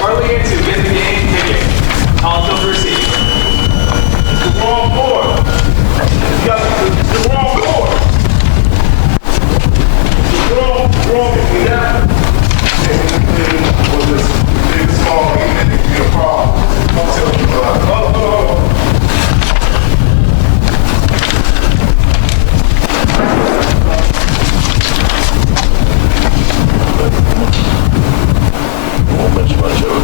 Barley, Yancey, get the game ticket. Thomascille receipt. The wrong board. You got the wrong board. The wrong. Yeah. Was this big, small, and it be a problem? Don't tell me about it. Won't miss much of it.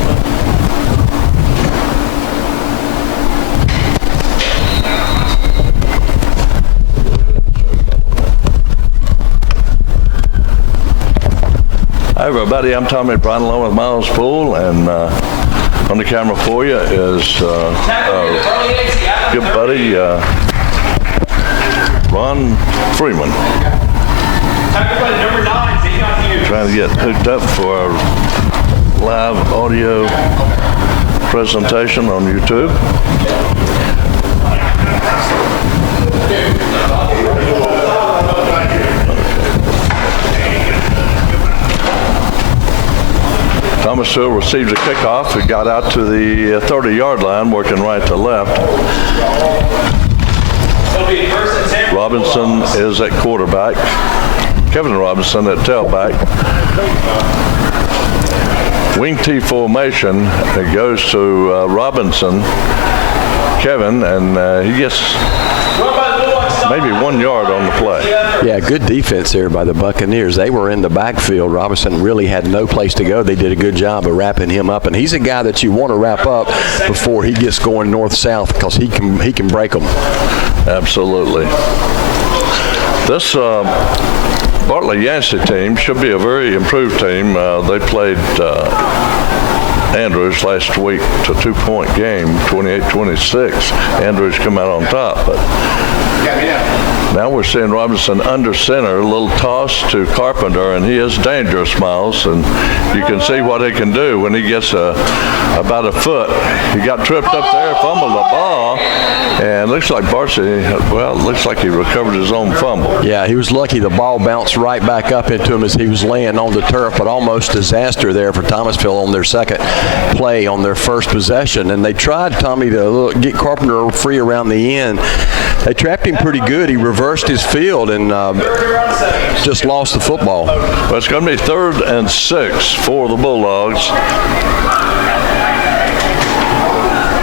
Hi everybody, I'm Tommy Brownlow with Miles Pool, and on the camera for you is good buddy Ron Freeman. Trying to get hooked up for our live audio presentation on YouTube. Thomascille received a kickoff. It got out to the 30-yard line, working right to left. Robinson is at quarterback. Kevin Robinson at tailback. Wing T formation. It goes to Robinson, Kevin, and he gets maybe 1 yard on the play. Yeah, good defense there by the Buccaneers. They were in the backfield. Robinson really had no place to go. They did a good job of wrapping him up, and he's a guy that you want to wrap up before he gets going north-south because he can break them. Absolutely. This Bartley Yancey team should be a very improved team. They played Andrews last week to a 2-point game, 28-26. Andrews come out on top, but now we're seeing Robinson under center, a little toss to Carpenter, and he is dangerous, Miles, and you can see what he can do when he gets about a foot. He got tripped up there, fumbled the ball, and looks like looks like he recovered his own fumble. Yeah, he was lucky the ball bounced right back up into him as he was laying on the turf, but almost disaster there for Thomascille on their second play on their first possession. And they tried, Tommy, to get Carpenter free around the end. They trapped him pretty good. He reversed his field and just lost the football. But it's going to be 3rd and 6 for the Bulldogs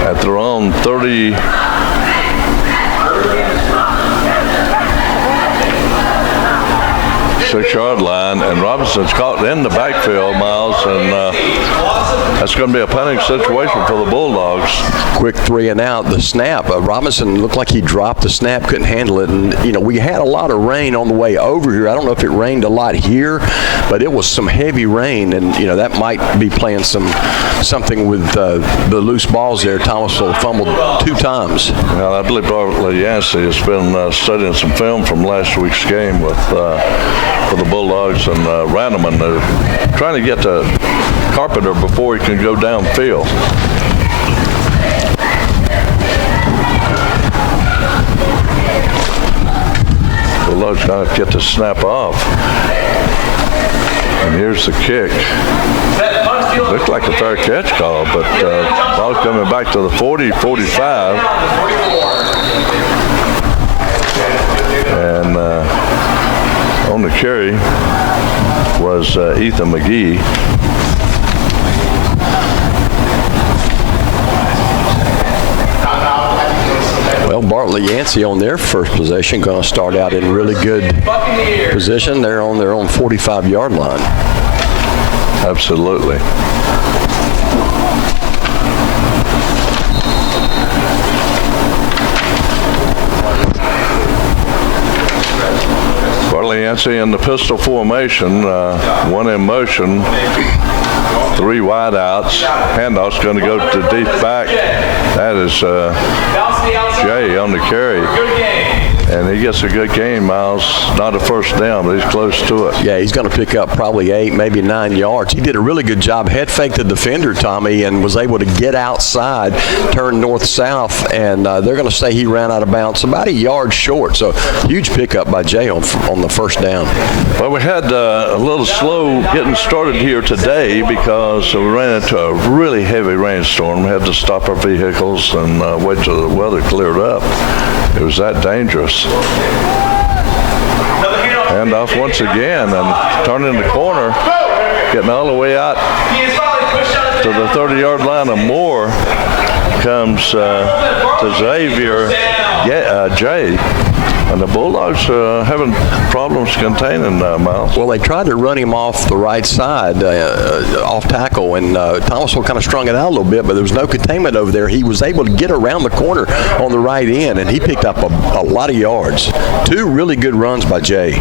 at their own 36-yard line, and Robinson's caught in the backfield, Miles, and that's going to be a punting situation for the Bulldogs. Quick 3 and out. The snap. Robinson looked like he dropped the snap, couldn't handle it, and we had a lot of rain on the way over here. I don't know if it rained a lot here, but it was some heavy rain, and that might be playing something with the loose balls there. Thomascille fumbled 2 times. Well, I believe Barley Yancey has been studying some film from last week's game with for the Bulldogs, and Ranneman. They're trying to get to Carpenter before he can go downfield. Bulldogs trying to get the snap off. And here's the kick. Looked like a fair catch call, but ball's coming back to the 40, 45. And on the carry was Ethan McGee. Well, Bartley Yancey on their first possession going to start out in really good position. They're on their own 45-yard line. Absolutely. Bartley Yancey in the pistol formation, one in motion. 3 wideouts. Handoff's going to go to deep back. That is Jay on the carry. And he gets a good gain, Miles. Not a first down, but he's close to it. Yeah, he's going to pick up probably 8, maybe 9 yards. He did a really good job. Head faked the defender, Tommy, and was able to get outside, turn north-south, and they're going to say he ran out of bounds about a yard short. So huge pickup by Jay on the first down. Well, we had a little slow getting started here today because we ran into a really heavy rainstorm. We had to stop our vehicles and wait till the weather cleared up. It was that dangerous. Handoff once again and turning the corner, getting all the way out to the 30-yard line or more comes to Xavier Jay. And the Bulldogs having problems containing Miles. Well, they tried to run him off the right side, off tackle, and Thomascille kind of strung it out a little bit, but there was no containment over there. He was able to get around the corner on the right end, and he picked up a lot of yards. 2 really good runs by Jay.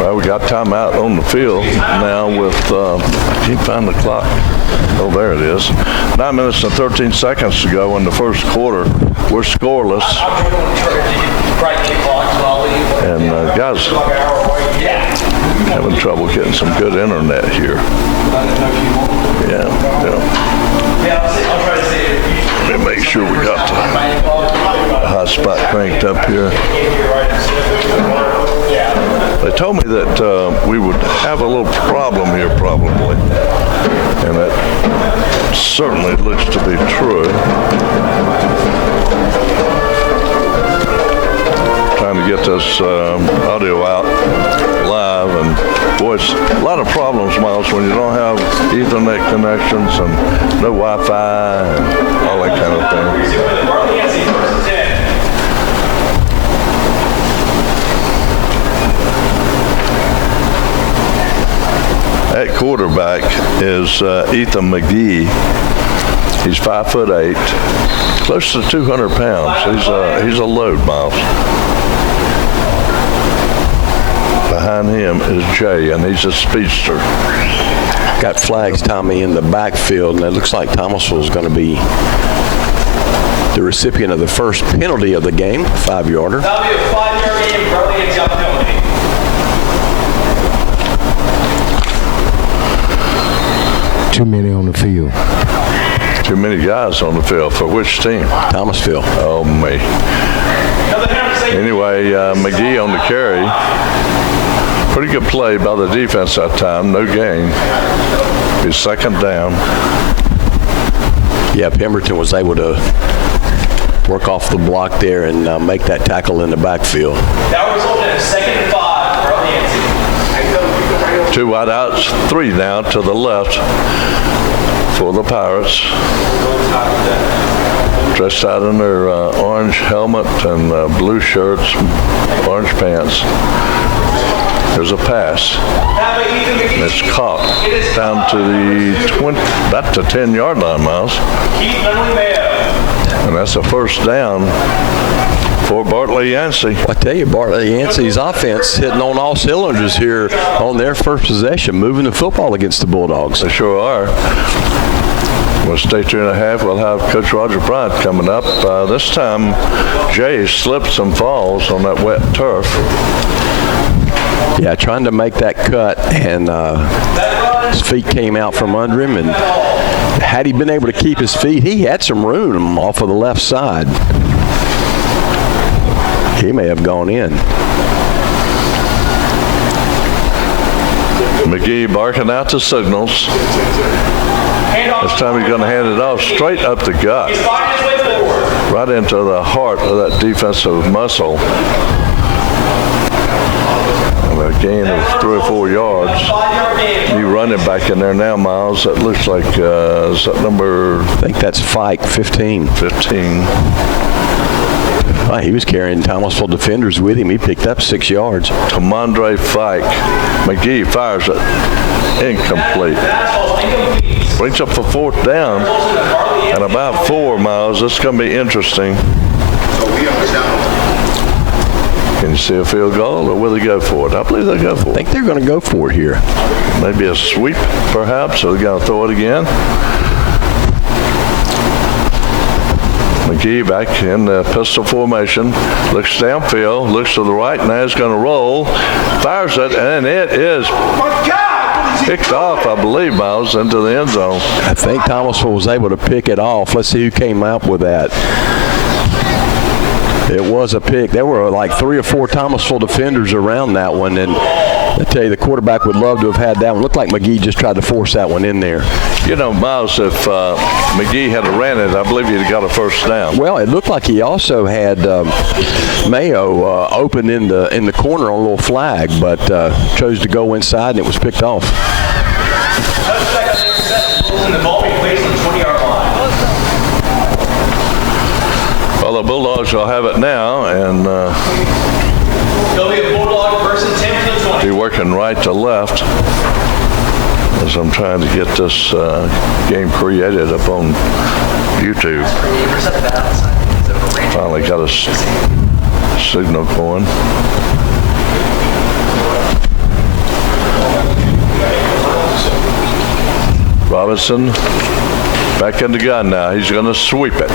Well, we got timeout on the field now with, I can't find the clock. Oh, there it is. 9 minutes and 13 seconds to go in the first quarter. We're scoreless. And guys, having trouble getting some good internet here. Yeah. Let me make sure we got the hotspot cranked up here. They told me that we would have a little problem here probably, and that certainly looks to be true. Trying to get this audio out live, and boy, it's a lot of problems, Miles, when you don't have Ethernet connections and no Wi-Fi and all that kind of thing. At quarterback is Ethan McGee. He's 5'8", close to 200 pounds. He's a load, Miles. Behind him is Jay, and he's a speedster. Got flags, Tommy, in the backfield, and it looks like Thomasville is going to be the recipient of the first penalty of the game, 5-yarder. That'll be a 5-yard game, Barley and jump penalty. Too many on the field. Too many guys on the field. For which team? Thomasville. Oh, me. Anyway, McGee on the carry. Pretty good play by the defense that time. No gain. His second down. Yeah, Pemberton was able to work off the block there and make that tackle in the backfield. That resulted in a 2nd and 5 for Yancey. 2 wideouts, 3 now to the left for the Pirates. Dressed out in their orange helmet and blue shirts, orange pants. There's a pass. And it's caught down to the about the 10-yard line, Miles. And that's a first down for Bartley Yancey. I tell you, Bartley Yancey's offense hitting on all cylinders here on their first possession, moving the football against the Bulldogs. They sure are. We'll stay 2.5. We'll have Coach Roger Bryant coming up. This time, Jay slips and falls on that wet turf. Yeah, trying to make that cut, and his feet came out from under him, and had he been able to keep his feet, he had some room off of the left side. He may have gone in. McGee barking out the signals. This time he's going to hand it off straight up the gut, right into the heart of that defensive muscle. And a gain of 3 or 4 yards. New running back in there now, Miles. That looks like is that number? I think that's Fike, 15. 15. He was carrying Thomasville defenders with him. He picked up 6 yards. Tamondre Fike. McGee fires it. Incomplete. Brings up for 4th down. And about 4, Miles. This is going to be interesting. Can you see a field goal, or will they go for it? I believe they'll go for I it. think they're going to go for it here. Maybe a sweep, perhaps, so they're going to throw it again. McGee back in the pistol formation, looks downfield, looks to the right, now he's going to roll, fires it, and it is picked off, I believe, Miles, into the end zone. I think Thomasville was able to pick it off. Let's see who came out with that. It was a pick. There were like 3 or 4 Thomasville defenders around that one, and I tell you, the quarterback would love to have had that one. Looked like McGee just tried to force that one in there. You know, Miles, if McGee had ran it, I believe he'd have got a first down. Well, it looked like he also had Mayo open in the corner on a little flag, but chose to go inside, and it was picked off. And the ball being placed on the 20-yard line. Well, the Bulldogs will have it now, and It'll be a Bulldog versus 10 to the 20. be working right to left as I'm trying to get this game created up on YouTube. Finally got a signal going. Robinson back in the gun now. He's going to sweep it.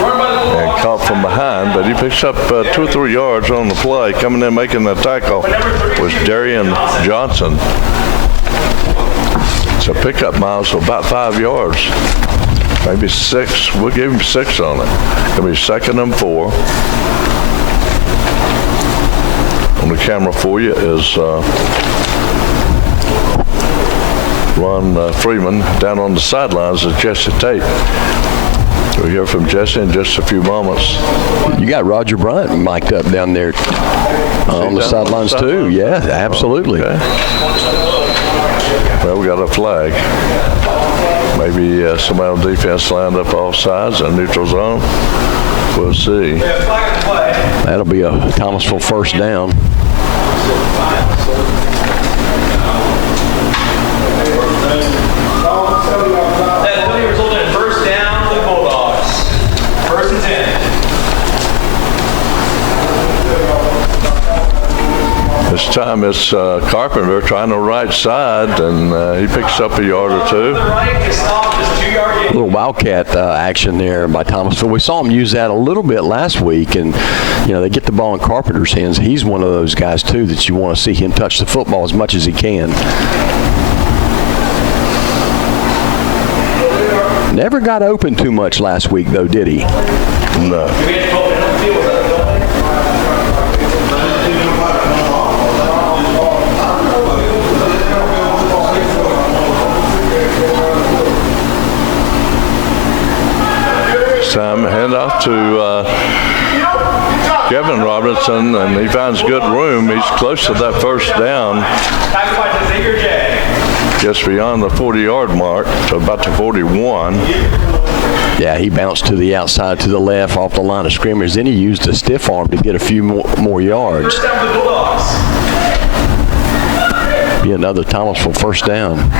And caught from behind, but he picks up 2 or 3 yards on the play. Coming in making the tackle was Darian Johnson. It's a pickup, Miles, of about 5 yards. Maybe 6. We'll give him 6 on it. It'll be 2nd and 4. On the camera for you is Ron Freeman. Down on the sidelines is Jesse Tate. We'll hear from Jesse in just a few moments. You got Roger Bryant mic'd up down there on the sidelines too. Yeah, absolutely. Okay. Well, we got a flag. Maybe somebody on defense lined up off sides in neutral zone. We'll see. That'll be a Thomasville first down. That play resulted in first down for the Bulldogs. 1st and 10. This time it's Carpenter trying the right side, and he picks up a yard or 2. The right is stopped as 2-yard gain. A little wildcat action there by Thomasville. We saw him use that a little bit last week, and you know, they get the ball in Carpenter's hands. He's one of those guys too that you want to see him touch the football as much as he can. Never got open too much last week though, did he? No. Time handoff to Kevin Robinson, and he finds good room. He's close to that first down. Just beyond the 40-yard mark, to about the 41. Yeah, he bounced to the outside to the left off the line of scrimmage. Then he used a stiff arm to get a few more yards. Be another Thomasville first down.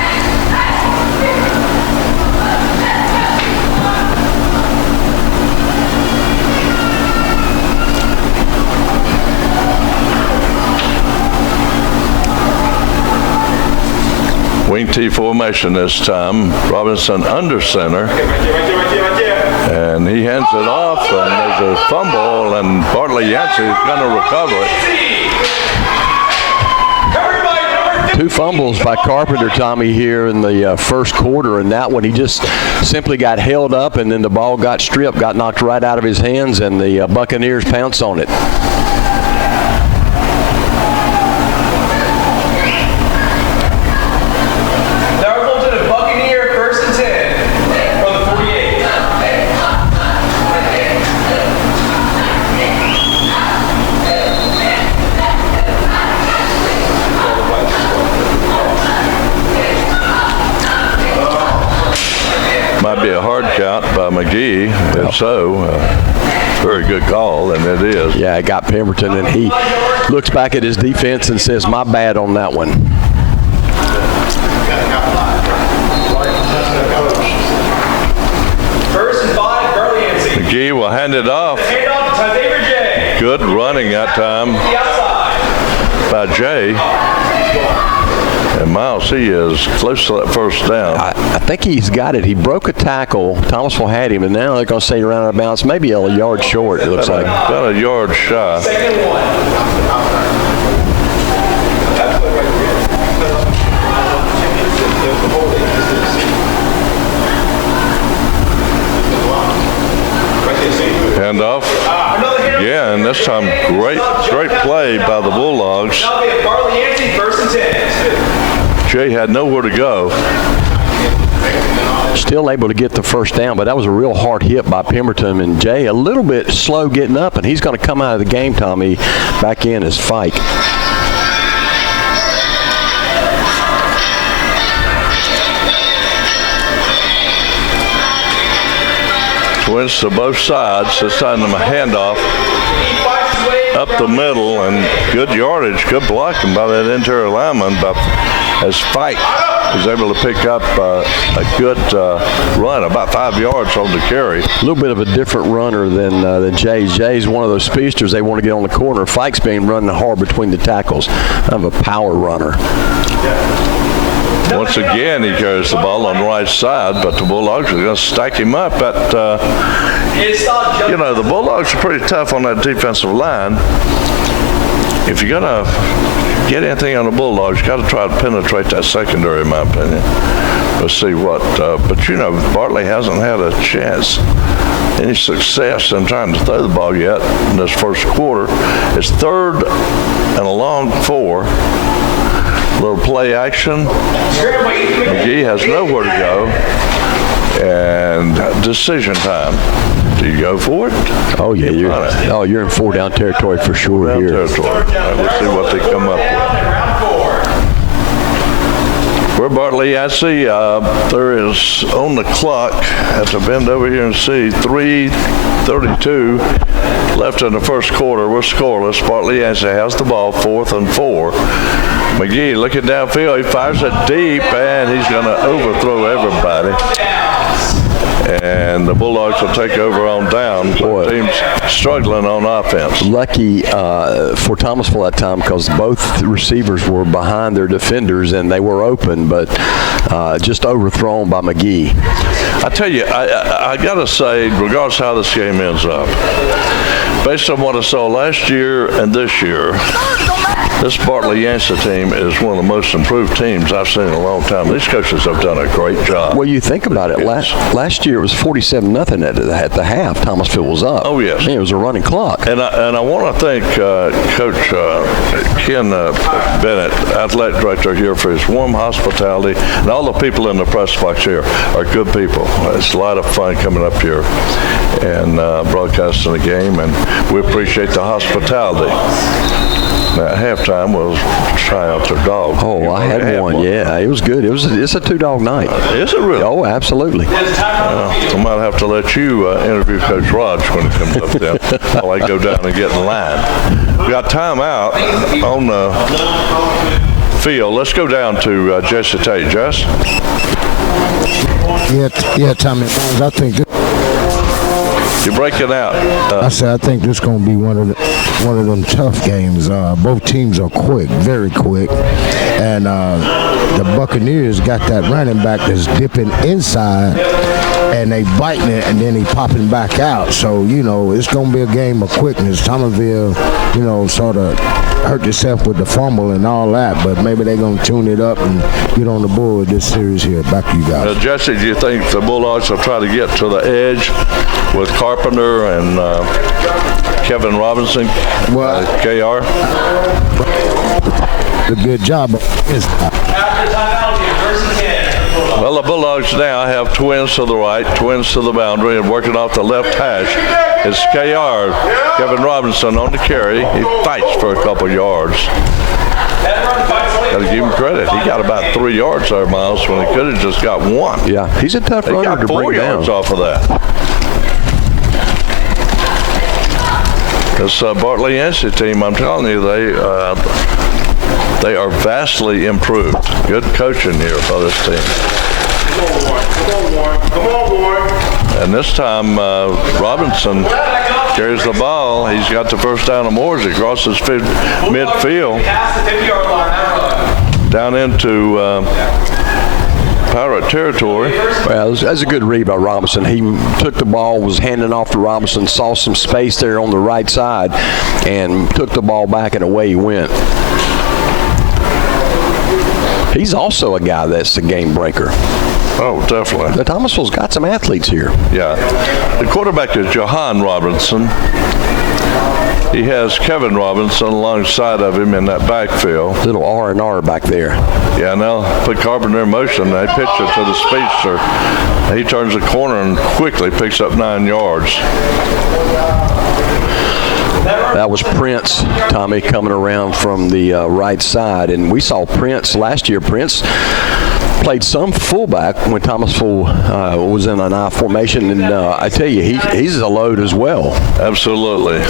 Wing T formation this time. Robinson under center. And he hands it off, and there's a fumble, and Barley Yancey is going to recover it. 2 fumbles by Carpenter, Tommy, here in the first quarter, and that one he just simply got held up, and then the ball got stripped, got knocked right out of his hands, and the Buccaneers pounce on it. Might be a hard count by McGee. If so, very good call, and it is. Yeah, it got Pemberton, and he looks back at his defense and says, my bad on that one. First and 5, Barley Yancey. McGee will hand it off. Hand off to Xavier J. Good running that time by Jay. And Miles, he is close to that first down. I think he's got it. He broke a tackle. Thomasville had him, and now they're going to say around out of bounds, maybe a yard short, it looks like. About a yard shy. Second one. Handoff. Yeah, and this time great play by the Bulldogs. That'll be a Barley Yancey, first and 10. Jay had nowhere to go. Still able to get the first down, but that was a real hard hit by Pemberton. And Jay a little bit slow getting up, and he's going to come out of the game, Tommy, back in as Fike. Twins to both sides. This time a handoff up the middle, and good yardage, good blocking by that interior lineman. But as Fike is able to pick up a good run, about 5 yards on the carry. A little bit of a different runner than Jay's. Jay's one of those speedsters. They want to get on the corner. Fike's being running hard between the tackles. Kind of a power runner. Once again, he carries the ball on the right side, but the Bulldogs are going to stack him up. But, you know, the Bulldogs are pretty tough on that defensive line. If you're going to get anything on the Bulldogs, you got to try to penetrate that secondary, in my opinion. Let's see what. But, you know, Bartley hasn't had a chance, any success in trying to throw the ball yet in this first quarter. It's 3rd and a long 4. Little play action. McGee has nowhere to go. And decision time. Do you go for it? Oh, yeah. You're in 4-down territory for sure here. Territory. We'll see what they come up with. We're Bartley Yancey. There is on the clock, have to bend over here and see, 3:32 left in the first quarter. We're scoreless. Bartley Yancey has the ball, 4th and 4. McGee looking downfield, he fires it deep, and he's going to overthrow everybody. And the Bulldogs will take over on down. Boy, team's struggling on offense. Lucky for Thomasville that time because both receivers were behind their defenders and they were open, but just overthrown by McGee. I tell you, I got to say, regardless of how this game ends up, based on what I saw last year and this year, this Bartley Yancey team is one of the most improved teams I've seen in a long time. These coaches have done a great job. Well, you think about it. Last year it was 47-0 at the half. Thomasville was up. Oh, yes. It was a running clock. And I want to thank Coach Ken Bennett, athletic director here, for his warm hospitality. And all the people in the press box here are good people. It's a lot of fun coming up here and broadcasting the game, and we appreciate the hospitality. At halftime, we'll try out their dog. Oh, I had one. Yeah, it was good. It's a 2-dog night. Is it really? Oh, absolutely. I might have to let you interview Coach Raj when he comes up there while I go down and get in line. We got time out on the field. Let's go down to Jesse Tate. Jess? Yeah, Tommy. I think You're breaking out. I think this is going to be one of them tough games. Both teams are quick, very quick, and the Buccaneers got that running back that's dipping inside, and they biting it, and then he popping back out. So it's going to be a game of quickness. Thomasville, sort of hurt yourself with the fumble and all that, but maybe they're going to tune it up and get on the board with this series here. Back to you guys. Jesse, do you think the Bulldogs will try to get to the edge with Carpenter and Kevin Robinson, KR? A good job. Well, the Bulldogs now have twins to the right, twins to the boundary, and working off the left hash is KR, Kevin Robinson on the carry. He fights for a couple yards. Got to give him credit. He got about 3 yards there, Miles, when he could have just got 1. Yeah, he's a tough runner to bring down. He got 4 yards off of that. This Bartley Yancey team, I'm telling you, they are vastly improved. Good coaching here for this team. Come on, Warren. And this time, Robinson carries the ball. He's got the first down of Moores. He crosses midfield Past the 50-yard line, that run. down into Pirate territory. Well, that's a good read by Robinson. He took the ball, was handing off to Robinson, saw some space there on the right side, and took the ball back, and away he went. He's also a guy that's a game breaker. Oh, definitely. The Thomasville's got some athletes here. Yeah. The quarterback is Johan Robinson. He has Kevin Robinson alongside of him in that backfield. Little R&R back there. Yeah, now put Carpenter in motion. They pitch it to the speedster. He turns the corner and quickly picks up 9 yards. That was Prince, Tommy, coming around from the right side. And we saw Prince last year. Prince played some fullback when Thomasville was in an I formation. And I tell you, he's a load as well. Absolutely.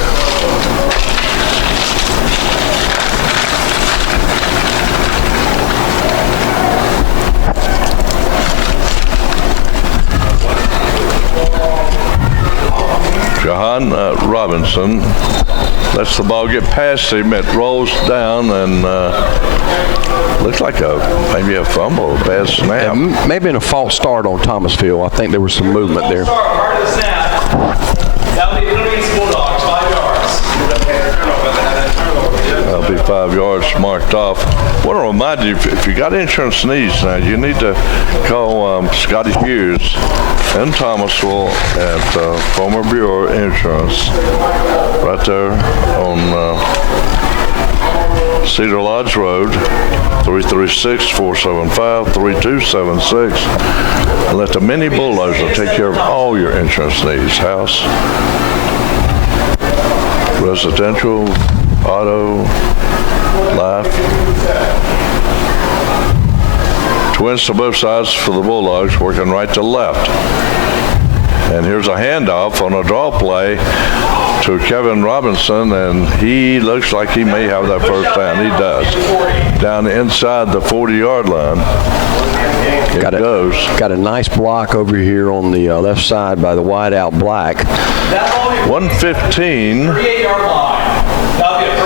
Johan Robinson lets the ball get past him. It rolls down and looks like maybe a fumble, a bad snap. Yeah, maybe in a false start on Thomasville. I think there was some movement there. Part of the snap. That'll be Illinois Bulldogs, 5 yards. That'll be 5 yards marked off. I want to remind you, if you got insurance needs now, you need to call Scotty Hughes in Thomasville at former Bureau Insurance, right there on Cedar Lodge Road, 336-475-3276. And let the Mini Bulldozer take care of all your insurance needs. House, residential, auto, life. Twins to both sides for the Bulldogs, working right to left. And here's a handoff on a draw play to Kevin Robinson, and he looks like he may have that first down. He does. Down inside the 40-yard line. It goes. Got a nice block over here on the left side by the wide-out Black. 1:15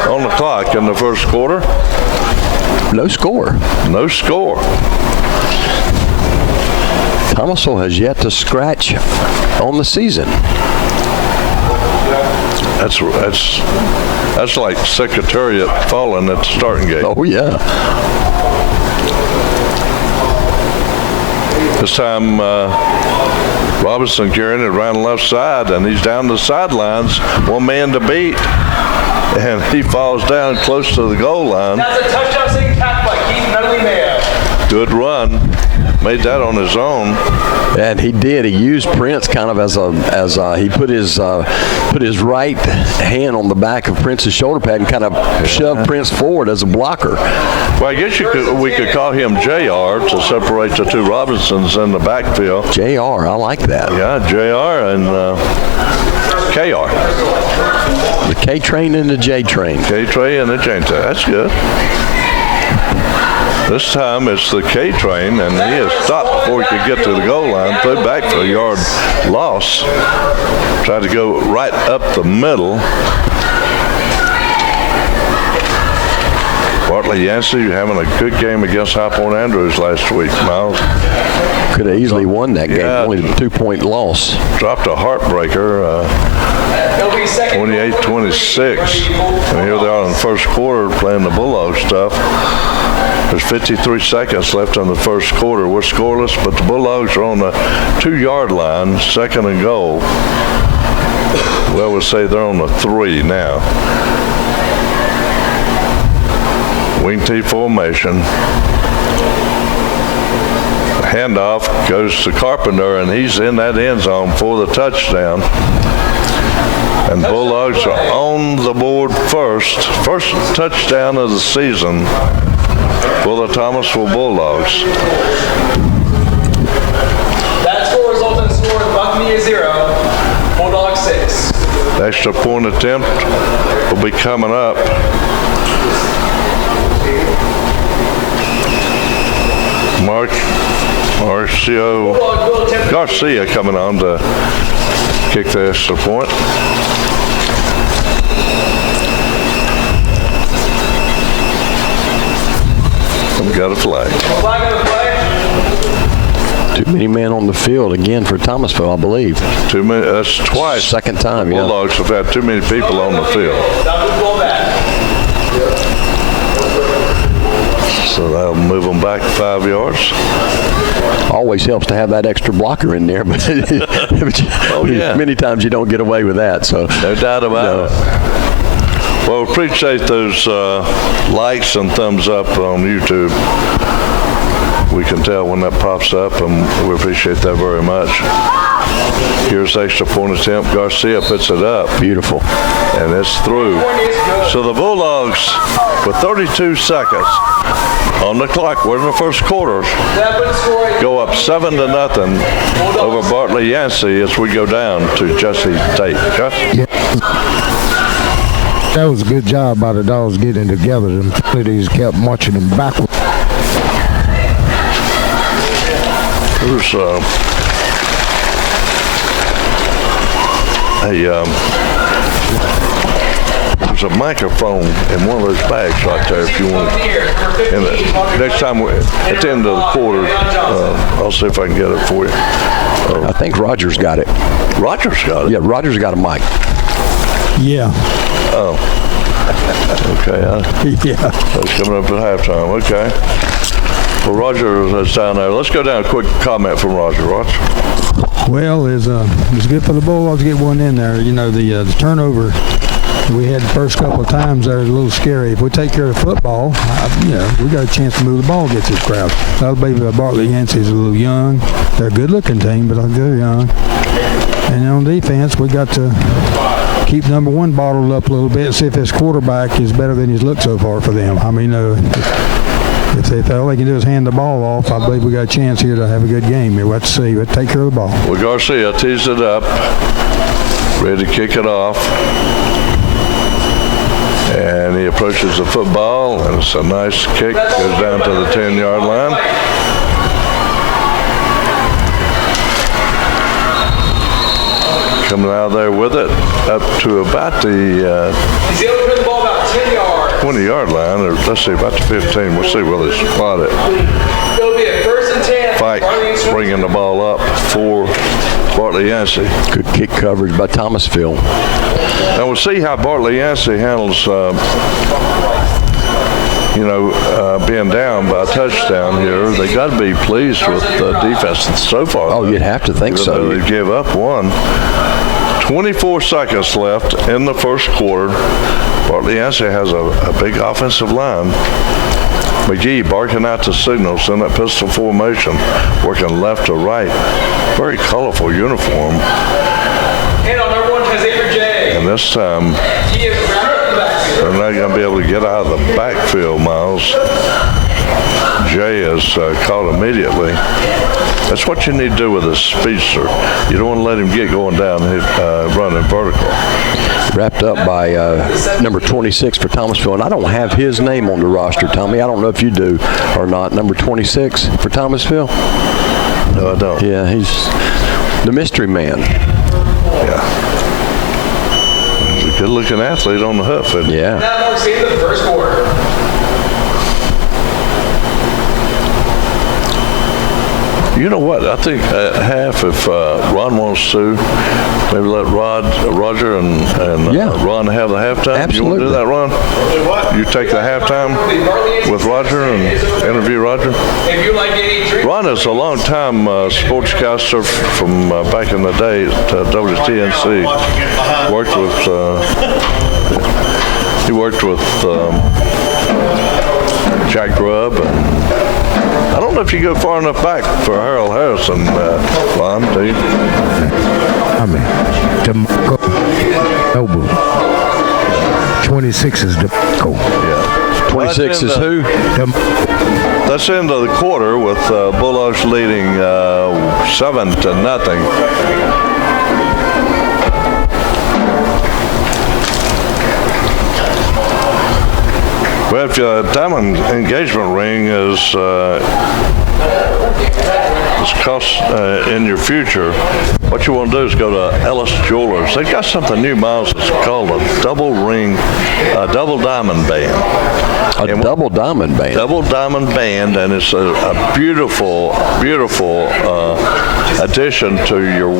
on the clock in the first quarter. No score. No score. Thomasville has yet to scratch on the season. That's like Secretariat falling at the starting gate. Oh, yeah. This time, Robinson carrying it around the left side, and he's down the sidelines, one man to beat, and he falls down close to the goal line. That's a touchdown saving catch by Keith Medley-Mayo. Good run. Made that on his own. And he did. He used Prince kind of as he put his right hand on the back of Prince's shoulder pad and kind of shoved Prince forward as a blocker. Well, I guess we could call him JR to separate the two Robinsons in the backfield. JR, I like that. Yeah, JR and KR. The K train and the J train. K train and the J train. That's good. This time it's the K train, and he has stopped before he could get to the goal line. Threw back for a yard loss. Tried to go right up the middle. Bartley Yancey having a good game against High Point Andrews last week, Miles. Could have easily won that game. Yeah. Only a 2-point loss. Dropped a heartbreaker. 28-26. And here they are in the first quarter playing the Bulldog stuff. There's 53 seconds left in the first quarter. We're scoreless, but the Bulldogs are on the 2-yard line, second and goal. Well, we'll say they're on the 3 now. Wing T formation. Handoff goes to Carpenter, and he's in that end zone for the touchdown. And Bulldogs are on the board first. First touchdown of the season for the Thomasville Bulldogs. That score resulted in the score of Buccaneers 0, Bulldogs 6. The extra point attempt will be coming up. Garcia coming on to kick the extra point. got a flag. Flag on the play. Too many men on the field again for Thomasville, I believe. Too many. That's twice. Second time, yeah. Bulldogs have had too many people on the field. Stop the ball back. So that'll move them back 5 yards. Always helps to have that extra blocker in there, but yeah. many times you don't get away with that. So No doubt about it. Well, appreciate those likes and thumbs up on YouTube. We can tell when that pops up, and we appreciate that very much. Here's the extra point attempt. Garcia puts it up. Beautiful. And it's through. So the Bulldogs, with 32 seconds on the clock, we're in the first quarter, go up 7-0 over Bartley Yancey as we go down to Jesse Tate. Josh? Yeah. That was a good job by the Dogs getting together. The penalties kept marching them backwards. There's there's a microphone in one of those bags right there if you want. And next time, at the end of the quarter, I'll see if I can get it for you. I think Roger's got it. Roger's got it? Yeah, Roger's got a mic. Yeah. Oh. Okay. Yeah. That's coming up at halftime. Okay. Well, Roger is down there. Let's go down. A quick comment from Roger. Roger. Well, it's good for the Bulldogs to get one in there. You know, the turnover we had the first couple of times there was a little scary. If we take care of the football, we got a chance to move the ball against this crowd. I believe Bartley Yancey is a little young. They're a good-looking team, but they're young. And on defense, we got to keep number one bottled up a little bit and see if his quarterback is better than he's looked so far for them. I mean, if all they can do is hand the ball off, I believe we got a chance here to have a good game here. We'll have to see. We'll take care of the ball. Well, Garcia tees it up, ready to kick it off. And he approaches the football, and it's a nice kick. Goes down to the 10-yard line. Coming out of there with it up to about the He's able to put the ball about 10 yards. 20-yard line, or let's see, about the 15. We'll see where they spot it. It'll be a 1st and 10. Fike bringing the ball up for Bartley Yancey. Good kick coverage by Thomasville. Now we'll see how Bartley Yancey handles, being down by a touchdown here. They got to be pleased with the defense so far. Oh, you'd have to think so. They give up one. 24 seconds left in the first quarter. Bartley Yancey has a big offensive line. McGee barking out the signals in that pistol formation, working left to right. Very colorful uniform. And on number 1 has Avery J. And this time, He is rounded in the backfield. they're not going to be able to get out of the backfield, Miles. Jay is caught immediately. That's what you need to do with a speedster. You don't want to let him get going down and running vertical. Wrapped up by number 26 for Thomasville, and I don't have his name on the roster, Tommy. I don't know if you do or not. Number 26 for Thomasville? No, I don't. Yeah, he's the mystery man. Yeah. He's a good-looking athlete on the hoof. Isn't he? Yeah. Now Mark seeing the first quarter. You know what? I think at half, if Ron wants to, maybe let Roger and Ron have the halftime. Absolutely. You want to do that, Ron? You take the halftime with Roger and interview Roger? If you like any drink. Ron is a long-time sportscaster from back in the day at WTNC. He worked with Jack Grubb, and I don't know if you go far enough back for Harold Harrison, Ron, do you? I mean, Noble. 26 is the Yeah. 26 is who? That's the end of the quarter with Bulldogs leading 7-0. Well, if your diamond engagement ring is cost in your future, what you want to do is go to Ellis Jewelers. They've got something new, Miles. It's called a double diamond band. Double diamond band. Double diamond band, and it's a beautiful, beautiful addition to your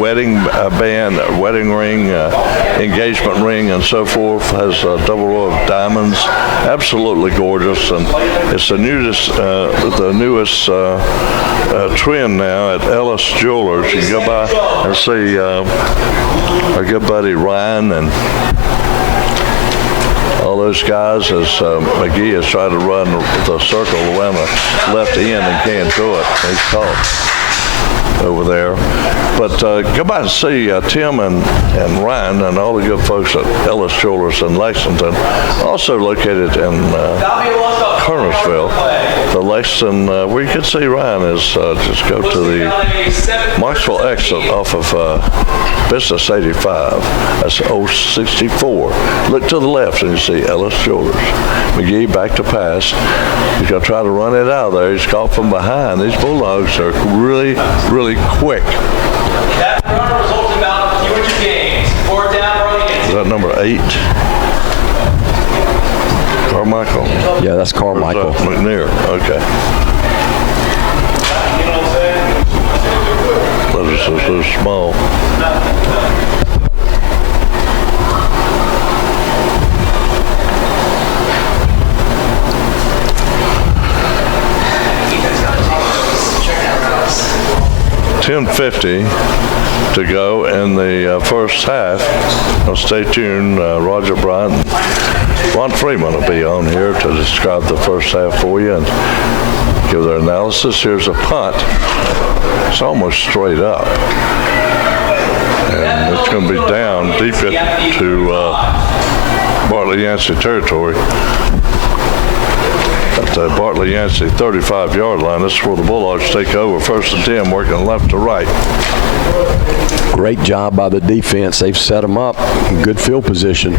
wedding band, wedding ring, engagement ring, and so forth. Has a double row of diamonds. Absolutely gorgeous, and it's the newest trend now at Ellis Jewelers. You can go by and see our good buddy Ryan and all those guys as McGee is trying to run the circle around the left end and can't do it. He's caught over there. But go by and see Tim and Ryan and all the good folks at Ellis Jewelers in Lexington, also located in Kernersville. The Lexington, where you can see Ryan is just go to the Marksville exit off of Business 85. That's 064. Look to the left and you see Ellis Jewelers. McGee back to pass. He's going to try to run it out of there. He's caught from behind. These Bulldogs are really, really quick. That runner results in about a few inch gains. 4th down, Barley. Is that number 8? Carmichael? Yeah, that's Carmichael. McNair. Okay. Letters are so small. $10:50 to go in the first half. Now stay tuned. Roger Bryant and Ron Freeman will be on here to describe the first half for you and give their analysis. Here's a punt. It's almost straight up. And it's going to be down deep into Bartley Yancey territory. At the Bartley Yancey 35-yard line. This is where the Bulldogs take over. 1st and 10, working left to right. Great job by the defense. They've set them up. Good field position.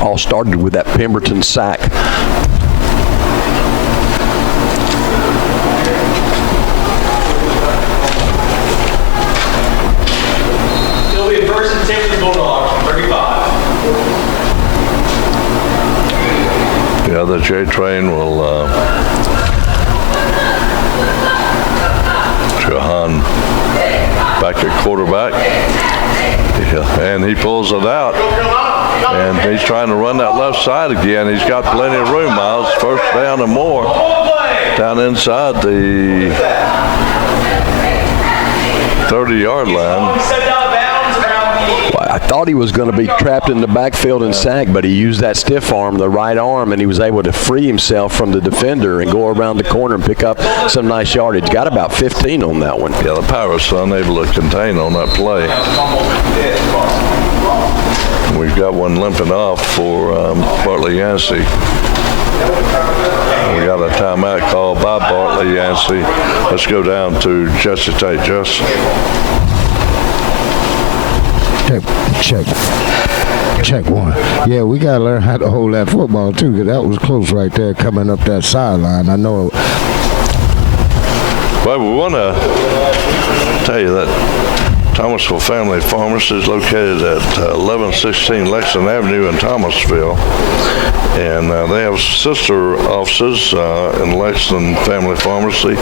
All started with that Pemberton sack. It'll be a first and 10 for the Bulldogs, 35. Yeah, the J train will Jahan back at quarterback. Yeah, and he pulls it out. And he's trying to run that left side again. He's got plenty of room, Miles. 1st down and more. Down inside the 30-yard line. I thought he was going to be trapped in the backfield and sack, but he used that stiff arm, the right arm, and he was able to free himself from the defender and go around the corner and pick up some nice yardage. Got about 15 on that one. Yeah, the Pirates were unable to contain on that play. We've got one limping off for Bartley Yancey. We got a timeout called by Bartley Yancey. Let's go down to Jesse Tate. Jesse. Check one. Yeah, we got to learn how to hold that football, too, because that was close right there coming up that sideline. I know. Well, we want to tell you that Thomascille Family Pharmacy is located at 1116 Lexington Avenue in Thomasville. And they have sister offices in Lexington Family Pharmacy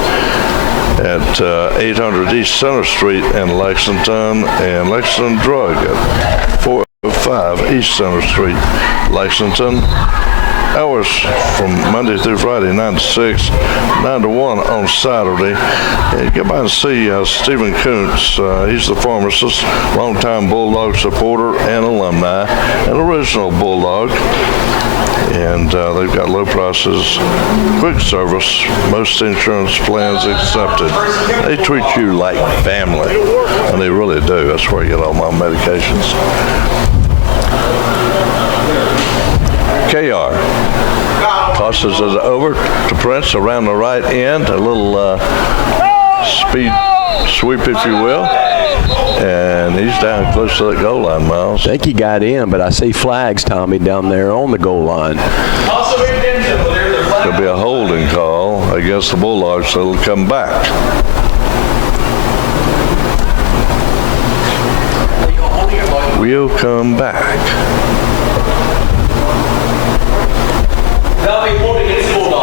at 800 East Center Street in Lexington, and Lexington Drug at 405 East Center Street, Lexington. Hours from Monday through Friday, 9 to 6, 9 to 1 on Saturday. And get by and see Stephen Kuntz. He's the pharmacist, longtime Bulldog supporter and alumni, an original Bulldog. And they've got low prices, quick service, most insurance plans accepted. They treat you like family, and they really do. That's where I get all my medications. KR tosses it over to Prince around the right end, a little speed sweep, if you will. And he's down close to the goal line, Miles. I think he got in, but I see flags, Tommy, down there on the goal line. Also, there's a flag There'll be a holding call against the Bulldogs, so it'll come back. We'll come back. That'll be holding against the Bulldogs.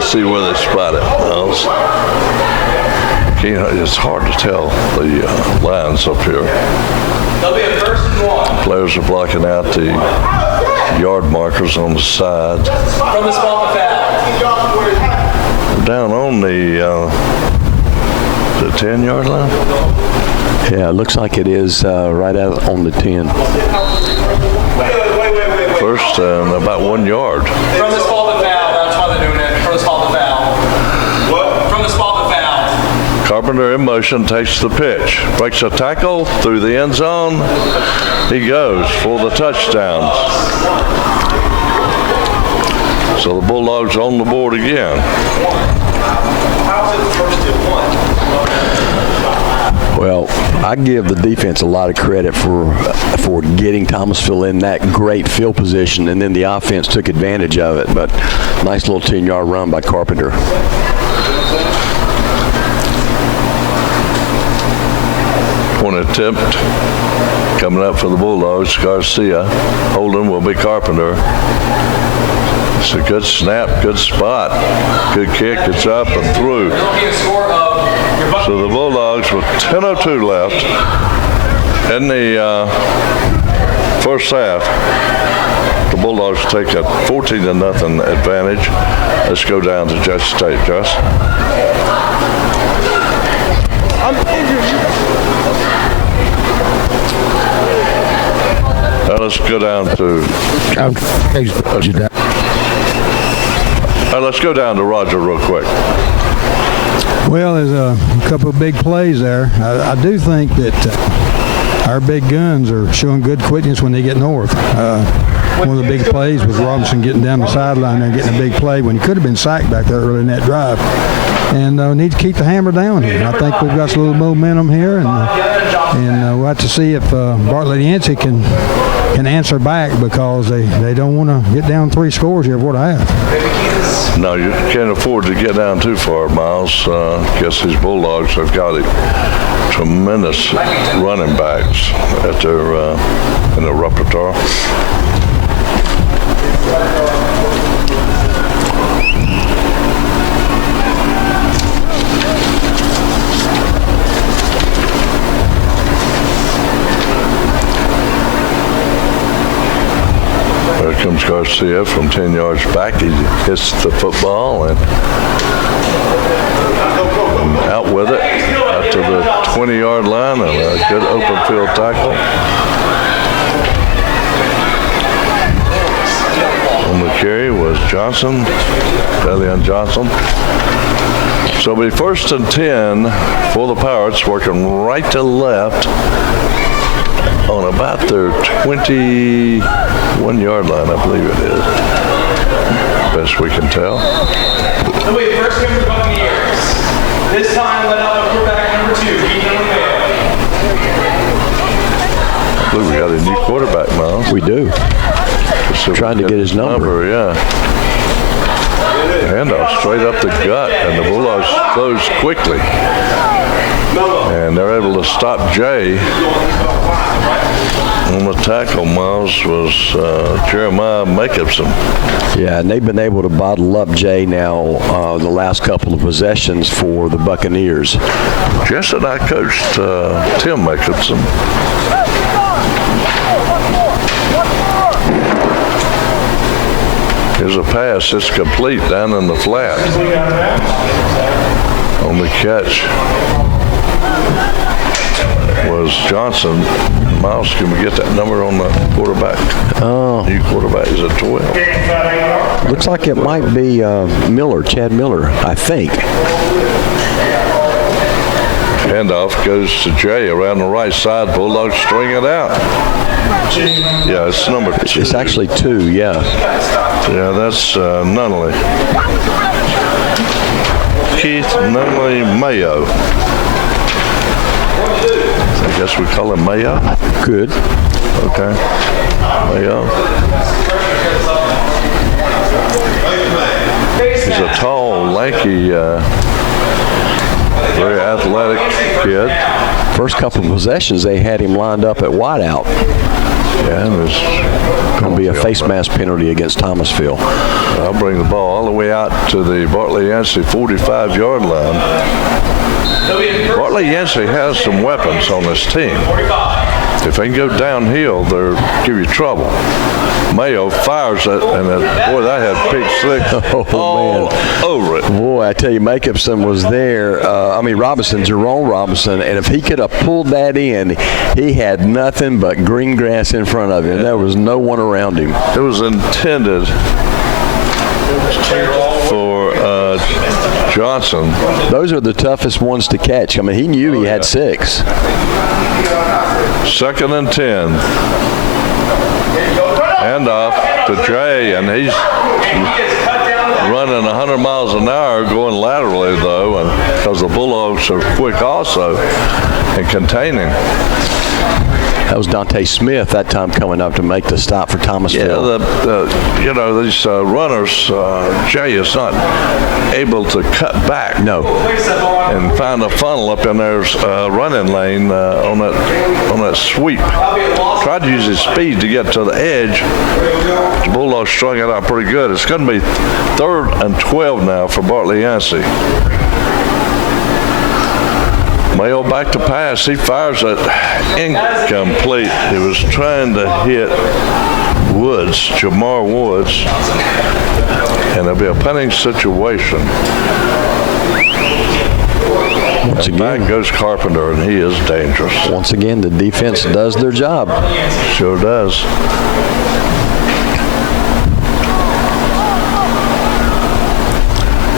See where they spot it. It's hard to tell the lines up here. There'll be a 1st and 1. Players are blocking out the yard markers on the side. From the spot the foul. Down on the 10-yard line? Yeah, it looks like it is right out on the 10. Wait. First and about 1 yard. From the spot the foul. That's why they're doing it. From the spot the foul. What? From the spot the foul. Carpenter in motion, takes the pitch, breaks a tackle through the end zone. He goes for the touchdown. So the Bulldogs on the board again. How's it 1st and 1? Well, I give the defense a lot of credit for getting Thomascille in that great field position, and then the offense took advantage of it. But nice little 10-yard run by Carpenter. Point attempt coming up for the Bulldogs. Garcia. Holding will be Carpenter. It's a good snap, good spot. Good kick. It's up and through. So the Bulldogs with 10:02 left in the first half. The Bulldogs take a 14-0 advantage. Let's go down to Judge State, Josh. Now let's go down to. Let's go down to Roger real quick. Well, there's a couple of big plays there. I do think that our big guns are showing good quickness when they get north. One of the big plays was Robinson getting down the sideline there and getting a big play when he could have been sacked back there early in that drive. And need to keep the hammer down here. I think we've got a little momentum here, and we'll have to see if Bartlett Yancey can answer back, because they don't want to get down 3 scores here of what I have. No, you can't afford to get down too far, Miles. Guess these Bulldogs have got tremendous running backs at their in their repertoire. There comes Garcia from 10 yards back. He hits the football and out with it, out to the 20-yard line, and a good open field tackle. On the carry was Johnson, Delian Johnson. So it'll be 1st and 10 for the Pirates, working right to left on about their 21-yard line, I believe it is. Best we can tell. So wait, first game for the Buccaneers. This time let out the quarterback number 2, Ethan McMahon. I believe we got a new quarterback, Miles. We do. So Trying to get his number. Yeah. Handoff straight up the gut, and the Bulldogs close quickly. And they're able to stop Jay. On the tackle, Miles, was Jeremiah Jacobson. Yeah, and they've been able to bottle up Jay now the last couple of possessions for the Buccaneers. Jess and I coached Tim Jacobson. Here's a pass. It's complete down in the flat. On the catch was Johnson. Miles, can we get that number on the quarterback? Oh. New quarterback is at 12. Looks like it might be Miller, Chad Miller, I think. Handoff goes to Jay around the right side. Bulldogs string it out. Yeah, it's number 2. It's actually 2, yeah. Yeah, that's Nunnally. Keith Nunnally Mayo. I guess we call him Mayo. Good. Okay. Mayo. He's a tall, lanky, very athletic kid. First couple of possessions, they had him lined up at wideout. Yeah, and there's Going to be a face mask penalty against Thomascille. I'll bring the ball all the way out to the Barley Yancey 45-yard line. Barley Yancey has some weapons on this team. If they can go downhill, they'll give you trouble. Mayo fires it, and boy, that had pick 6 all over it. Boy, I tell you, Jacobson was there. Jerome Robinson, and if he could have pulled that in, he had nothing but green grass in front of him. There was no one around him. It was intended for Johnson. Those are the toughest ones to catch. I mean, he knew he had 6. 2nd and 10. Handoff to Jay, and he's running 100 miles an hour going laterally, though, and because the Bulldogs are quick also and containing. That was Dante Smith that time coming up to make the stop for Thomascille. Yeah, these runners, Jay is not able to cut back. No. And find a funnel up in their running lane on that sweep. Tried to use his speed to get to the edge. The Bulldogs strung it out pretty good. It's going to be 3rd and 12 now for Bartley Yancey. Mayo back to pass. He fires it incomplete. He was trying to hit Woods, Jamar Woods, and there'll be a punting situation. Once again, back goes Carpenter, and he is dangerous. Once again, the defense does their job. Sure does.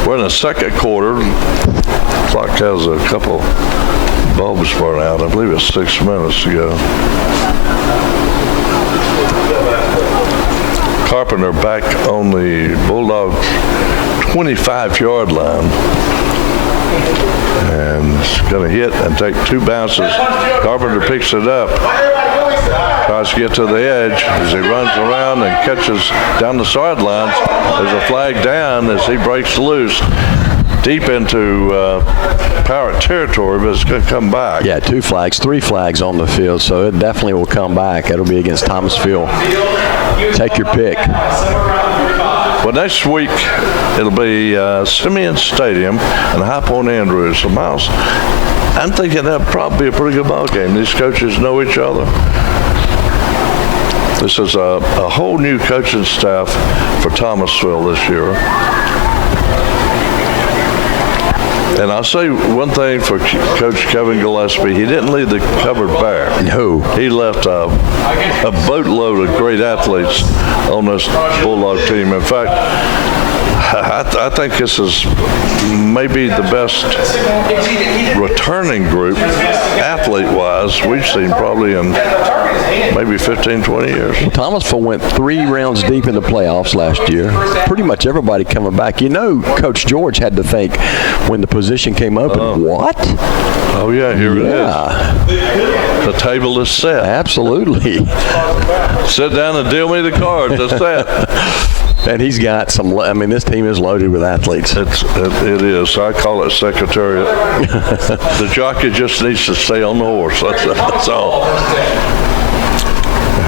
We're in the second quarter. Clock has a couple bulbs burn out. I believe it's 6 minutes to go. Carpenter back on the Bulldogs 25-yard line. And it's going to hit and take 2 bounces. Carpenter picks it up. Tries to get to the edge as he runs around and catches down the sidelines. There's a flag down as he breaks loose deep into Pirate territory, but it's going to come back. Yeah, 2 flags, 3 flags on the field, so it definitely will come back. It'll be against Thomascille. Take your pick. Well, next week it'll be Simeon Stadium and High Point Andrews. So, Miles, I'm thinking that'll probably be a pretty good ball game. These coaches know each other. This is a whole new coaching staff for Thomascille this year. And I'll say one thing for Coach Kevin Gillespie. He didn't leave the cupboard bare. No. He left a boatload of great athletes on this Bulldog team. In fact, I think this is maybe the best returning group, athlete-wise, we've seen probably in maybe 15, 20 years. Thomasville went 3 rounds deep in the playoffs last year. Pretty much everybody coming back. You know, Coach George had to think when the position came open, what? Oh, yeah, here it is. The table is set. Absolutely. Sit down and deal me the cards. That's that. And he's got some, this team is loaded with athletes. It is. I call it secretariat. The jockey just needs to stay on the horse. That's all.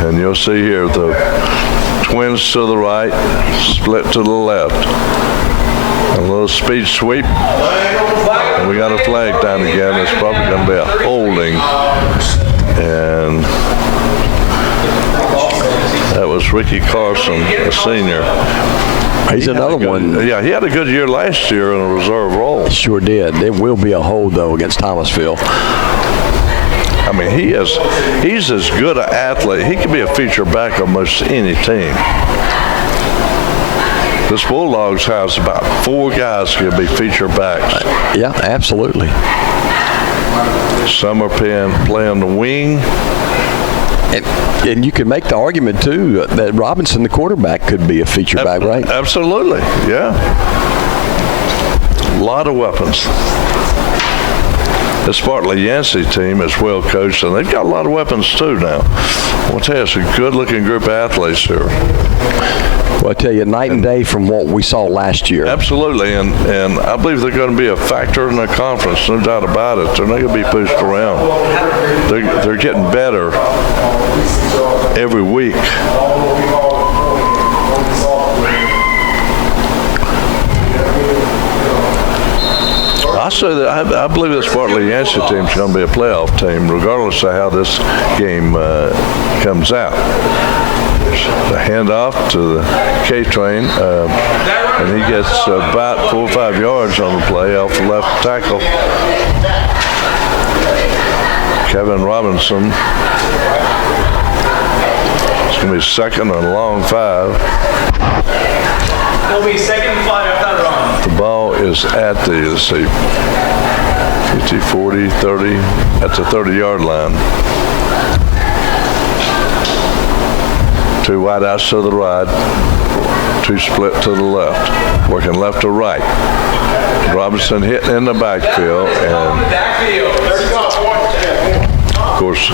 And you'll see here the twins to the right, split to the left. A little speed sweep. And we got a flag down again. It's probably going to be a holding. And that was Ricky Carson, a senior. He's another one. Yeah, he had a good year last year in a reserve role. Sure did. There will be a hold, though, against Thomasville. He's as good an athlete. He could be a feature back on most any team. This Bulldogs has about 4 guys who could be feature backs. Yeah, absolutely. Some are playing the wing. And you can make the argument, too, that Robinson, the quarterback, could be a feature back, right? Absolutely, yeah. A lot of weapons. This Bartley Yancey team is well coached, and they've got a lot of weapons, too, now. I'll tell you, it's a good-looking group of athletes here. Well, I tell you, night and day from what we saw last year. Absolutely, and I believe they're going to be a factor in the conference, no doubt about it. They're not going to be pushed around. They're getting better every week. I say that I believe this Bartley Yancey team is going to be a playoff team, regardless of how this game comes out. The handoff to the K-Train, and he gets about 4 or 5 yards on the play off the left tackle. Kevin Robinson. It's going to be second and a long 5. It'll be second and 5 after that run. The ball is at the, let's see, 50, 40, 30, at the 30-yard line. 2 wideouts to the right, 2 split to the left, working left to right. Robinson hitting in the backfield, and of course,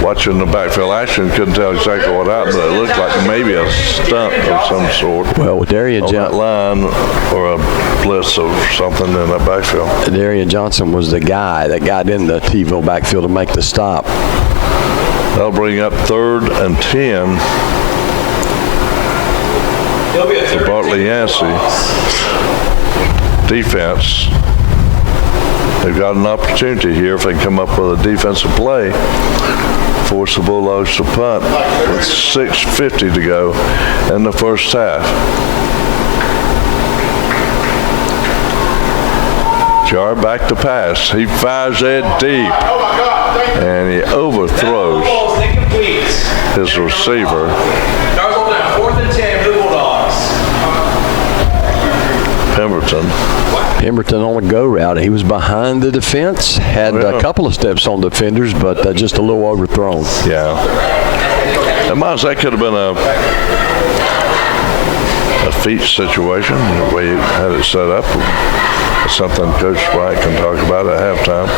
watching the backfield action, couldn't tell exactly what happened, but it looked like maybe a stunt of some sort. Well, with Darian on that line, or a blitz or something in that backfield. Darian Johnson was the guy that got in the T-ville backfield to make the stop. That'll bring up 3rd and 10 for Bartley Yancey. Defense. They've got an opportunity here if they come up with a defensive play. Force the Bulldogs to punt with 6:50 to go in the first half. Jar back to pass. He fires it deep. And he overthrows his receiver. Pemberton on a go route. He was behind the defense, had a couple of steps on defenders, but just a little overthrown. Yeah. And Miles, that could have been a feat situation, the way he had it set up. It's something Coach Bryant can talk about at halftime.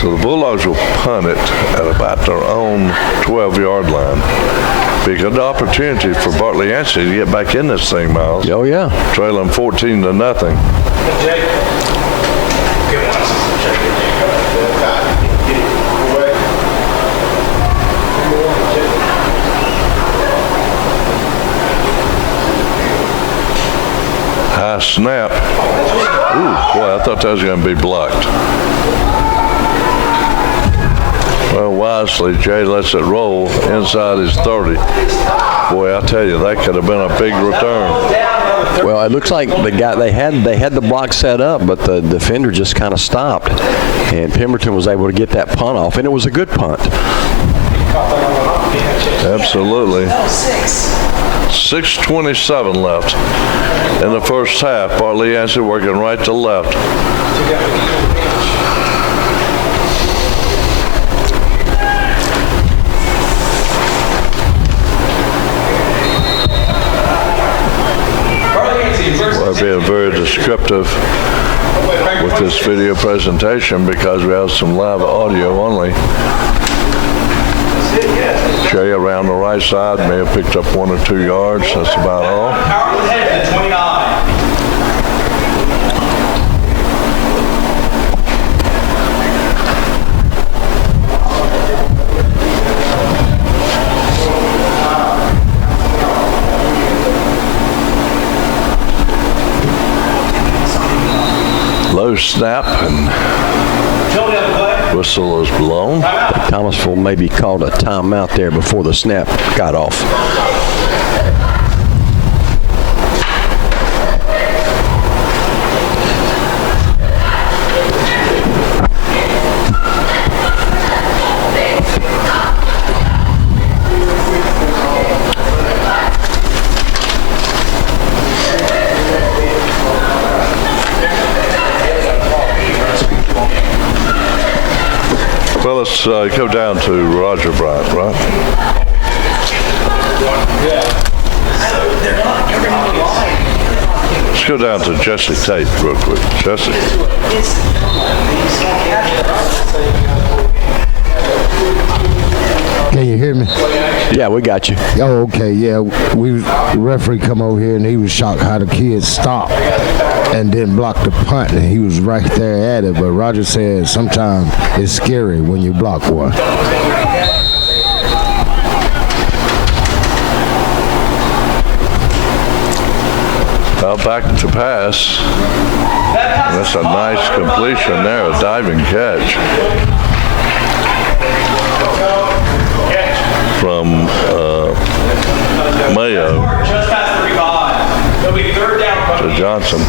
So the Bulldogs will punt it at about their own 12-yard line. Be a good opportunity for Bartley Yancey to get back in this thing, Miles. Oh, yeah. Trailing 14-0. High snap. Ooh, boy, I thought that was going to be blocked. Well, wisely, Jay lets it roll inside his 30. Boy, I tell you, that could have been a big return. Well, it looks like the guy they had the block set up, but the defender just kind of stopped, and Pemberton was able to get that punt off, and it was a good punt. Absolutely. 6:27 left in the first half. Bartley Yancey working right to left. Well, being very descriptive with this video presentation because we have some live audio only. Jay around the right side may have picked up 1 or 2 yards. That's about all. Power head to 29. Low snap and whistle is blown. Thomascille maybe called a timeout there before the snap got off. let's go down to Roger Bryant, right? Let's go down to Jesse Tate real quick. Jesse. Can you hear me? Yeah, we got you. Oh, okay, yeah. The referee come over here and he was shocked how the kids stopped and then blocked the punt, and he was right there at it. But Roger said sometimes it's scary when you block one. Back to pass. That's a nice completion there, a diving catch from Mayo to Johnson.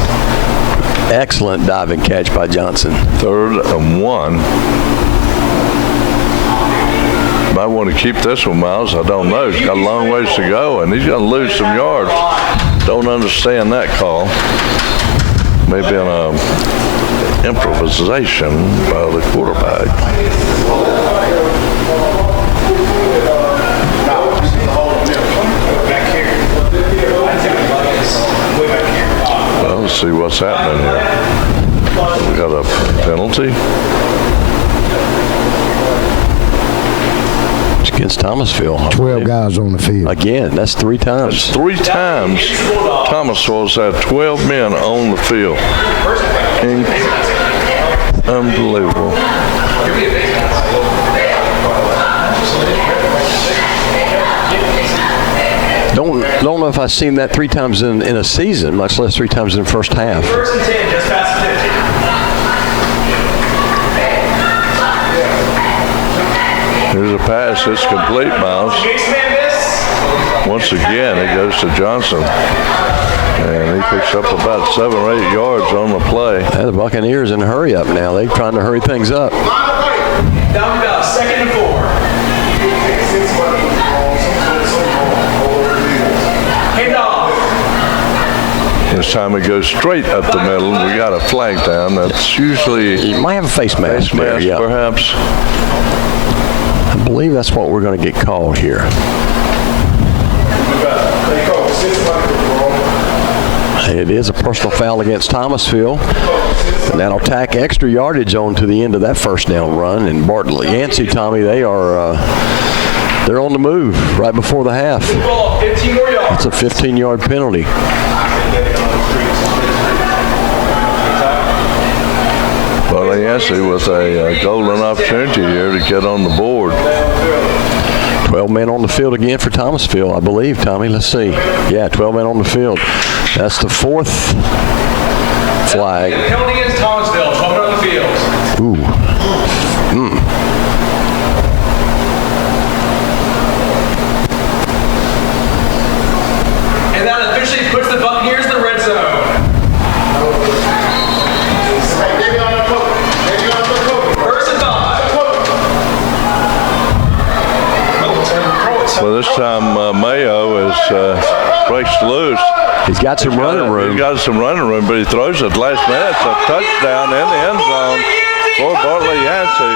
Excellent diving catch by Johnson. 3rd and 1. Might want to keep this one, Miles. I don't know. He's got a long ways to go, and he's going to lose some yards. Don't understand that call. Maybe an improvisation by the quarterback. Well, let's see what's happening here. We got a penalty. Against Thomascille. 12 guys on the field. Again, that's 3 times. That's 3 times Thomascille's had 12 men on the field. Unbelievable. Don't know if I've seen that 3 times in a season, much less 3 times in the first half. 1st and 10, just past the 50. Here's a pass. It's complete, Miles. Once again, it goes to Johnson. And he picks up about 7 or 8 yards on the play. The Buccaneers in a hurry up now. They're trying to hurry things up. Down about 2nd and 4. Hand off. This time it goes straight up the middle. We got a flag down. That's usually You might have a face mask there, mask, yeah. perhaps. I believe that's what we're going to get called here. It is a personal foul against Thomascille, and that'll tack extra yardage on to the end of that first down run. And Bartley, Yancey, Tommy, they're on the move right before the half. 15 more yards. It's a 15-yard penalty. Well, Yancey with a golden opportunity here to get on the board. 12 men on the field again for Thomascille, I believe, Tommy. Let's see. Yeah, 12 men on the field. That's the 4th flag. Penalty against Thomascille, 12 men on the field. Ooh. And that officially puts the Buccaneers in the red zone. Well, this time Mayo is breaks loose. He's got some running room. He's got some running room, but he throws it last minute. It's a touchdown in the end zone for Barley Yancey.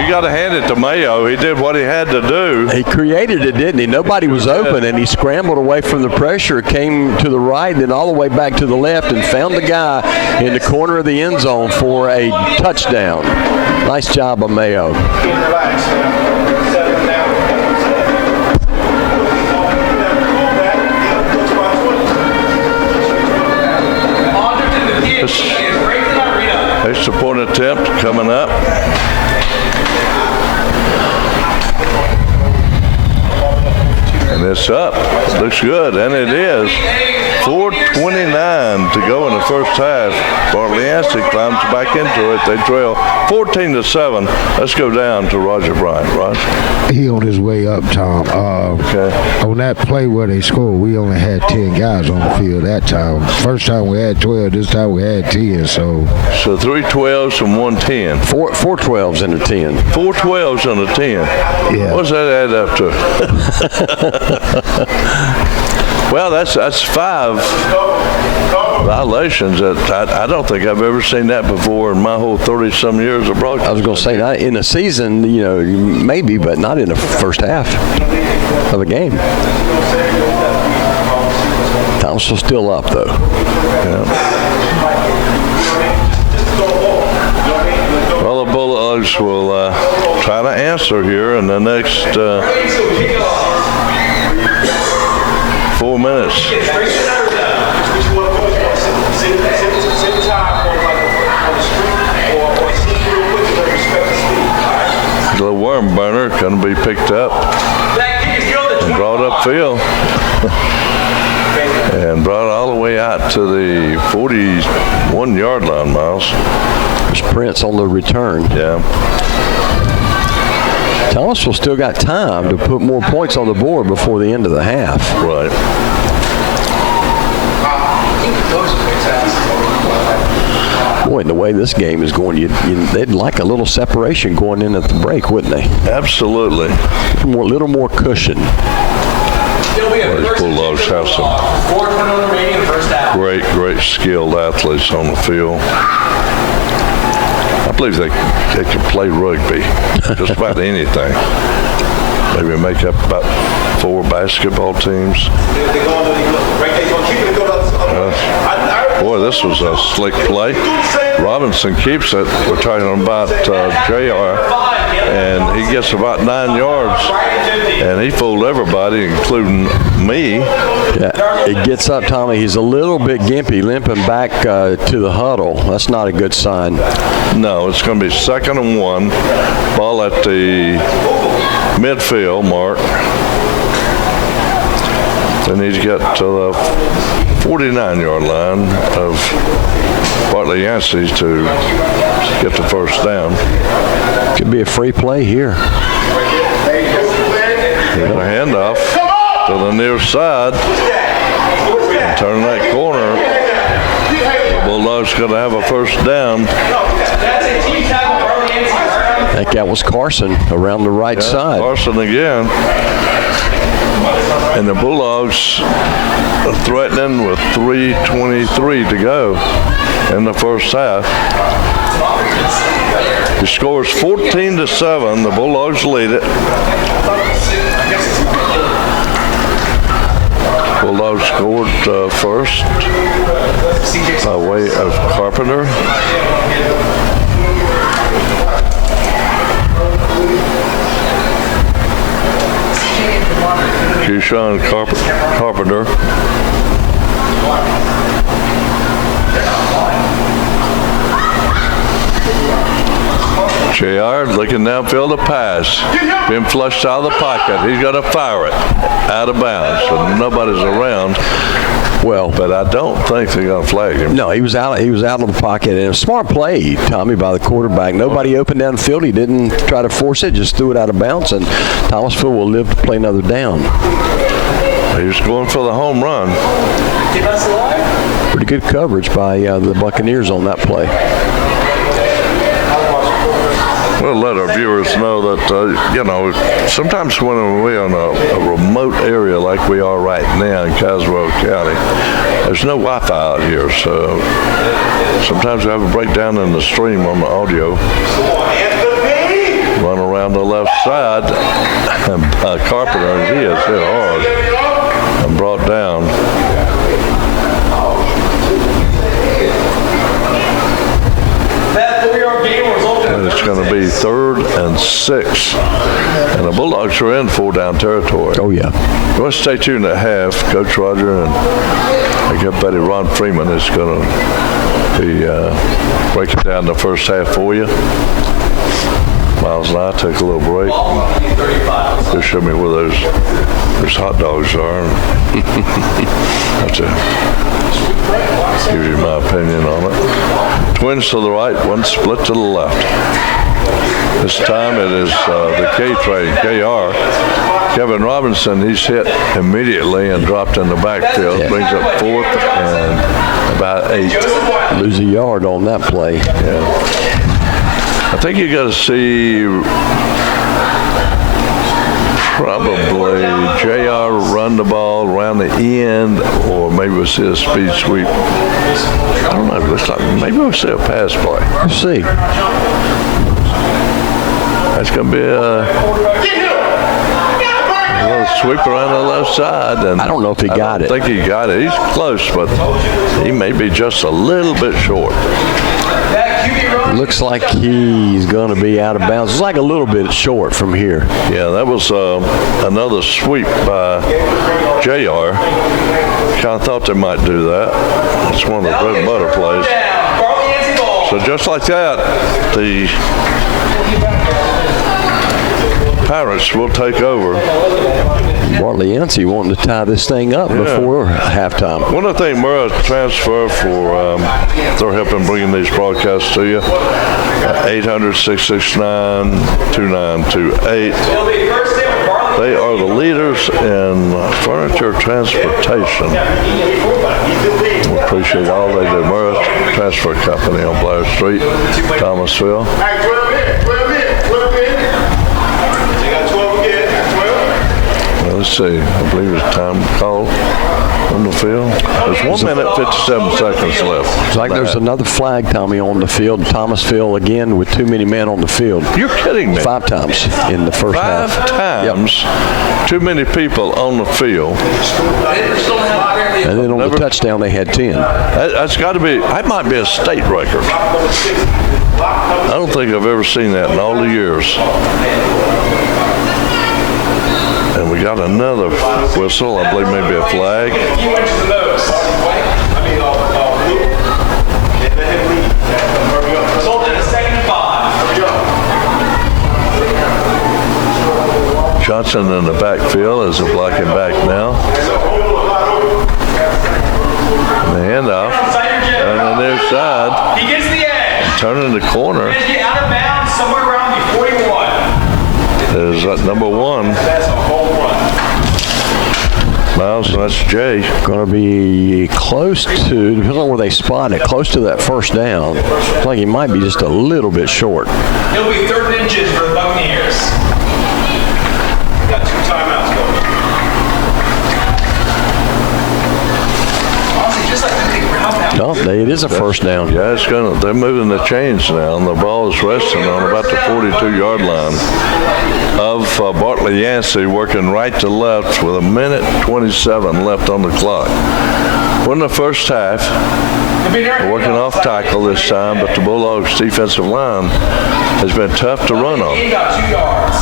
You got to hand it to Mayo. He did what he had to do. He created it, didn't he? Nobody was open, and he scrambled away from the pressure, came to the right, and then all the way back to the left, and found the guy in the corner of the end zone for a touchdown. Nice job of Mayo. Extra point attempt coming up. And it's up. Looks good, and it is. 4:29 to go in the first half. Barley Yancey climbs back into it. They trail 14-7. Let's go down to Roger Bryant. Roger. He on his way up, Tom. Okay. On that play where they scored, we only had 10 guys on the field that time. First time we had 12, this time we had 10. So 3 12s and 1 10. 4 12s and a 10. 4 12s and a 10. Yeah. What's that add up to? Well, that's 5 violations. That I don't think I've ever seen that before in my whole 30-some years of broadcasting. I was going to say, not in a season, maybe, but not in the first half of a game. Thomascille still up, though. Yeah. Well, the Bulldogs will try to answer here in the next 4 minutes. The worm burner going to be picked up and brought upfield and brought all the way out to the 41-yard line, Miles. There's Prince on the return. Yeah. Thomascille still got time to put more points on the board before the end of the half. Right. Boy, the way this game is going, they'd like a little separation going in at the break, wouldn't they? Absolutely. A little more cushion. Well, these Bulldogs have some great skilled athletes on the field. I believe they can play rugby, just about anything. Maybe make up about 4 basketball teams. Boy, this was a slick play. Robinson keeps it. We're talking about JR, and he gets about 9 yards, and he fooled everybody, including me. Yeah, it gets up, Tommy. He's a little bit gimpy, limping back to the huddle. That's not a good sign. No, it's going to be 2nd and 1. Ball at the midfield mark. They need to get to the 49-yard line of Barley Yancey to get the first down. Could be a free play here. Get a handoff to the near side. And turn that corner. The Bulldogs going to have a first down. I think that was Carson around the right side. Carson again. And the Bulldogs are threatening with 3:23 to go in the first half. The score is 14-7. The Bulldogs lead it. Bulldogs scored first by way of Carpenter. Keyshawn Carpenter. JR looking downfield to pass. Being flushed out of the pocket. He's going to fire it out of bounds. So nobody's around. Well, but I don't think they're going to flag him. No, he was out of the pocket, and a smart play, Tommy, by the quarterback. Nobody opened downfield. He didn't try to force it, just threw it out of bounds, and Thomascille will live to play another down. He was going for the home run. Pretty good coverage by the Buccaneers on that play. We'll let our viewers know that, sometimes when we're in a remote area like we are right now in Caswell County, there's no Wi-Fi out here, so sometimes we have a breakdown in the stream on the audio. Run around the left side, and Carpenter, and he is hit hard and brought down. And it's going to be 3rd and 6. And the Bulldogs are in 4-down territory. Oh, yeah. You want to stay tuned at half. Coach Roger and our good buddy Ron Freeman is going to be breaking down the first half for you. Miles and I take a little break. They'll show me where those hot dogs are. Have to give you my opinion on it. Twins to the right, one split to the left. This time it is the K train, KR. Kevin Robinson, he's hit immediately and dropped in the backfield. Yeah. Brings up 4th and about 8. Lose a yard on that play. Yeah. I think you got to see probably JR run the ball around the the end, or maybe we'll see a speed sweep. I don't know. It looks like maybe we'll see a pass play. Let's see. That's going to be a little sweep around the left side. And I don't know if he got it. I think he got it. He's close, but he may be just a little bit short. Looks like he's going to be out of bounds. It's like a little bit short from here. Yeah, that was another sweep by JR. Kind of thought they might do that. It's one of the bread and butter plays. So just like that, the Pirates will take over. Barley Yancey wanting to tie this thing up before halftime. One of the things Murrah transfer for, they're helping bringing these broadcasts to you. 800-669-2928. They are the leaders in furniture transportation. We appreciate all they do. Murrah Transfer Company on Blair Street, Thomascille. Let's see. I believe it's time called on the field. There's 1 minute, 57 seconds left. It's like there's another flag, Tommy, on the field. Thomascille again with too many men on the field. You're kidding me. 5 times in the first half. 5 times. Yep. Too many people on the field. And then on the touchdown, they had 10. That's got to be, that might be a state record. I don't think I've ever seen that in all the years. And we got another whistle, I believe maybe a flag. Johnson in the backfield is a blocking back now. And the handoff on the near side. He gets the edge. Turning the corner. He's get out of bounds somewhere around the 41. Is that number 1. That's a home run. Miles, and that's Jay. Going to be close to, depending on where they spot it, close to that first down. Looks like he might be just a little bit short. He'll be 3rd and inches for the Buccaneers. Got 2 timeouts going. Honestly, just like the big route now. No, it is a first down. Yeah, it's gonna. They're moving the chains now, and the ball is resting on about the 42-yard line of Bartley Yancey, working right to left with 1 minute 27 left on the clock. We're in the first half. We're working off tackle this time, but the Bulldogs' defensive line has been tough to run on. He got 2 yards.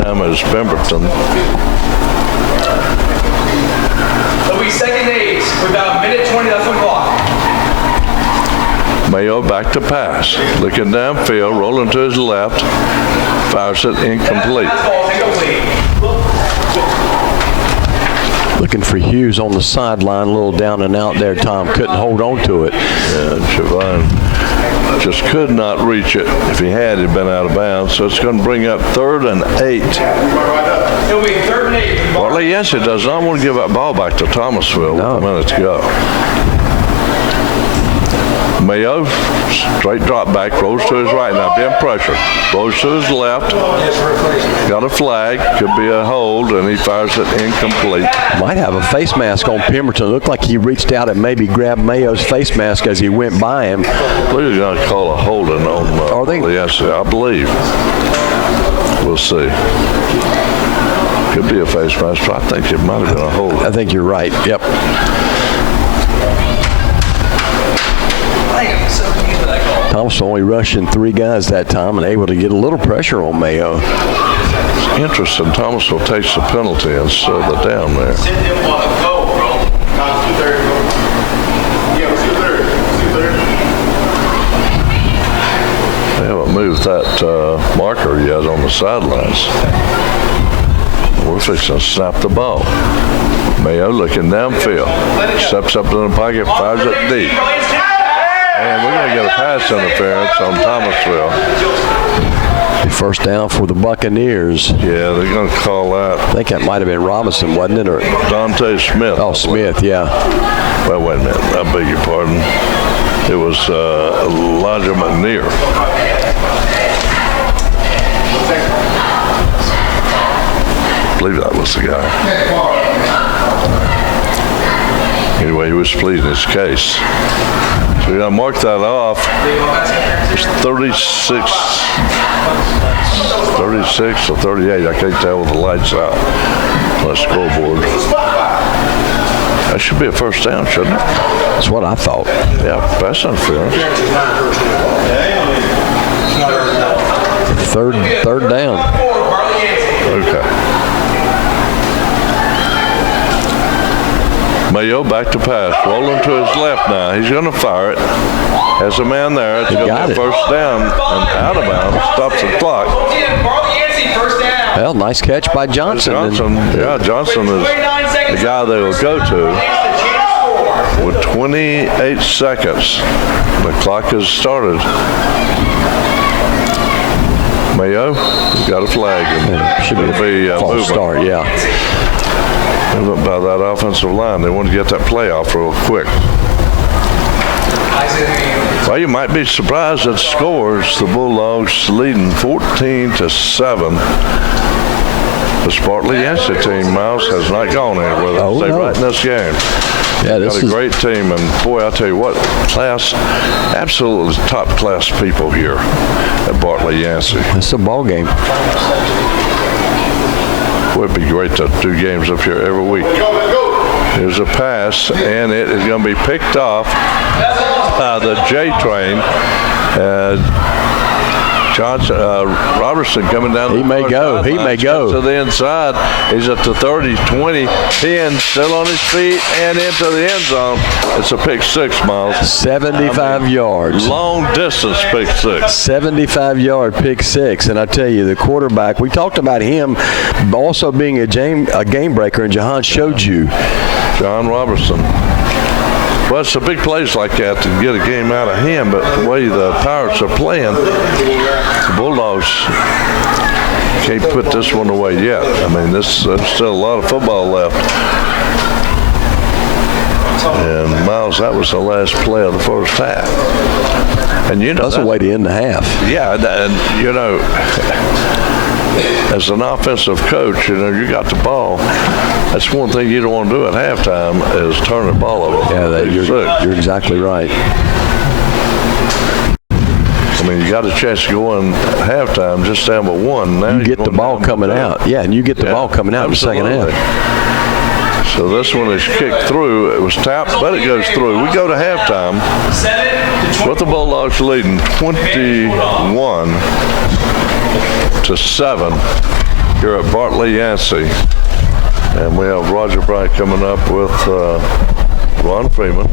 Time is Pemberton. It'll be 2nd and 8 with about 1 minute 20 left on the clock. Mayo back to pass. Looking downfield, rolling to his left. Fires it incomplete. Ball's incomplete. Looking for Hughes on the sideline, a little down and out there, Tom. Couldn't hold on to it. Yeah, Javon just could not reach it. If he had, he'd been out of bounds. So it's going to bring up 3rd and 8. It'll be 3rd and 8. Bartley Yancey does not want to give that ball back to Thomasville with a minute to go. Mayo, straight drop back, rolls to his right now, being pressured. Rolls to his left, got a flag, could be a hold, and he fires it incomplete. Might have a face mask on Pemberton. Looked like he reached out and maybe grabbed Mayo's face mask as he went by him. I believe they're going to call a holding on Are they? Yancey, I believe. We'll see. Could be a face mask, but I think it might have been a hold. I think you're right. Yep. Thomas only rushing 3 guys that time and able to get a little pressure on Mayo. Interesting. Thomasville takes the penalty instead of the down there. Send him on a go, bro. Not 2:30. Yeah, 2:30. 2:30. They haven't moved that marker yet on the sidelines. We're fixing to snap the ball. Mayo looking downfield. Steps up to the pocket, fires it deep. And we're going to get a pass interference on Thomasville. First down for the Buccaneers. Yeah, they're going to call that. I think that might have been Robinson, wasn't it? Or Dante Smith. Oh, Smith, yeah. Well, wait a minute. I beg your pardon. It was Elijah McNear. I believe that was the guy. Anyway, he was pleading his case. So we got to mark that off. It's 36 or 38. I can't tell with the lights out on the scoreboard. That should be a first down, shouldn't it? That's what I thought. Yeah, pass interference. Third down. Okay. Mayo back to pass. Rolling to his left now. He's going to fire it. Has a man there. It's going to be first down and out of bounds. Stops the clock. Well, nice catch by Johnson. Johnson is the guy they will go to with 28 seconds. The clock has started. Mayo got a flag. Should be a false start, yeah. Movement by that offensive line. They want to get that play off real quick. Well, you might be surprised at scores. The Bulldogs leading 14-7. This Barley Yancey team, Miles, has not gone anywhere. They'll stay right in this game. Yeah, this got a great team, and boy, I'll tell you what, absolutely top class people here at Barley Yancey. It's a ball game. Boy, it'd be great to do games up here every week. Here's a pass, and it is going to be picked off by the J train. Johnson, Robertson coming down. He may go. He may go. To the inside. He's at the 30, 20, 10, still on his feet, and into the end zone. It's a pick six, Miles. 75 yards. Long distance pick six. 75-yard pick six. And I tell you, the quarterback, we talked about him also being a game breaker, and Jahan showed you. John Robertson. Well, it's a big plays like that to get a game out of him, but the way the Pirates are playing, the Bulldogs can't put this one away yet. I mean, there's still a lot of football left. And, Miles, that was the last play of the first half. And, you know, that's a way to end the half. Yeah, and, you know, as an offensive coach, you know, you got the ball. That's one thing you don't want to do at halftime is turn the ball over. Yeah, you're exactly right. I mean, you got a chance to go in at halftime just down by one. Now you get the ball coming out. Yeah, and you get the ball coming out absolutely. In the second half. So this one is kicked through. It was tapped, but it goes through. We go to halftime with the Bulldogs leading 21-7 here at Barley Yancey. And we have Roger Bright coming up with Ron Freeman.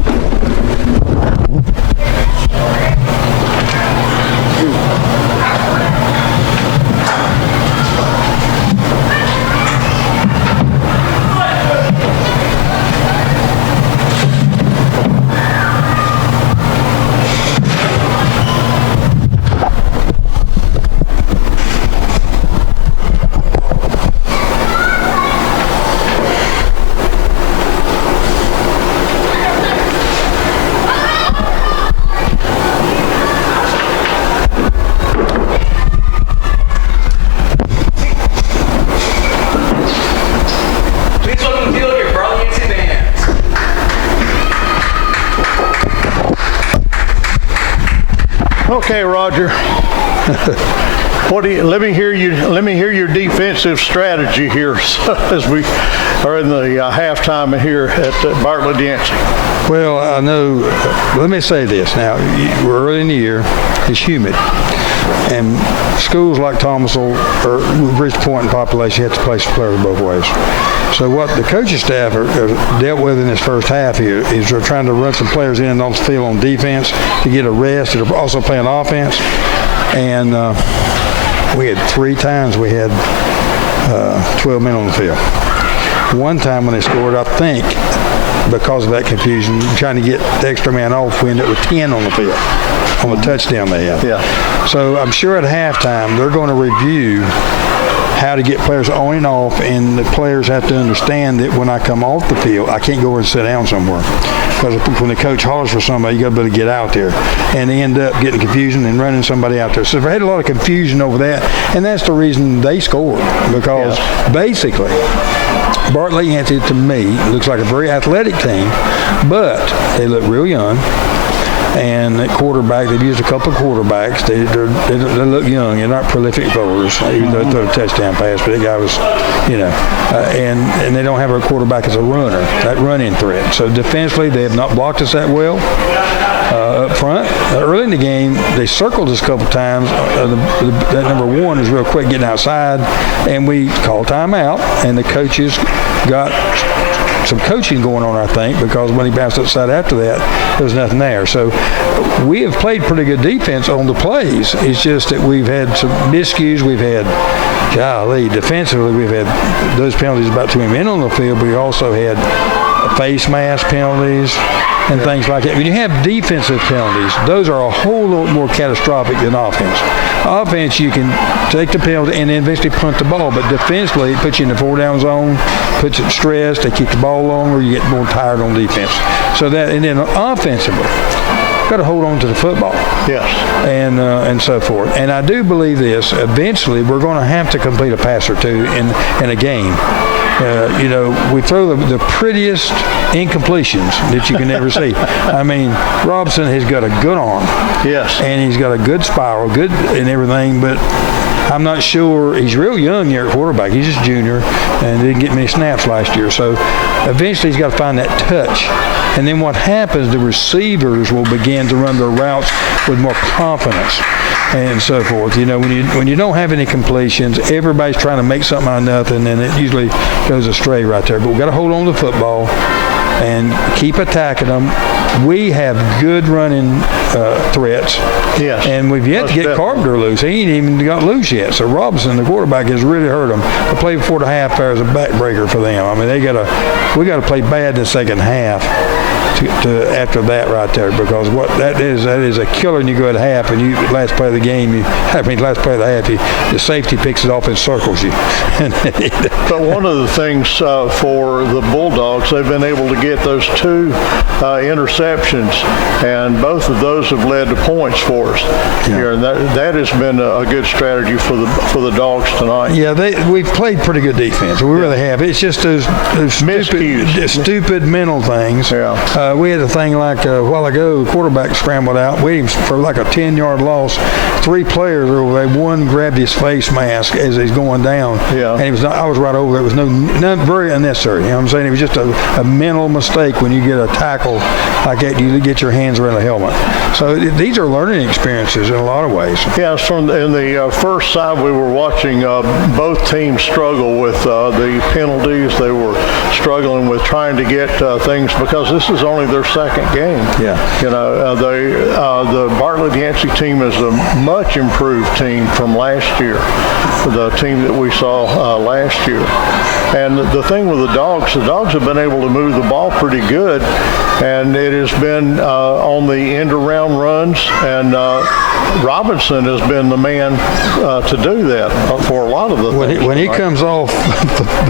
Okay, Roger. Let me hear your defensive strategy here as we are in the halftime here at Bartlett Yancey. Well, I know. Let me say this now. We're early in the year. It's humid, and schools like Thomascille we've reached a point in population you have to place the players both ways. So what the coaching staff are dealt with in this first half here is they're trying to run some players in and off the field on defense to get a rest. They're also playing offense. And we had 3 times we had 12 men on the field. One time when they scored, I think, because of that confusion, trying to get the extra man off, we ended up with 10 on the field on the touchdown they had. Yeah. So I'm sure at halftime they're going to review how to get players on and off, and the players have to understand that when I come off the field, I can't go over and sit down somewhere. because when the coach hollers for somebody, you got to be able to get out there, and they end up getting confusion and running somebody out there. So they had a lot of confusion over that, and that's the reason they scored, because basically Barley Yancey, to me, looks like a very athletic team, but they look real young. And at quarterback, they've used a couple of quarterbacks. They look young. They're not prolific throwers. Even though they threw a touchdown pass, but that guy was, and they don't have a quarterback as a runner, that running threat. So defensively, they have not blocked us that well. Up front, early in the game, they circled us a couple times. That number 1 is real quick getting outside, and we called timeout, and the coaches got some coaching going on, I think, because when he bounced outside after that, there was nothing there. So we have played pretty good defense on the plays. It's just that we've had some miscues. We've had, defensively, we've had those penalties about too many men on the field, but we also had face mask penalties and things like that. When you have defensive penalties, those are a whole lot more catastrophic than offense. Offense, you can take the penalty and then eventually punt the ball, but defensively, it puts you in the 4-down zone, puts it stressed, they keep the ball longer, you get more tired on defense. So that, and then offensively, got to hold on to the football. Yes. And so forth. And I do believe this, eventually we're going to have to complete a pass or two in a game. We throw the prettiest incompletions that you can ever see. I mean, Robinson has got a good arm. Yes. And he's got a good spiral, good and everything, but I'm not sure. He's real young here at quarterback. He's just junior and didn't get many snaps last year. So eventually he's got to find that touch. And then what happens, the receivers will begin to run their routes with more confidence and so forth. When you don't have any completions, everybody's trying to make something out of nothing, and it usually goes astray right there. But we've got to hold on to the football and keep attacking them. We have good running threats. Yes. And we've yet to get Carpenter loose. He ain't even got loose yet. So Robinson, the quarterback, has really hurt them. The play before the half there is a backbreaker for them. I mean, we got to play bad in the second half to after that right there, because what that is a killer. And you go at half, and you last play of the game, last play of the half, the safety picks it off and circles you. But one of the things for the Bulldogs, they've been able to get those 2 interceptions, and both of those have led to points for us here, and that has been a good strategy for the Dogs tonight. Yeah, we've played pretty good defense. We really have. It's just those stupid mental things. Yeah. We had a thing like a while ago, the quarterback scrambled out, waiting for like a 10-yard loss. 3 players over there. One grabbed his face mask as he's going down. Yeah. And I was right over there. It was none very unnecessary. You know what I'm saying? It was just a mental mistake when you get a tackle like that. You get your hands around the helmet. So these are learning experiences in a lot of ways. Yeah, in the first side, we were watching both teams struggle with the penalties. They were struggling with trying to get things, because this is only their second game. Yeah. The Bartlett Yancey team is a much improved team from last year, the team that we saw last year. And the thing with the Dogs have been able to move the ball pretty good, and it has been on the end around runs, and Robinson has been the man to do that for a lot of the things. When he comes off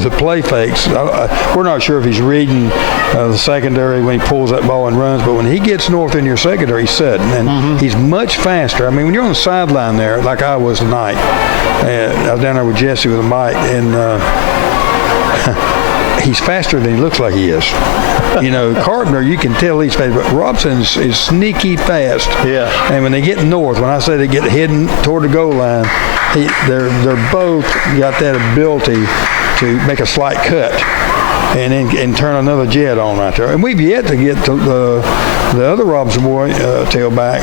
the play fakes, we're not sure if he's reading the secondary when he pulls that ball and runs, but when he gets north in your secondary, he's sudden, and he's much faster. I mean, when you're on the sideline there, like I was tonight, I was down there with Jesse with a mic, and he's faster than he looks like he is. Carpenter, you can tell he's fast, but Robinson is sneaky fast. Yeah. And when they get north, when I say they get heading toward the goal line, they're both got that ability to make a slight cut and turn another jet on right there. And we've yet to get to the other Robinson boy, tailback,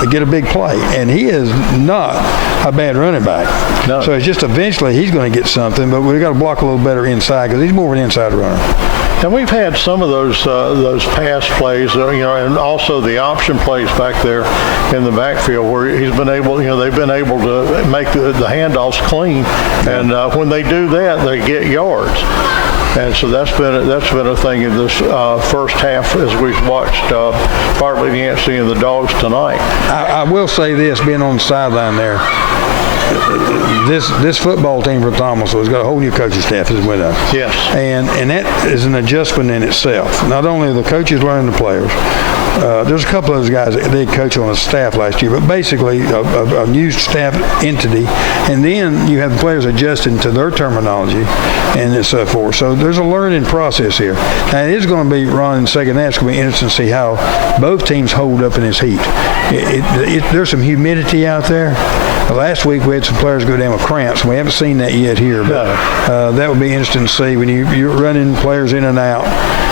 to get a big play. And he is not a bad running back. No. So it's just eventually he's going to get something, but we've got to block a little better inside, because he's more of an inside runner. And we've had some of those pass plays, and also the option plays back there in the backfield where he's been able, they've been able to make the handoffs clean, and when they do that, they get yards. And so that's been a thing in this first half as we've watched Bartlett Yancey and the Dogs tonight. I will say this, being on the sideline there, this football team for Thomascille has got a whole new coaching staff as with us. Yes. And that is an adjustment in itself. Not only are the coaches learning the players, there's a couple of those guys that they coach on the staff last year, but basically a new staff entity, and then you have the players adjusting to their terminology and so forth. So there's a learning process here. Now it is going to be, Ron, in the second half, it's going to be interesting to see how both teams hold up in this heat. There's some humidity out there. Last week we had some players go down with cramps. We haven't seen that yet here, but that would be interesting to see when you're running players in and out.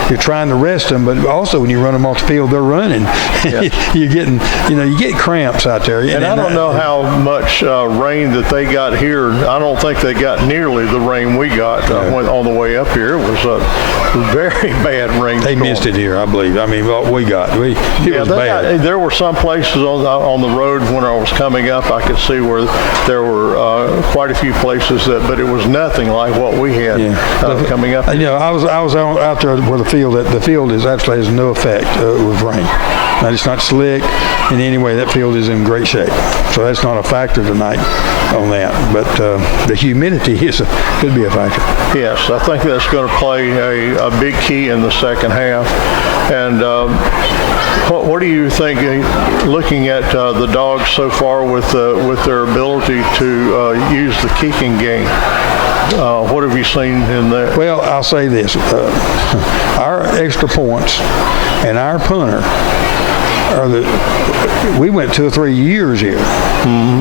You're trying to rest them, but also when you run them off the field, they're running. Yeah. you get cramps out there. And I don't know how much rain that they got here. I don't think they got nearly the rain we got on the way up here. It was a very bad rain. They missed it here, I believe. I mean, what we got, it was bad. There were some places on the road when I was coming up, I could see where there were quite a few places but it was nothing like what we had coming up. I was out there where the field is actually has no effect with rain. Now, it's not slick in any way. That field is in great shape, so that's not a factor tonight on that. But the humidity could be a factor. Yes, I think that's going to play a big key in the second half. And what do you think, looking at the Dogs so far with their ability to use the kicking game? What have you seen in that? Well, I'll say this. Our extra points and our punter we went 2 or 3 years here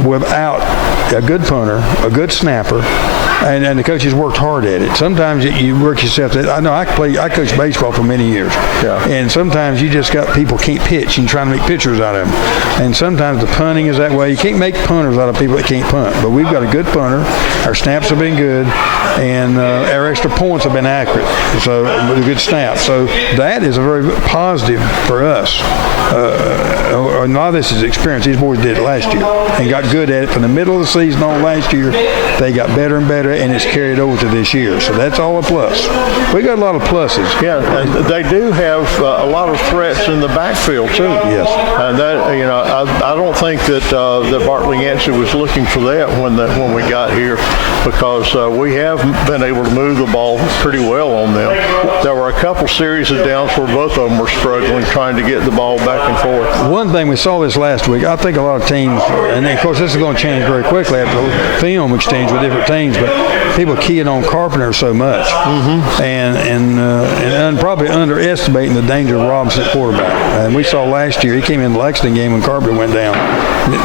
without a good punter, a good snapper, and the coaches worked hard at it. Sometimes you work yourself. I know I coached baseball for many years, and sometimes you just got people can't pitch and trying to make pitchers out of them. And sometimes the punting is that way. You can't make punters out of people that can't punt. But we've got a good punter. Our snaps have been good, and our extra points have been accurate. So with a good snap. So that is a very positive for us. A lot of this is experience. These boys did it last year and got good at it from the middle of the season on last year. They got better and better, and it's carried over to this year. So that's all a plus. We got a lot of pluses. Yeah, and they do have a lot of threats in the backfield too. Yes. And that I don't think that Bartley Yancey was looking for that when we got here, because we have been able to move the ball pretty well on them. There were a couple series of downs where both of them were struggling trying to get the ball back and forth. One thing we saw this last week, I think a lot of teams, and of course this is going to change very quickly after the film exchange with different teams, but people keying on Carpenter so much, and probably underestimating the danger of Robinson at quarterback. And we saw last year, he came in the Lexington game when Carpenter went down.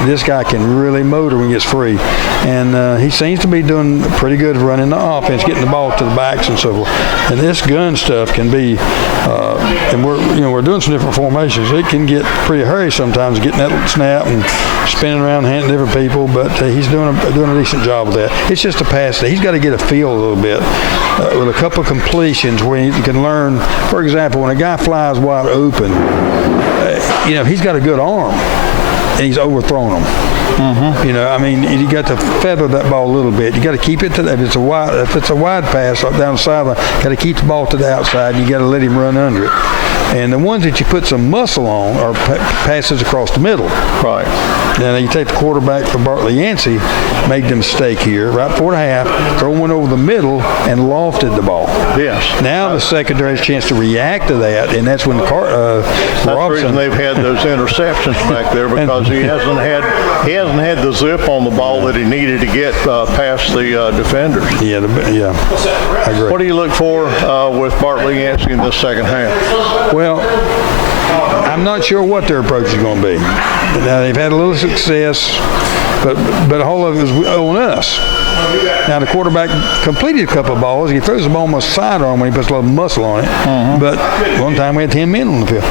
This guy can really motor when he gets free, and he seems to be doing pretty good running the offense, getting the ball to the backs and so forth. And this gun stuff can be, and we're doing some different formations. It can get pretty hairy sometimes, getting that snap and spinning around, handing different people. But he's doing a decent job with that. It's just a pass. He's got to get a feel a little bit with a couple of completions where he can learn. For example, when a guy flies wide open, he's got a good arm, and he's overthrown them. I mean, you got to feather that ball a little bit. You got to keep it to if it's a wide pass up down the sideline, got to keep the ball to the outside. And you got to let him run under it. And the ones that you put some muscle on are passes across the middle. Right. Now you take the quarterback for Bartley Yancey, made the mistake here, right before the half, throw one over the middle and lofted the ball. Yes. Now the secondary has a chance to react to that, and that's when that's the reason they've had those interceptions back there, because he hasn't had the zip on the ball that he needed to get past the defenders. Yeah, I agree. What do you look for with Bartley Yancey in the second half? Well, I'm not sure what their approach is going to be. Now, they've had a little success, but a whole of it is on us. Now, the quarterback completed a couple of balls. He throws the ball almost sidearm when he puts a lot of muscle on it. But one time we had 10 men on the field.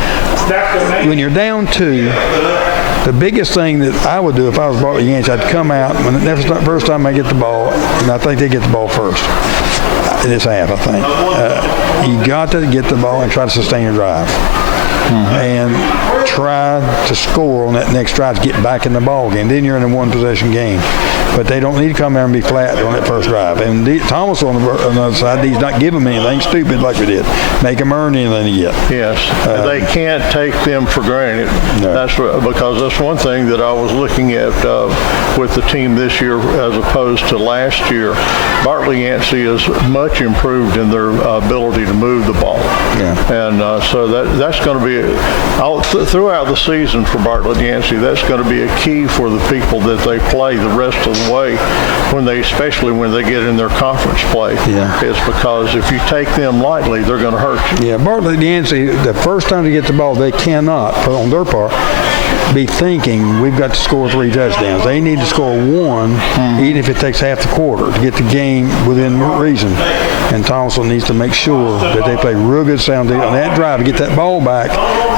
When you're down 2, the biggest thing that I would do if I was Bartley Yancey, I'd come out when the first time I get the ball, and I think they get the ball first. This half, I think. You got to get the ball and try to sustain your drive. And try to score on that next drive to get back in the ball game. Then you're in a one-possession game. But they don't need to come there and be flat on that first drive. And Thomas on the other side, he's not giving them anything stupid like we did. Make them earn anything to get. Yes, they can't take them for granted. No. Because that's one thing that I was looking at with the team this year as opposed to last year. Barley Yancey is much improved in their ability to move the ball. Yeah. And so that's going to be, throughout the season for Bartlett Yancey, that's going to be a key for the people that they play the rest of the way, especially when they get in their conference play. Yeah. It's because if you take them lightly, they're going to hurt you. Yeah, Bartlett Yancey, the first time they get the ball, they cannot, on their part, be thinking we've got to score 3 touchdowns. They need to score 1, even if it takes half the quarter, to get the game within reason. And Thomascille needs to make sure that they play real good sound on that drive to get that ball back.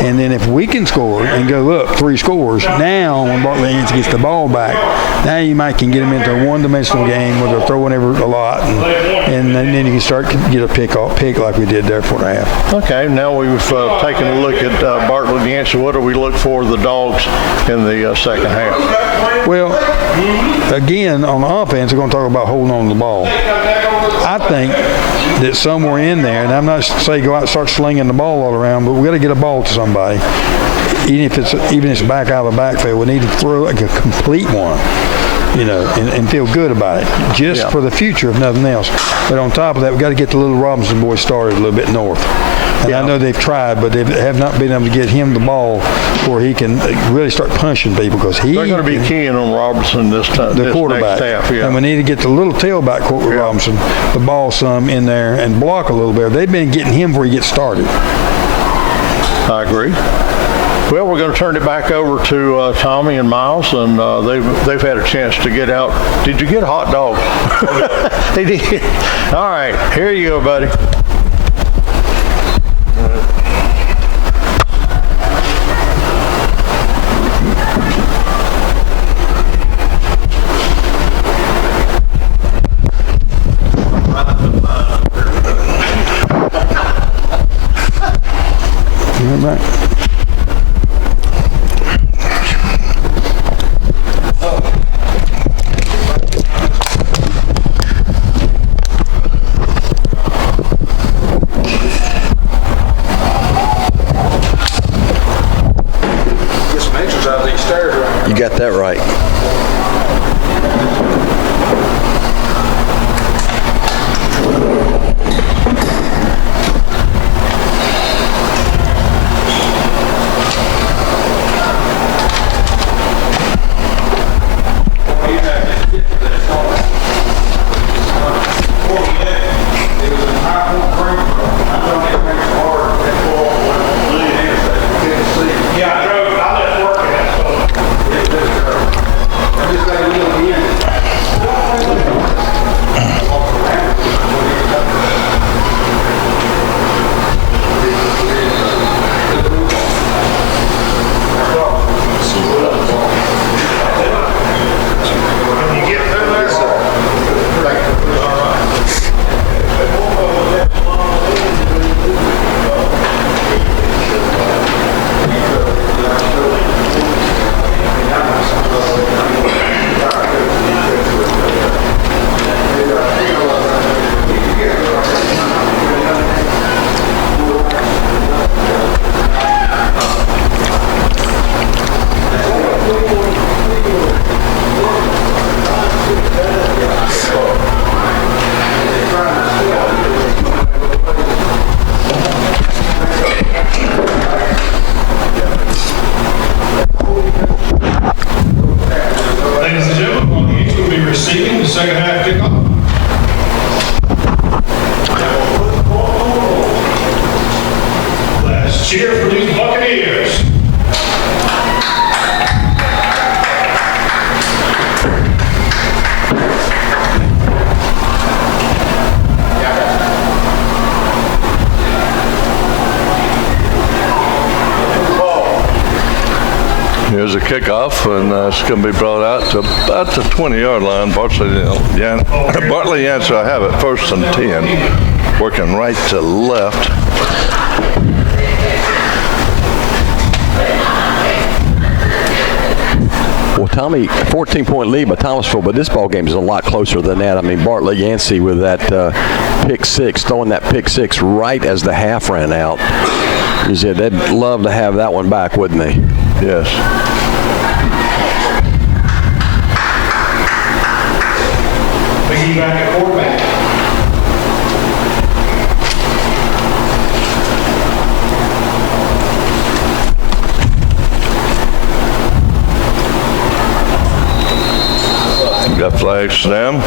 And then if we can score and go up 3 scores, now when Bartlett Yancey gets the ball back, now you might can get them into a one-dimensional game where they're throwing a lot, and then you can start to get a pick like we did there for the half. Okay, now we've taken a look at Bartlett Yancey. What do we look for the Dogs in the second half? Well, again, on the offense, we're going to talk about holding on to the ball. I think that somewhere in there, and I'm not saying go out and start slinging the ball all around, but we got to get a ball to somebody. Even if it's back out of the backfield, we need to throw like a complete one, and feel good about it, just for the future, if nothing else. But on top of that, we got to get the little Robinson boy started a little bit north. And I know they've tried, but they have not been able to get him the ball where he can really start punching people, because they're going to be keying on Robinson this time. The quarterback. Next half, And we need to get the little tailback Robinson the ball some in there and block a little bit. They've been getting him before he gets started. I agree. Well, we're going to turn it back over to Tommy and Miles, and they've had a chance to get out. Did you get a hot dog? He did. All right, here you go, buddy. You got that right. Cheer for these Buccaneers. Here's a kickoff, and it's going to be brought out to about the 20-yard line. Bartley Yancey, I have it 1st and 10, working right to left. Well, Tommy, 14-point lead by Thomasville, but this ball game is a lot closer than that. I mean, Bartley Yancey with that pick six, throwing that pick six right as the half ran out. He said they'd love to have that one back, wouldn't they? Yes. McGee back at quarterback. Got flags down.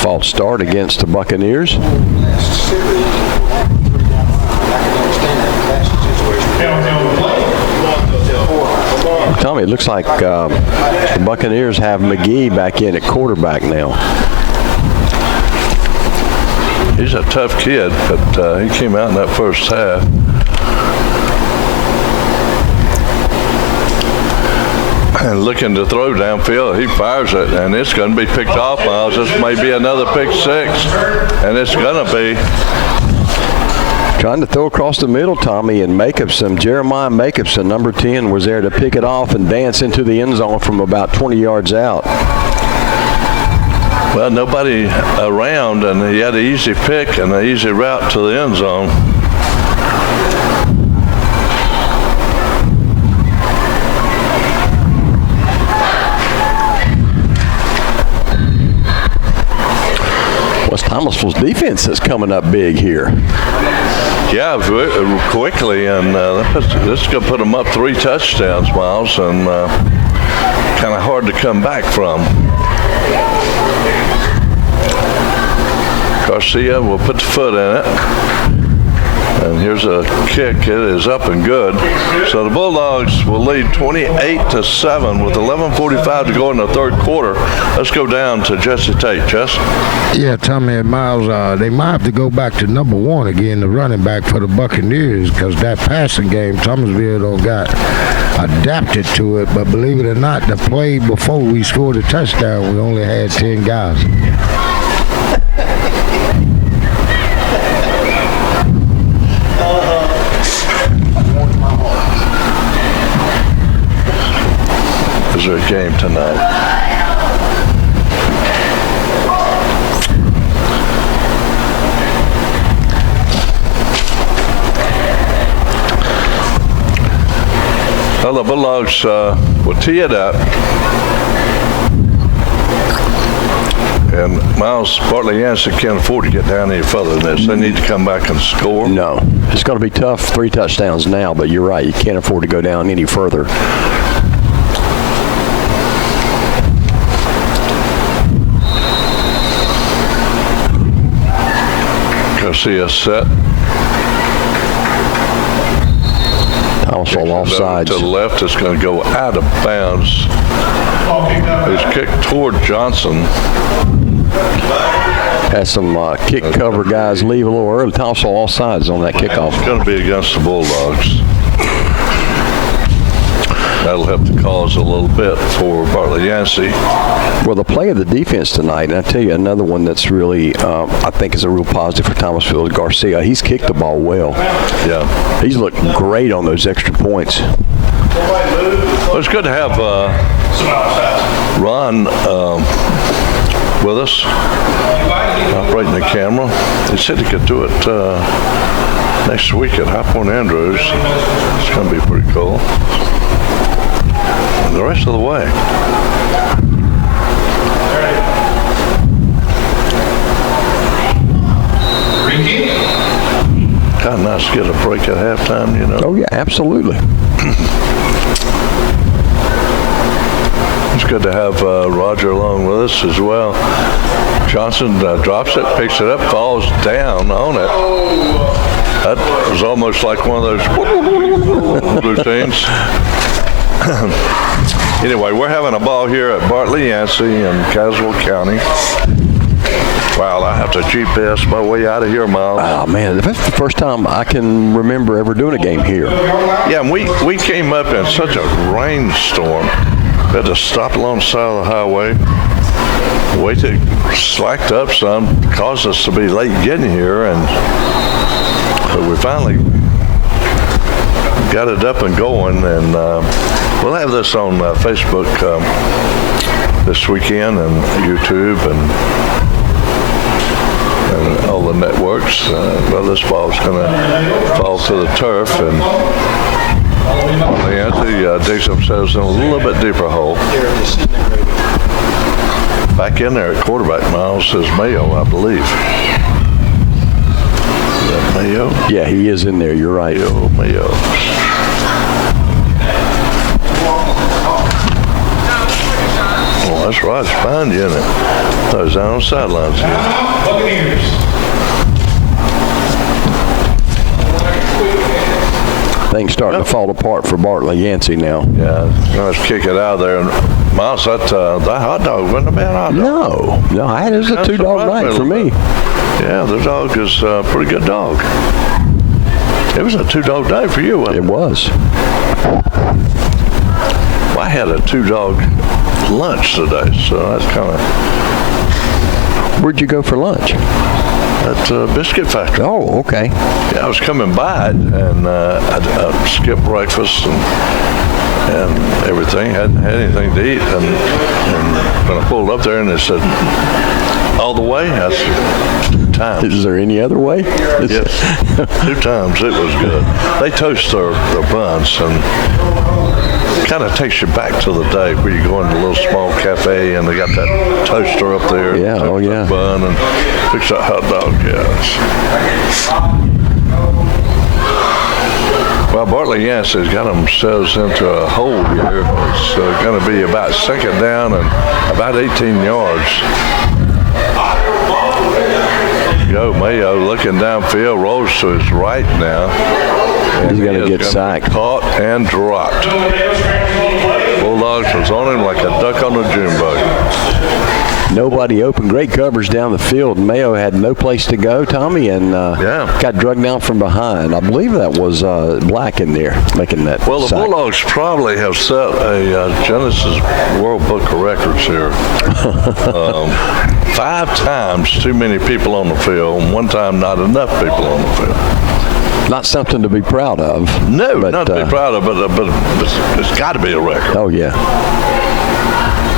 False start against the Buccaneers. Tommy, it looks like the Buccaneers have McGee back in at quarterback now. He's a tough kid, but he came out in that first half. And looking to throw downfield, he fires it, and it's going to be picked off, Miles. This may be another pick six, and it's going to be. Trying to throw across the middle, Tommy, and Jeremiah Jacobson, number 10, was there to pick it off and dance into the end zone from about 20 yards out. Well, nobody around, and he had an easy pick and an easy route to the end zone. West Thomasville's defense is coming up big here. Yeah, quickly, and this is going to put them up 3 touchdowns, Miles, and kind of hard to come back from. Garcia will put the foot in it. And here's a kick. It is up and good. So the Bulldogs will lead 28-7 with 11:45 to go in the third quarter. Let's go down to Jesse Tate. Jess? Yeah, Tommy and Miles, they might have to go back to number 1 again, the running back for the Buccaneers, because that passing game, Thomasville got adapted to it. But believe it or not, the play before we scored a touchdown, we only had 10 guys. Is there a game tonight? Well, the Bulldogs will tee it up. And Miles, Bartley Yancey can't afford to get down any further than this. They need to come back and score. No, it's going to be tough, 3 touchdowns now, but you're right. You can't afford to go down any further. Garcia set. Thomasville offsides. To the left, it's going to go out of bounds. It's kicked toward Johnson. Has some kick cover guys leave a little early. Thomasville offsides on that kickoff. It's going to be against the Bulldogs. That'll help the cause a little bit for Bartley Yancey. Well, the play of the defense tonight, and I tell you another one that's really, I think is a real positive for Thomasville is Garcia. He's kicked the ball well. Yeah. He's looked great on those extra points. Well, it's good to have Ron with us, operating the camera. He said he could do it next week at High Point Andrews. It's going to be pretty cool. And the rest of the way. Kind of nice to get a break at halftime, you know. Oh, yeah, absolutely. It's good to have Roger along with us as well. Johnson drops it, picks it up, falls down on it. That was almost like one of those routines. Anyway, we're having a ball here at Bartley Yancey in Caswell County. Wow, I have to GPS my way out of here, Miles. Oh, man, that's the first time I can remember ever doing a game here. Yeah, and we came up in such a rainstorm. We had to stop along the side of the highway. Wait till it slacked up some, caused us to be late getting here, and we finally got it up and going, and we'll have this on Facebook this weekend and YouTube and all the networks. Well, this ball's going to fall to the turf, and Yancey digs themselves in a little bit deeper hole. Back in there at quarterback, Miles, is Mayo, I believe. Is that Mayo? Yeah, he is in there. You're right. Mayo. Well, that's right. It's behind you, isn't it? That was down on the sidelines again. Buccaneers. Things starting to fall apart for Bartley Yancey now. Yeah, let's kick it out of there. And Miles, that hot dog wasn't a bad hot dog. No, it was a two-dog night for me. Yeah, the dog is a pretty good dog. It was a two-dog night for you, wasn't it? It was. Well, I had a two-dog lunch today, so that's kind of... Where'd you go for lunch? At Biscuit Factory. Oh, okay. Yeah, I was coming by it, and I skipped breakfast and everything. Hadn't had anything to eat, and when I pulled up there, and they said, all the way? I said, 2 times. Is there any other way? Yes, 2 times. It was good. They toast their buns, and kind of takes you back to the day where you go into a little small cafe and they got that toaster up there. Yeah, oh yeah. Bun and fix that hot dog, yes. Well, Bartley Yancey's got themselves into a hole here. It's going to be about 2nd down and about 18 yards. Go Mayo looking downfield, rolls to his right now. He's going to get sacked. Caught and dropped. Bulldogs was on him like a duck on a June bug. Nobody open. Great coverage down the field. Mayo had no place to go, Tommy, and got drugged down from behind. I believe that was Black in there making that Well, the sack. Bulldogs probably have set a Genesis World Book of Records here. 5 times too many people on the field, and 1 time not enough people on the field. Not something to be proud of. No, but, not to be proud of, but it's got to be a record. Oh, yeah.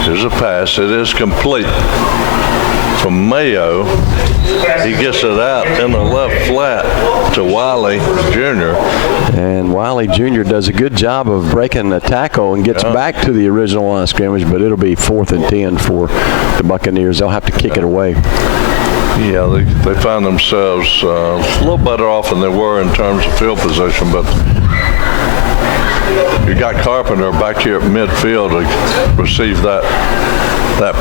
Here's a pass. It is complete from Mayo. He gets it out in the left flat to Wiley Jr. And Wiley Jr. does a good job of breaking the tackle and gets back to the original line of scrimmage, but it'll be 4th and 10 for the Buccaneers. They'll have to kick it away. Yeah, they find themselves a little better off than they were in terms of field position, but you got Carpenter back here at midfield to receive that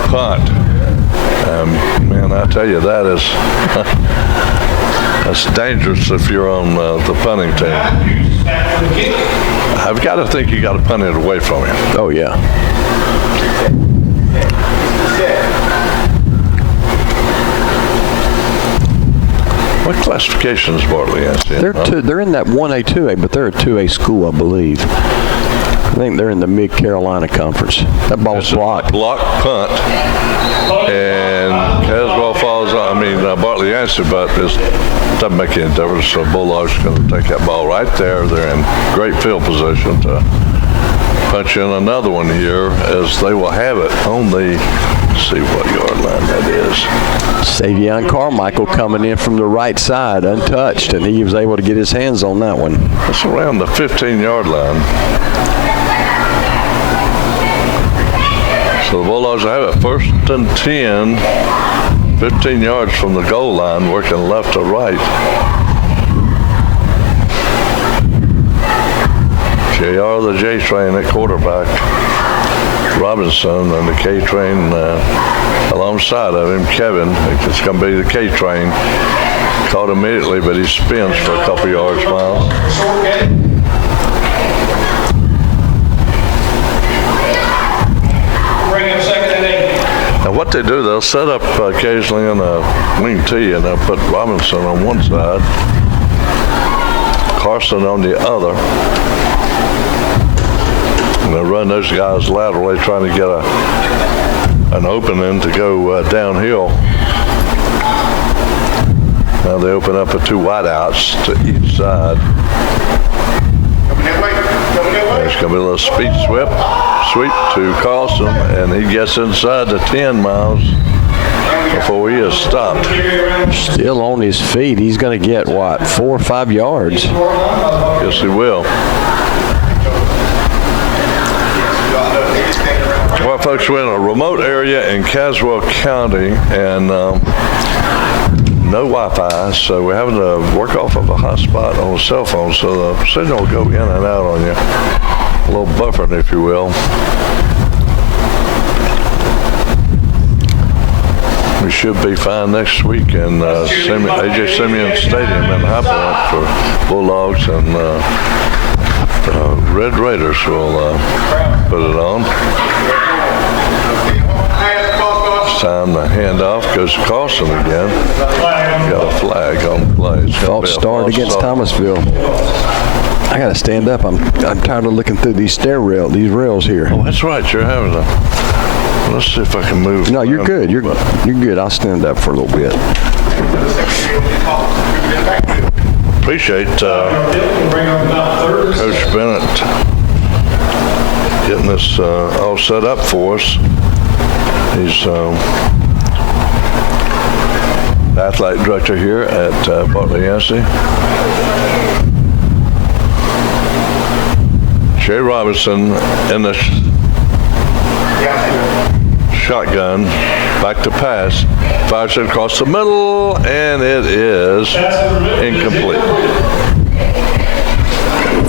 punt. Man, I tell you, that is that's dangerous if you're on the punting team. I've got to think you got to punt it away from him. Oh, yeah. What classification is Bartley Yancey? They're in that 1A, 2A, but they're a 2A school, I believe. I think they're in the Mid-Carolina Conference. That ball's blocked. Block punt. And Caswell falls on. Bartley Yancey, but it doesn't make any difference. So Bulldogs are going to take that ball right there. They're in great field position to punch in another one here, as they will have it on the, let's see what yard line that is. Savion Carmichael coming in from the right side, untouched, and he was able to get his hands on that one. It's around the 15-yard line. So the Bulldogs have it 1st and 10, 15 yards from the goal line, working left to right. JR, the J-Train at quarterback. Robinson and the K-Train alongside of him, Kevin. It's going to be the K-Train. Caught immediately, but he spins for a couple yards, Miles. Now what they do, they'll set up occasionally in a wing tee, and they'll put Robinson on one side, Carson on the other. And they'll run those guys laterally, trying to get an opening to go downhill. Now they open up with 2 wideouts to each side. Coming that way. going to be a little speed sweep to Carlson, and he gets inside the 10 miles before he is stopped. Still on his feet. He's going to get, what, 4 or 5 yards? Yes, he will. Well, folks, we're in a remote area in Caswell County, and no Wi-Fi, so we're having to work off of a hotspot on a cell phone, so the signal will go in and out on you. A little buffering, if you will. We should be fine next week in A.J. Simeon Stadium in High Point for Bulldogs, and the Red Raiders will put it on. Time the handoff goes to Carlson again. Got a flag on the play. False start against Thomascille. I got to stand up. I'm tired of looking through these rails here. Oh, that's right. You're having a. Let's see if I can move. No, you're good. You're good. I'll stand up for a little bit. Appreciate Coach Bennett getting this all set up for us. He's the athletic director here at Barley, Yancey. Jay Robinson in the shotgun, back to pass, fires it across the middle, and it is incomplete.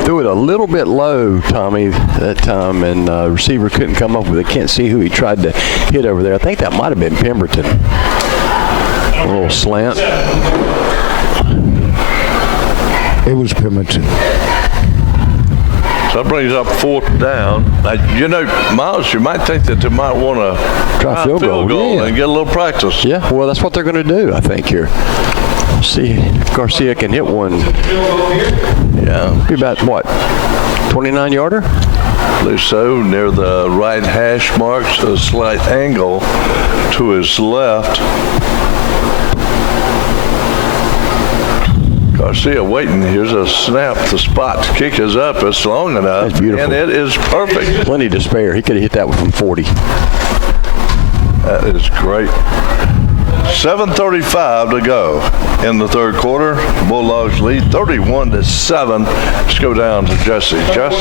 Threw it a little bit low, Tommy, that time, and receiver couldn't come up with it. Can't see who he tried to hit over there. I think that might have been Pemberton. A little slant. It was Pemberton. So that brings up 4th down. You know, Miles, you might think that they might want to try field goal yeah, and get a little practice. Yeah, well, that's what they're going to do, I think, here. See if Garcia can hit one. Yeah. Be about, what, 29-yarder? I believe so, near the right hash marks, a slight angle to his left. Garcia waiting. Here's a snap. The spot to kick is up. It's long enough. That's beautiful. And it is perfect. Plenty to spare. He could have hit that one from 40. That is great. 7:35 to go in the third quarter. Bulldogs lead 31-7. Let's go down to Jesse. Jess?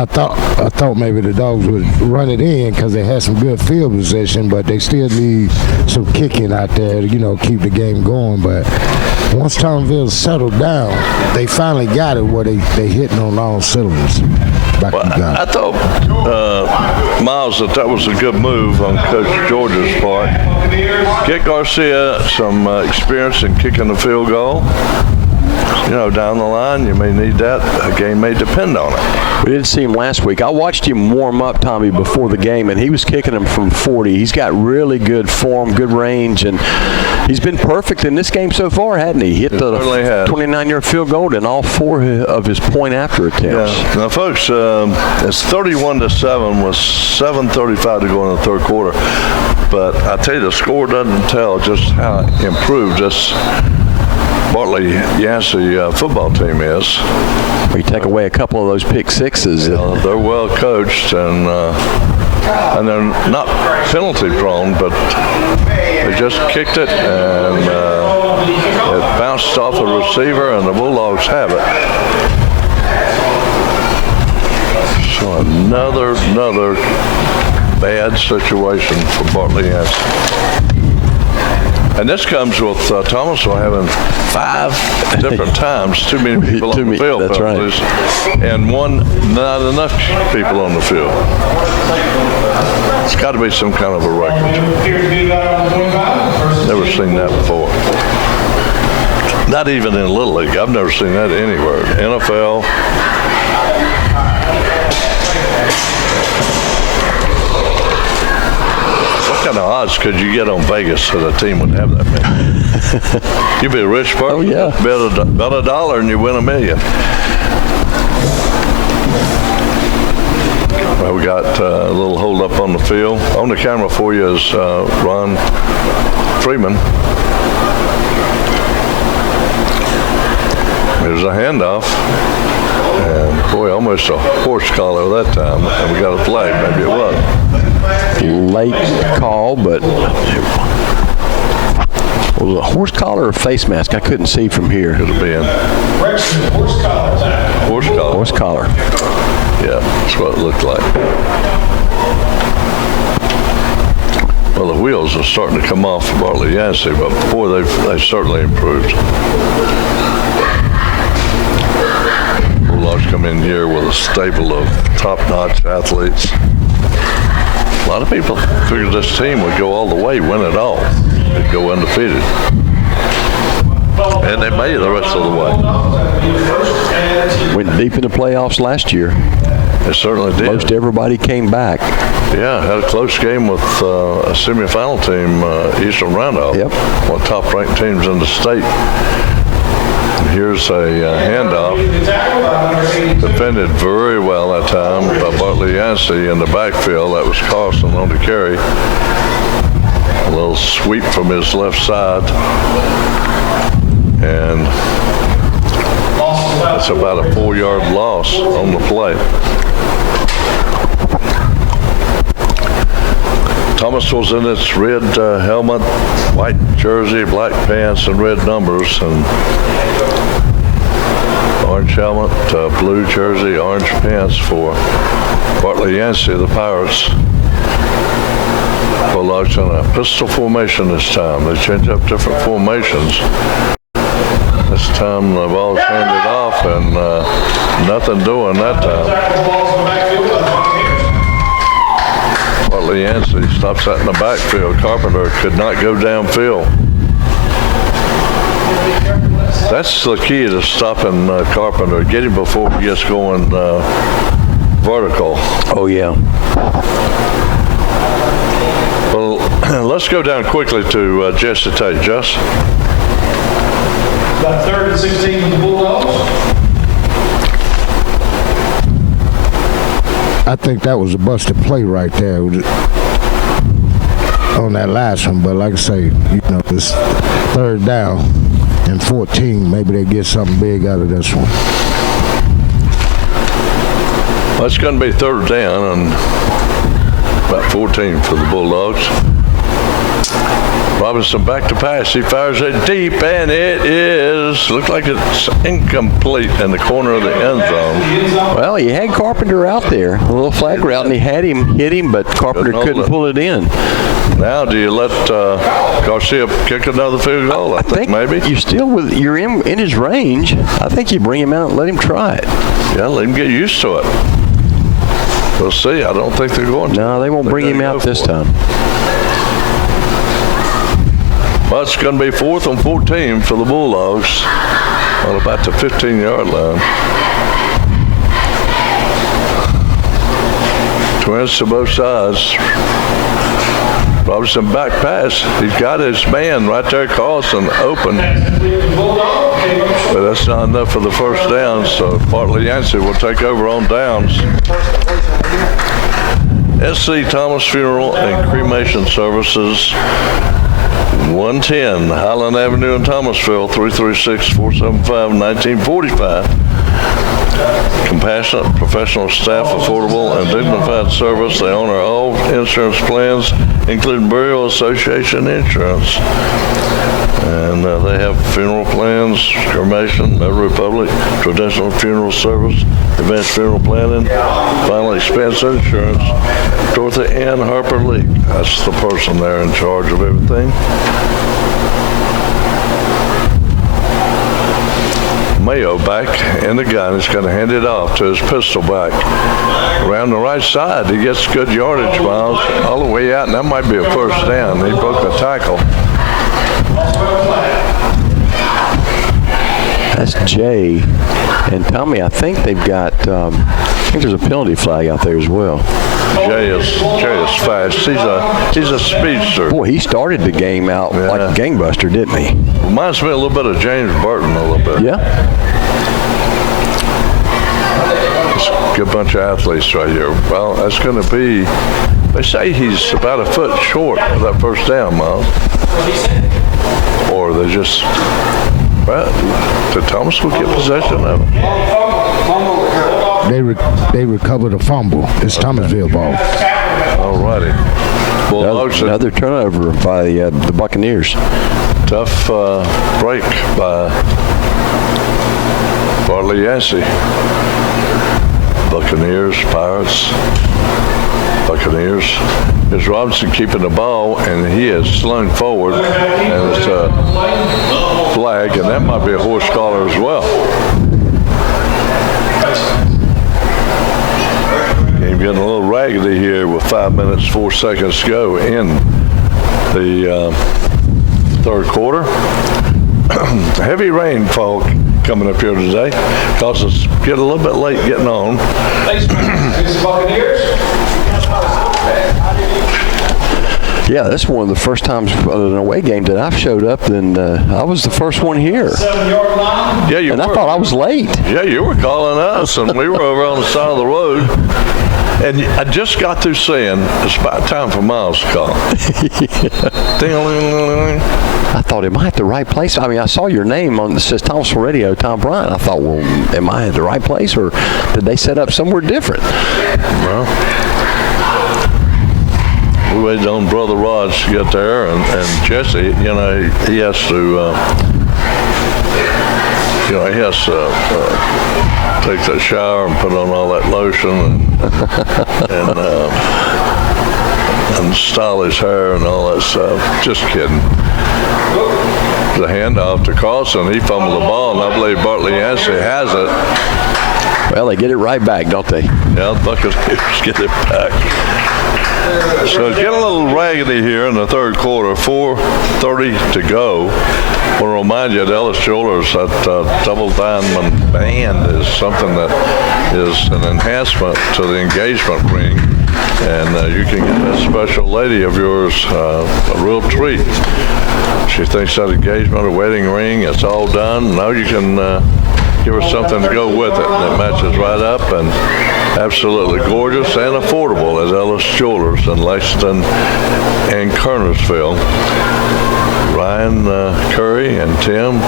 I thought maybe the Dogs would run it in because they had some good field position, but they still need some kicking out there to, keep the game going. But once Thomasville settled down, they finally got it where they hitting on all cylinders. I thought, Miles, that was a good move on Coach George's part. Get Garcia some experience in kicking the field goal. Down the line, you may need that. A game may depend on it. We didn't see him last week. I watched him warm up, Tommy, before the game, and he was kicking them from 40. He's got really good form, good range, and he's been perfect in this game so far, hadn't he? Hit the 29-yard field goal in all 4 of his point-after attempts. Yeah. Now, folks, it's 31-7 with 7:35 to go in the third quarter. But I tell you, the score doesn't tell just how improved this Bartley Yancey football team is. We take away a couple of those pick sixes. They're well coached, and they're not penalty prone, but they just kicked it, and it bounced off the receiver, and the Bulldogs have it. So another bad situation for Bartley Yancey. And this comes with Thomascille having 5 different times too many people on the field. That's right. And not enough people on the field. It's got to be some kind of a record. Never seen that before. Not even in Little League. I've never seen that anywhere. NFL. What kind of odds could you get on Vegas that a team would have that many? You'd be a rich person. Oh, yeah. Bet $1 and you win $1 million. Well, we got a little hold up on the field. On the camera for you is Ron Freeman. There's a handoff. And, boy, almost a horse collar that time. And we got a flag. Maybe it was. Late call, but was it a horse collar or face mask? I couldn't see from here. Could have been. Horse collar. Horse collar. Horse collar. Yeah, that's what it looked like. Well, the wheels are starting to come off Barley Yancey, but boy, they've certainly improved. Bulldogs come in here with a stable of top-notch athletes. A lot of people figured this team would go all the way, win it all. They'd go undefeated. And they may the rest of the way. Went deep in the playoffs last year. They certainly did. Most everybody came back. Yeah, had a close game with a semifinal team, Eastern Roundup. Yep. One of the top-ranked teams in the state. And here's a handoff. Defended very well that time by Bartley Yancey in the backfield. That was Carlson on the carry. A little sweep from his left side. And it's about a 4-yard loss on the play. Thomascille's in its red helmet, white jersey, black pants, and red numbers, and orange helmet, blue jersey, orange pants for Bartley Yancey, the Pirates. Bulldogs in a pistol formation this time. They change up different formations. This time the ball's handed off, and nothing doing that time. Bartley Yancey stops that in the backfield. Carpenter could not go downfield. That's the key to stopping Carpenter. Get him before he gets going vertical. Oh, yeah. Well, let's go down quickly to Jesse Tate. Jess? About 3rd and 16 for the Bulldogs. I think that was a busted play right there on that last one. But like I say, this 3rd down and 14, maybe they get something big out of this one. Well, it's going to be 3rd down and about 14 for the Bulldogs. Robinson back to pass. He fires it deep, and it looks like it's incomplete in the corner of the end zone. Well, he had Carpenter out there, a little flag route, and he had him hit him, but Carpenter couldn't pull it in. Now, do you let Garcia kick another field goal? I think maybe. You're in his range. I think you bring him out and let him try it. Yeah, let him get used to it. We'll see. I don't think they're going to. No, they won't bring him out this time. Well, it's going to be 4th and 14 for the Bulldogs on about the 15-yard line. Twins to both sides. Robinson back pass. He's got his man right there, Carlson, open. But that's not enough for the 1st down, so Bartley Yancey will take over on downs. SC Thomas Funeral and Cremation Services, 110 Highland Avenue in Thomasville, 336-475-1945. Compassionate, professional staff, affordable, and dignified service. They honor all insurance plans, including Burial Association insurance. And they have funeral plans, cremation, Metal Republic, traditional funeral service, advanced funeral planning, final expense insurance. Dorothy Ann Harper Leak, that's the person there in charge of everything. Mayo back in the gun. He's going to hand it off to his pistol back. Around the right side, he gets good yardage, Miles, all the way out, and that might be a 1st down. He broke the tackle. That's Jay. And Tommy, I think they've got, I think there's a penalty flag out there as well. Jay is fast. He's a speedster. Boy, he started the game out like a gangbuster, didn't he? Reminds me a little bit of James Burton a little bit. Yeah. It's a good bunch of athletes right here. Well, that's going to be, they say he's about a foot short of that 1st down, Miles. Or they just Well, did Thomasville get possession of it? They recovered a fumble. It's Thomasville ball. All righty. Bulldogs, Another turnover by the Buccaneers. tough break by Barley, Yancey. Buccaneers, Pirates. Buccaneers. Here's Robinson keeping the ball, and he is slung forward, and it's a flag, and that might be a horse collar as well. Game getting a little raggedy here with 5 minutes, 4 seconds to go in the third quarter. Heavy rainfall coming up here today. Caused us to get a little bit late getting on. Yeah, that's one of the first times in an away game that I've showed up, and I was the first one here. 7-yard line. Yeah, you And were. I thought I was late. Yeah, you were calling us, and we were over on the side of the road. And I just got through saying, it's about time for Miles to call. Ding-a-ling-a-ling-a-ling. I thought, am I at the right place? I mean, I saw your name on, it says Thomasville Radio, Tom Bryant. I thought, well, am I at the right place, or did they set up somewhere different? Well, we waited on Brother Rod to get there, and Jesse, you know, he has to, take that shower and put on all that lotion and style his hair and all that stuff. Just kidding. The handoff to Carlson, he fumbled the ball, and I believe Bartley Yancey has it. Well, they get it right back, don't they? Yeah, the Buccaneers get it back. So it's getting a little raggedy here in the third quarter. 4:30 to go. I want to remind you that Ellis Jewelers, that double diamond band is something that is an enhancement to the engagement ring. And you can get that special lady of yours a real treat. She thinks that engagement or wedding ring, it's all done. Now you can give her something to go with it, and it matches right up, and absolutely gorgeous and affordable at Ellis Jewelers in Lexington and Kernersville. Ryan Curry and Tim,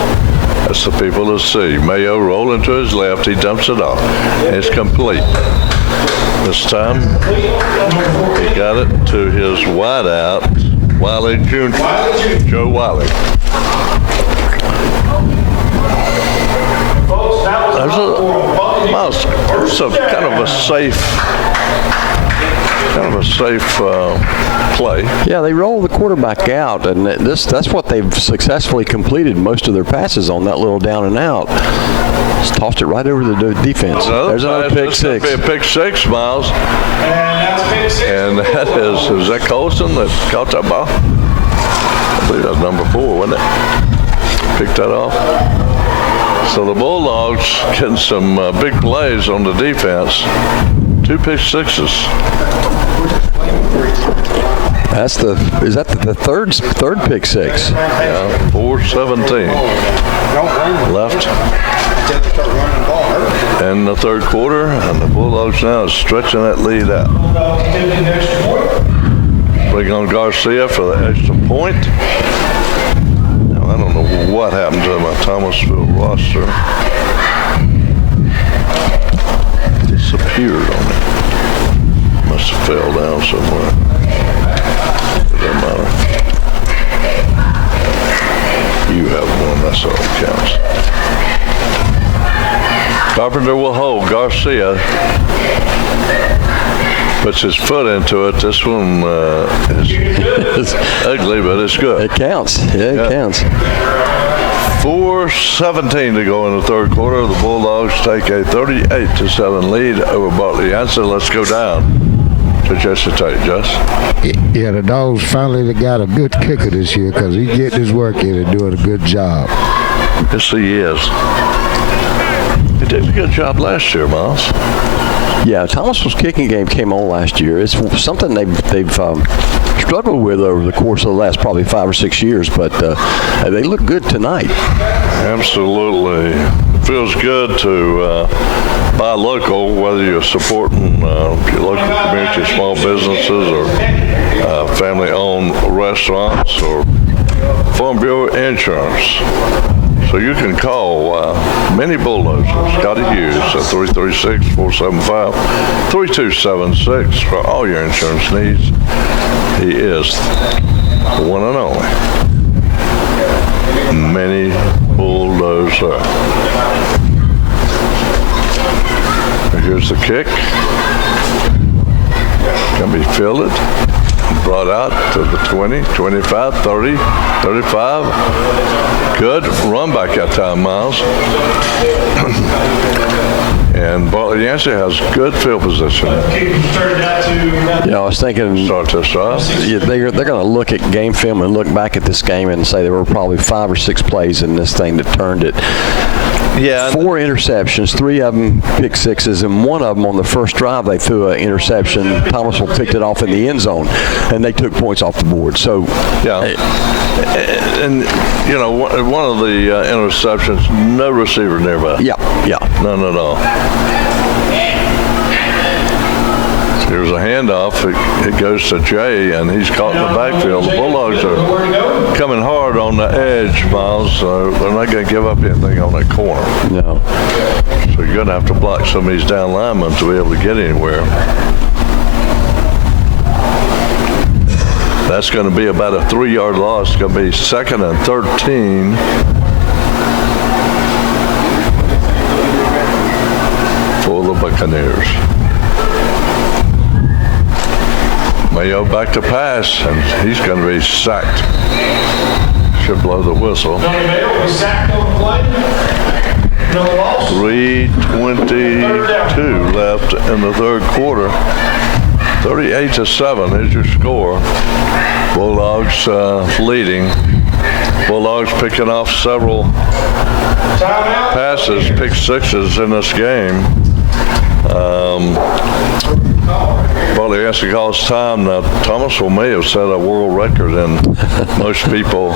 that's the people to see. Mayo rolling to his left, he dumps it off, and it's complete. This time, he got it to his wideout, Wiley Jr., Joe Wiley. It's a kind of a safe play. Yeah, they roll the quarterback out, and that's what they've successfully completed most of their passes on, that little down and out. Just tossed it right over the defense. There's another pick six. Be a pick six, Miles. And that is that Colson that caught that ball? I believe that's number 4, wasn't it? Picked that off. So the Bulldogs getting some big plays on the defense. 2 pick sixes. Is that the third pick six? Yeah, 4:17 left in the third quarter, and the Bulldogs now is stretching that lead out. Bring on Garcia for the extra point. Now, I don't know what happened to my Thomasville roster. Disappeared on me. Must have fell down somewhere. It doesn't matter. You have one, that's all that counts. Carpenter will hold. Garcia puts his foot into it. This one is ugly, but it's good. It counts. Yeah, it counts. 4:17 to go in the third quarter. The Bulldogs take a 38-7 lead over Bartley Yancey. Let's go down to Jesse Tate. Jess? Yeah, the Dogs finally got a good kicker this year because he's getting his work in and doing a good job. Yes, he is. He did a good job last year, Miles. Yeah, Thomasville's kicking game came on last year. It's something they've struggled with over the course of the last probably 5 or 6 years, but they look good tonight. Absolutely. Feels good to buy local, whether you're supporting your local community, small businesses, or family-owned restaurants, or Farm Bureau Insurance. So you can call Mini Bulldozer, Scotty Hughes at 336-475-3276 for all your insurance needs. He is the one and only Mini Bulldozer. Here's the kick. Can be fielded, brought out to the 20, 25, 30, 35. Good run back that time, Miles. And Barley Yancey has good field position. I was thinking Start this drive. they're going to look at game film and look back at this game and say there were probably 5 or 6 plays in this thing that turned it. Yeah. 4 interceptions, 3 of them pick sixes, and 1 of them on the first drive they threw an interception. Thomascille picked it off in the end zone, and they took points off the board. So, Yeah. And, you know, one of the interceptions, no receiver nearby. yeah. None at all. Here's a handoff. It goes to Jay, and he's caught in the backfield. The Bulldogs are coming hard on the edge, Miles, so they're not going to give up anything on that corner. No. So you're going to have to block some of these down linemen to be able to get anywhere. That's going to be about a 3-yard loss. It's going to be 2nd and 13. For the Buccaneers. Mayo back to pass, and he's going to be sacked. Should blow the whistle. 3:22 left in the third quarter. 38-7 is your score. Bulldogs leading. Bulldogs picking off several passes, pick sixes in this game. Barley Yancey calls time. Now, Thomascille may have set a world record in most people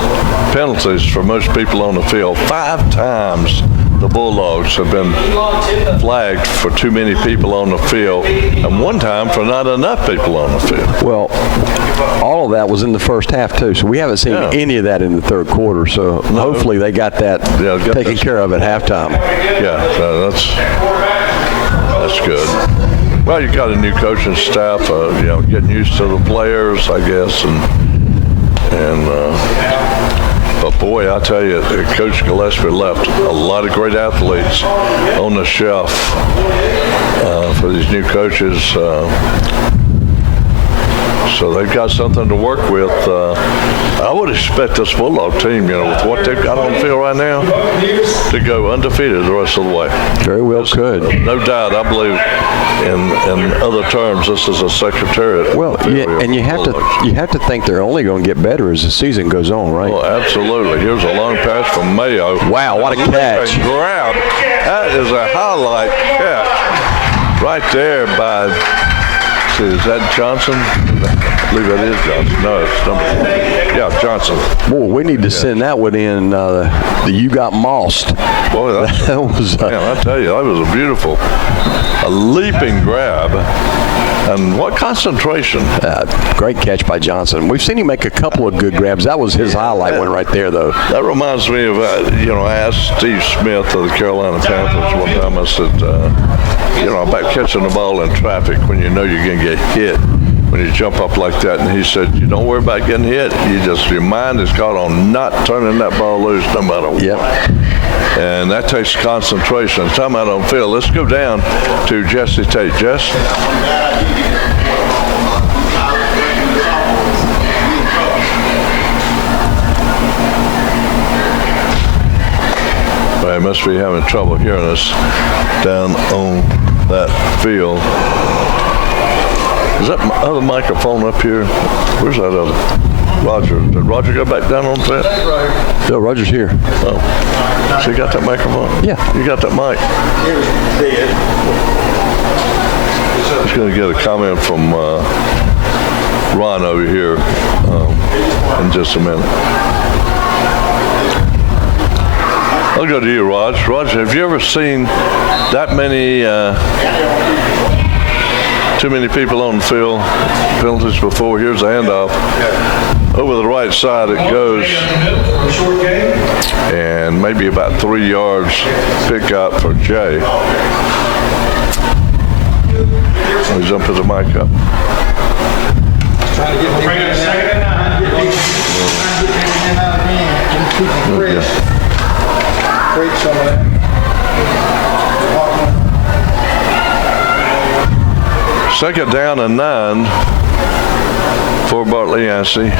penalties for most people on the field. 5 times the Bulldogs have been flagged for too many people on the field, and 1 time for not enough people on the field. Well, all of that was in the first half, too, so we haven't seen any of that in the third quarter, so hopefully they got that taken care of at halftime. Yeah, so that's good. Well, you got a new coaching staff, getting used to the players, I guess, but boy, I tell you, Coach Gillespie left a lot of great athletes on the shelf for these new coaches. So they've got something to work with. I would expect this Bulldog team, with what they've got on the field right now, to go undefeated the rest of the way. Very well could. No doubt. I believe in other terms, this is a secretariat. Well, and you have to think they're only going to get better as the season goes on, right? Oh, absolutely. Here's a long pass from Mayo. Wow, what a catch. Grab. That is a highlight catch right there by, is that Johnson? I believe that is Johnson. No, it's Johnson. Boy, we need to send that one in. You got mossed. Boy, that was. Man, I tell you, that was a beautiful, leaping grab. And what concentration. Great catch by Johnson. We've seen him make a couple of good grabs. That was his highlight one right there, though. That reminds me of, I asked Steve Smith of the Carolina Panthers one time. I said, about catching the ball in traffic when you know you're going to get hit when you jump up like that. And he said, you don't worry about getting hit. Your mind is caught on not turning that ball loose no matter what. Yep. And that takes concentration. Time out on field. Let's go down to Jesse Tate. Jess? Well, he must be having trouble hearing us down on that field. Is that other microphone up here? Where's that other? Roger. Did Roger go back down on that? No, Roger's here. Oh. So you got that microphone? Yeah. You got that mic? Just going to get a comment from Ron over here in just a minute. I'll go to you, Raj. Raj, have you ever seen that many Too many people on the field. Penalties before. Here's the handoff. Over the right side it goes. And maybe about 3 yards pick up for Jay. He's jumping the mic up. Bring it a second and 9. Create some of that. Second down and 9 for Barley Yancey.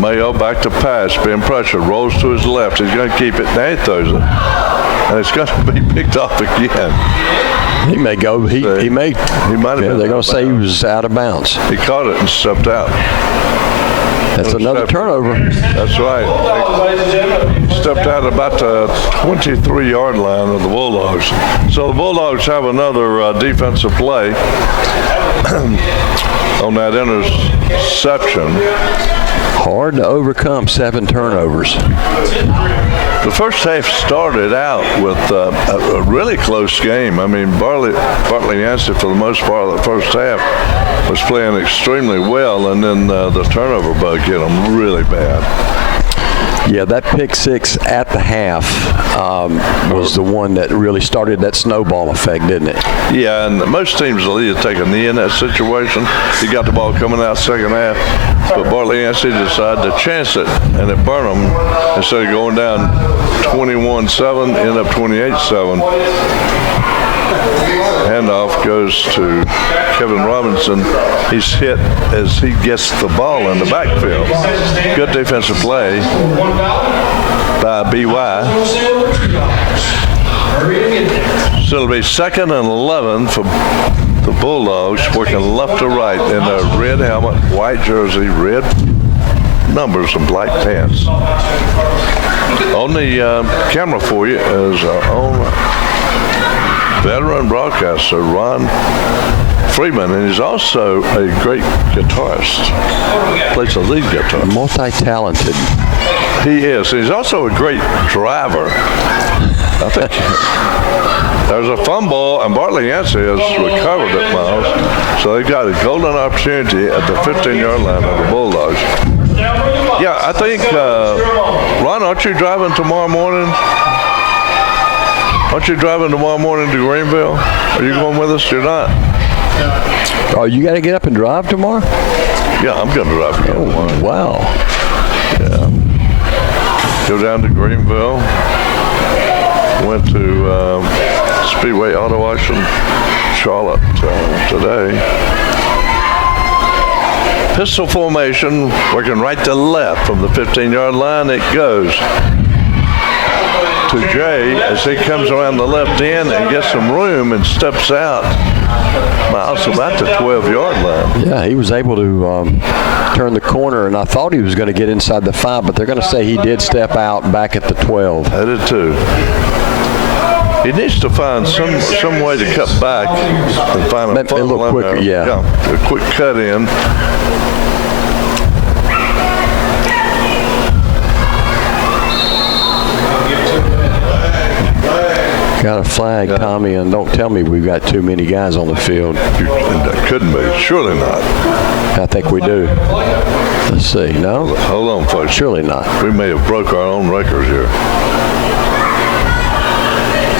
Mayo back to pass, being pressured, rolls to his left. He's going to keep it. Now he throws it. And it's going to be picked off again. He may go. He may. He might have been. They're going to say he was out of bounds. He caught it and stepped out. That's another turnover. That's right. He stepped out about the 23-yard line of the Bulldogs. So the Bulldogs have another defensive play on that interception. Hard to overcome 7 turnovers. The first half started out with a really close game. I mean, Barley Yancey, for the most part of the first half, was playing extremely well, and then the turnover bug hit them really bad. Yeah, that pick 6 at the half was the one that really started that snowball effect, didn't it? Yeah, and most teams will either take a knee in that situation. You got the ball coming out second half, but Barley Yancey decided to chance it, and it burned them instead of going down 21-7, end up 28-7. Handoff goes to Kevin Robinson. He's hit as he gets the ball in the backfield. Good defensive play by BY. So it'll be 2nd and 11 for the Bulldogs, working left to right in their red helmet, white jersey, red numbers, and black pants. On the camera for you is our own veteran broadcaster, Ron Freeman, and he's also a great guitarist. Plays the lead guitar. Multi-talented. He is. He's also a great driver. I think there's a fumble, and Barley Yancey has recovered it, Miles. So they got a golden opportunity at the 15-yard line of the Bulldogs. Yeah, I think, Ron, aren't you driving tomorrow morning? Aren't you driving tomorrow morning to Greenville? Are you going with us? You're not? Oh, you got to get up and drive tomorrow? Yeah, I'm going to drive again tomorrow. Wow. Yeah. Go down to Greenville. Went to Speedway Auto Auction, Charlotte today. Pistol formation, working right to left from the 15-yard line. It goes to Jay as he comes around the left end and gets some room and steps out. Miles about the 12-yard line. Yeah, he was able to turn the corner, and I thought he was going to get inside the 5, but they're going to say he did step out back at the 12. I did too. He needs to find some way to cut back and find a little quicker, yeah. A quick cut in. Got a flag, Tommy, and don't tell me we've got too many guys on the field. That couldn't be. Surely not. I think we do. Let's see. No? Hold on, folks. Surely not. We may have broke our own records here.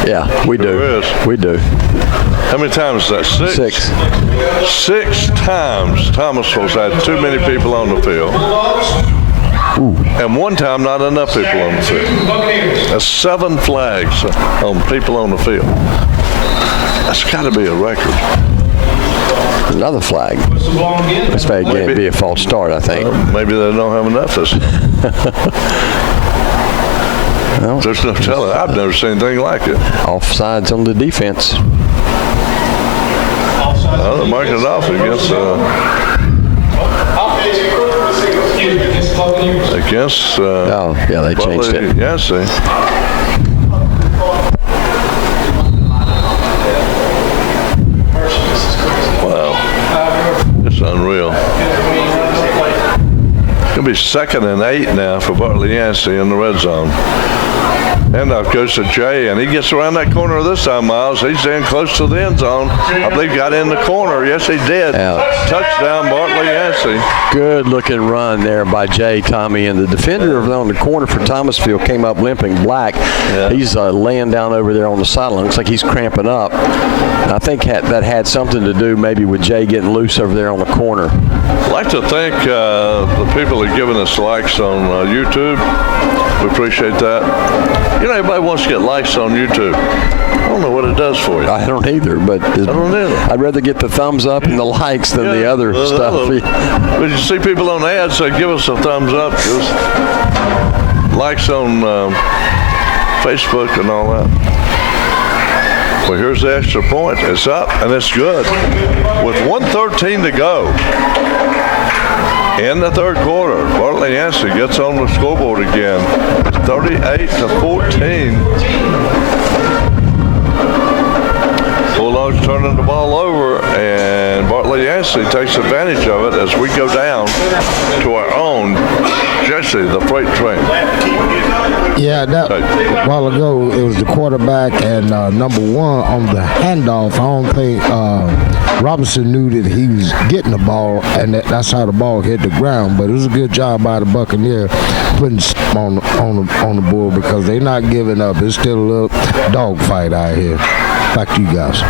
Yeah, we do. There is. We do. How many times is that? 6? 6 times Thomascille had too many people on the field. Ooh. And one time not enough people on the field. That's 7 flags on people on the field. That's got to be a record. Another flag. This may again be a false start, I think. Maybe they don't have enough this. Well, there's no telling. I've never seen anything like it. Offsides on the defense. Well, they're marking it off against oh, yeah, they changed it. Yancey. Wow. It's unreal. It's going to be 2nd and 8 now for Barley Yancey in the red zone. Handoff goes to Jay, and he gets around that corner this time, Miles. He's in close to the end zone. I believe got in the corner. Yes, he did. Touchdown, Bartley Yancey. Good looking run there by Jay, Tommy, and the defender on the corner for Thomascille came up limping black. He's laying down over there on the sideline. Looks like he's cramping up. And I think that had something to do maybe with Jay getting loose over there on the corner. I'd like to thank the people that are giving us likes on YouTube. We appreciate that. You know, everybody wants to get likes on YouTube. I don't know what it does for you. I don't either, but I don't either. I'd rather get the thumbs up and the likes than the other stuff. When you see people on ads say, give us a thumbs up, just likes on Facebook and all that. Well, here's the extra point. It's up, and it's good. With 1:13 to go in the third quarter, Bartley Yancey gets on the scoreboard again. It's 38-14. Bulldogs turning the ball over, and Bartley Yancey takes advantage of it as we go down to our own Jesse, the freight train. Yeah, a while ago it was the quarterback and number one on the handoff. I don't think Robinson knew that he was getting the ball, and that's how the ball hit the ground. But it was a good job by the Buccaneer putting on the board because they're not giving up. It's still a little dogfight out here. Back to you guys.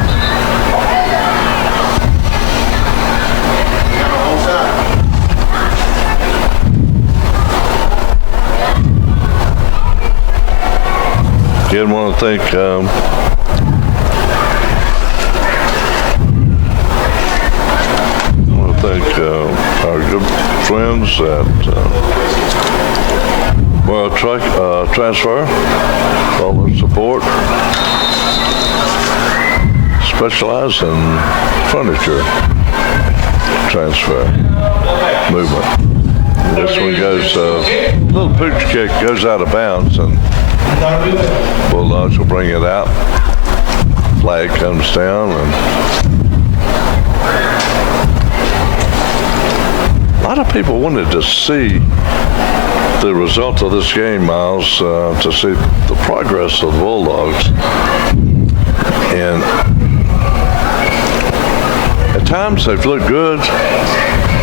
Again, want to thank our good friends at World Transfer for all their support. Specialize in furniture transfer movement. This one goes, little pooch kick goes out of bounds, and Bulldogs will bring it out. Flag comes down, and a lot of people wanted to see the result of this game, Miles, to see the progress of the Bulldogs. And at times they've looked good,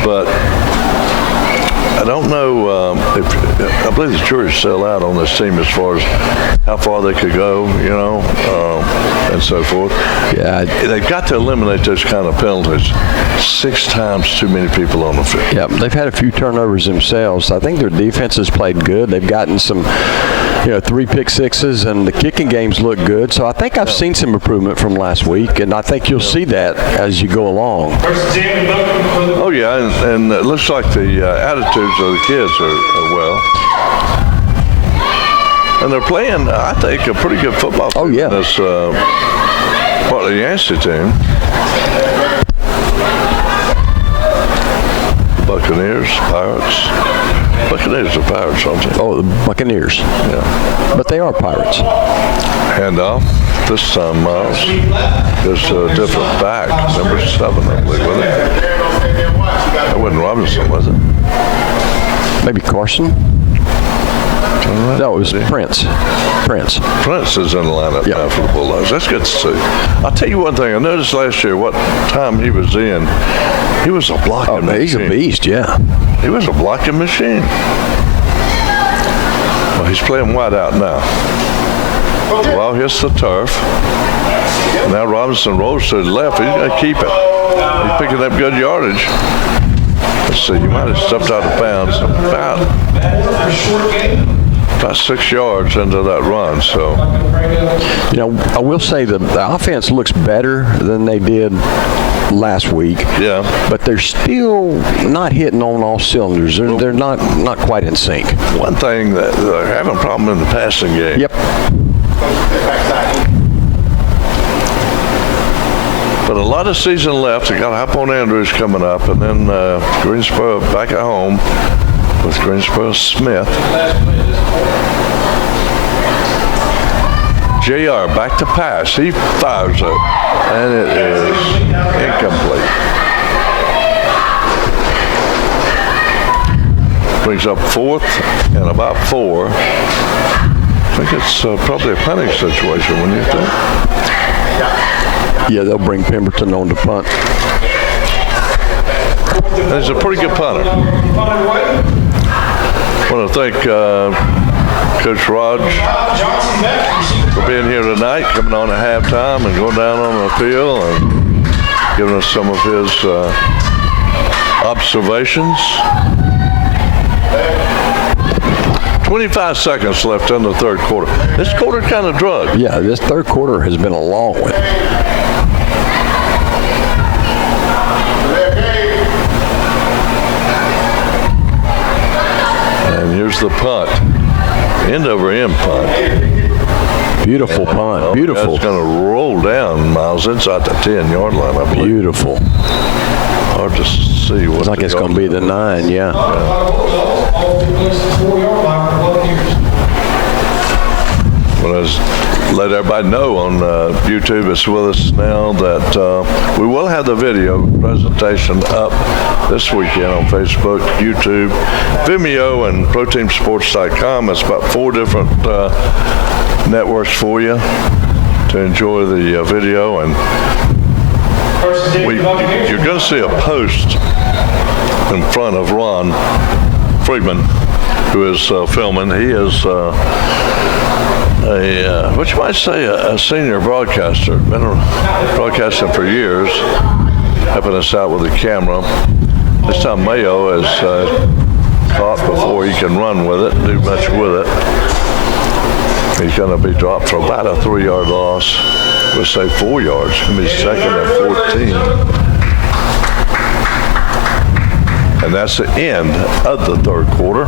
but I don't know I believe the jury's still out on this team as far as how far they could go, you know, and so forth. Yeah, they've got to eliminate those kind of penalties. 6 times too many people on the field. Yeah, they've had a few turnovers themselves. I think their defense has played good. They've gotten some, 3 pick sixes, and the kicking games look good. So I think I've seen some improvement from last week, and I think you'll see that as you go along. Oh, yeah, and it looks like the attitudes of the kids are well. And they're playing, I think, a pretty good football team. Oh, yeah. This part of the Yancey team. Buccaneers, Pirates. Buccaneers are Pirates, aren't they? Oh, the Buccaneers. Yeah. But they are Pirates. Handoff. This time, Miles goes to a different back. Number 7, I believe, wasn't it? That wasn't Robinson, was it? Maybe Carson? No, it was Prince. Prince is in the lineup now for the Bulldogs. That's good to see. I'll tell you one thing. I noticed last year what time he was in. He was a blocking machine. He's a beast, yeah. He was a blocking machine. Well, he's playing wide out now. Well, hits the turf. Now Robinson rolls to the left. He's going to keep it. He's picking up good yardage. Let's see. You might have stepped out of bounds about 6 yards into that run. So, I will say the offense looks better than they did last week. Yeah. But they're still not hitting on all cylinders. They're not quite in sync. One thing that they're having a problem in the passing game. Yep. But a lot of season left. They got to hop on Andrews coming up, and then Greensboro back at home with Greensboro Smith. JR back to pass. He fires it, and it is incomplete. Brings up 4th and about 4 think it's probably a punting situation, wouldn't you think? Yeah, they'll bring Pemberton on to punt. He's a pretty good punter. I want to thank Coach Raj for being here tonight, coming on at halftime and going down on the field and giving us some of his observations. 25 seconds left in the third quarter. This quarter kind of drug. Yeah, this third quarter has been a long one. And here's the punt. End over end punt. Beautiful punt. Beautiful. It's going to roll down, Miles, inside the 10-yard line, I believe. Beautiful. Hard to see what. Looks like it's going to be the 9, yeah. Well, let's let everybody know on YouTube it's with us now that we will have the video presentation up this weekend on Facebook, YouTube, Vimeo, and ProTeamSports.com. It's about 4 different networks for you to enjoy the video. And you're going to see a post in front of Ron Friedman, who is filming. He is what you might say, a senior broadcaster. Been broadcasting for years, helping us out with the camera. This time Mayo is caught before he can run with it, do much with it. He's going to be dropped for about a 3-yard loss. We'll say 4 yards. It's going to be second and 14. And that's the end of the third quarter,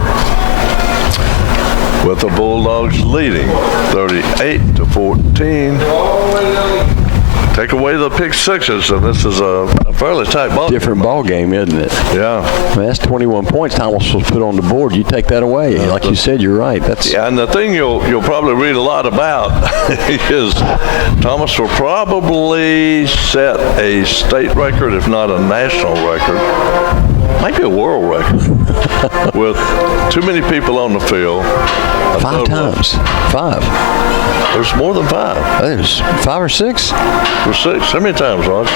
with the Bulldogs leading 38-14. Take away the pick sixes, and this is a fairly tight ball. Different ball game, isn't it? Yeah. I mean, that's 21 points Thomas was put on the board. You take that away. Like you said, you're right. That's and the thing you'll probably read a lot about is Thomas will probably set a state record, if not a national record. Might be a world record with too many people on the field. 5 times. 5. There's more than 5. There's 5 or 6. Or 6. How many times, Rod?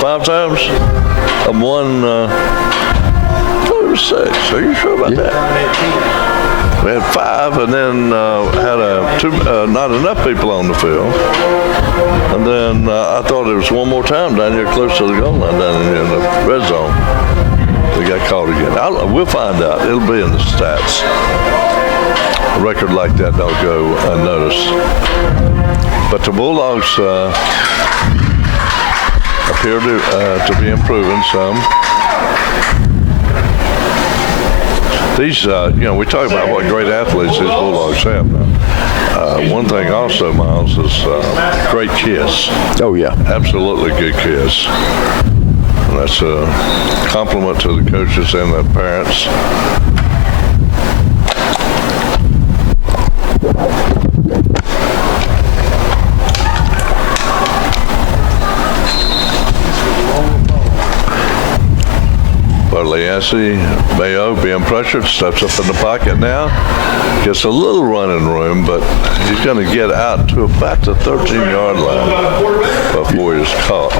5 times? One. It was 6. Are you sure about that? We had 5, and then had not enough people on the field. And then I thought it was one more time down here close to the goal line, down in the red zone. They got caught again. We'll find out. It'll be in the stats. A record like that don't go unnoticed. But the Bulldogs appear to be improving some. These, we talk about what great athletes these Bulldogs have now. One thing also, Miles, is great kids. Oh, yeah. Absolutely good kids. And that's a compliment to the coaches and the parents. Barley, Yancey, Mayo being pressured, steps up in the pocket now. Gets a little running room, but he's going to get out to about the 13-yard line before he's caught.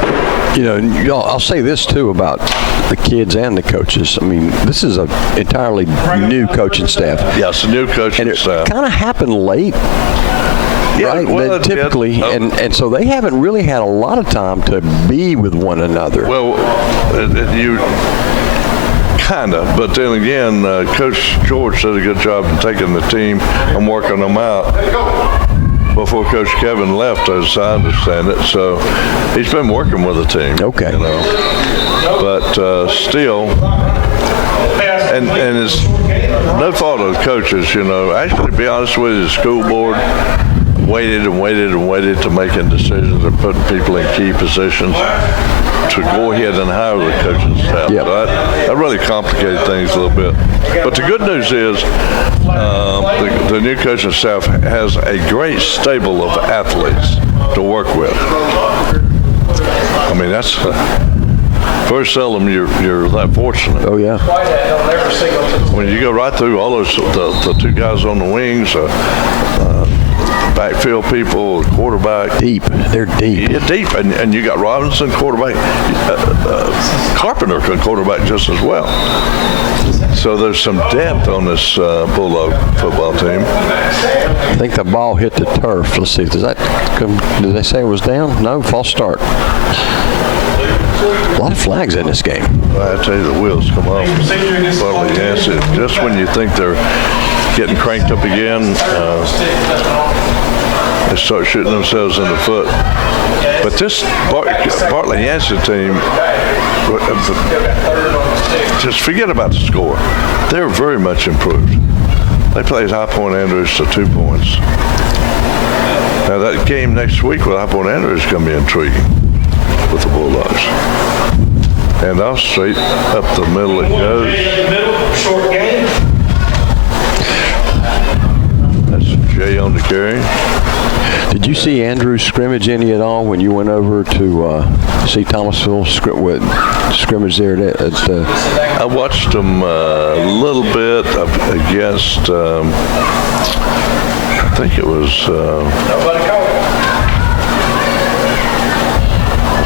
I'll say this, too, about the kids and the coaches. I mean, this is an entirely new coaching staff. Yes, a new coaching staff. It kind of happened late. Right, well, typically, and so they haven't really had a lot of time to be with one another. Well, you kind of, but then again, Coach George did a good job in taking the team and working them out before Coach Kevin left, as I understand it. So he's been working with the team. Okay. But still, and it's no fault of the coaches. Actually, to be honest with you, the school board waited to making decisions and putting people in key positions to go ahead and hire the coaching staff. Yep. That really complicated things a little bit. But the good news is the new coaching staff has a great stable of athletes to work with. I mean, very seldom you're that fortunate. Oh, yeah. When you go right through all those, the two guys on the wings, backfield people, quarterback. Deep. They're deep. Yeah, deep. And you got Robinson, quarterback. Carpenter could quarterback just as well. So there's some depth on this Bulldog football team. I think the ball hit the turf. Let's see. Does that come? Did they say it was down? No, false start. A lot of flags in this game. I tell you, the wheels come off. Barley, Yancey. Just when you think they're getting cranked up again, they start shooting themselves in the foot. But this Bartley Yancey team, just forget about the score. They're very much improved. They played High Point Andrews to 2 points. Now that game next week with High Point Andrews is going to be intriguing with the Bulldogs. And off straight up the middle it goes. Short game. That's Jay on the carry. Did you see Andrews scrimmage any at all when you went over to see Thomascille scrimmage there at the? I watched them a little bit against, I think it was, I'm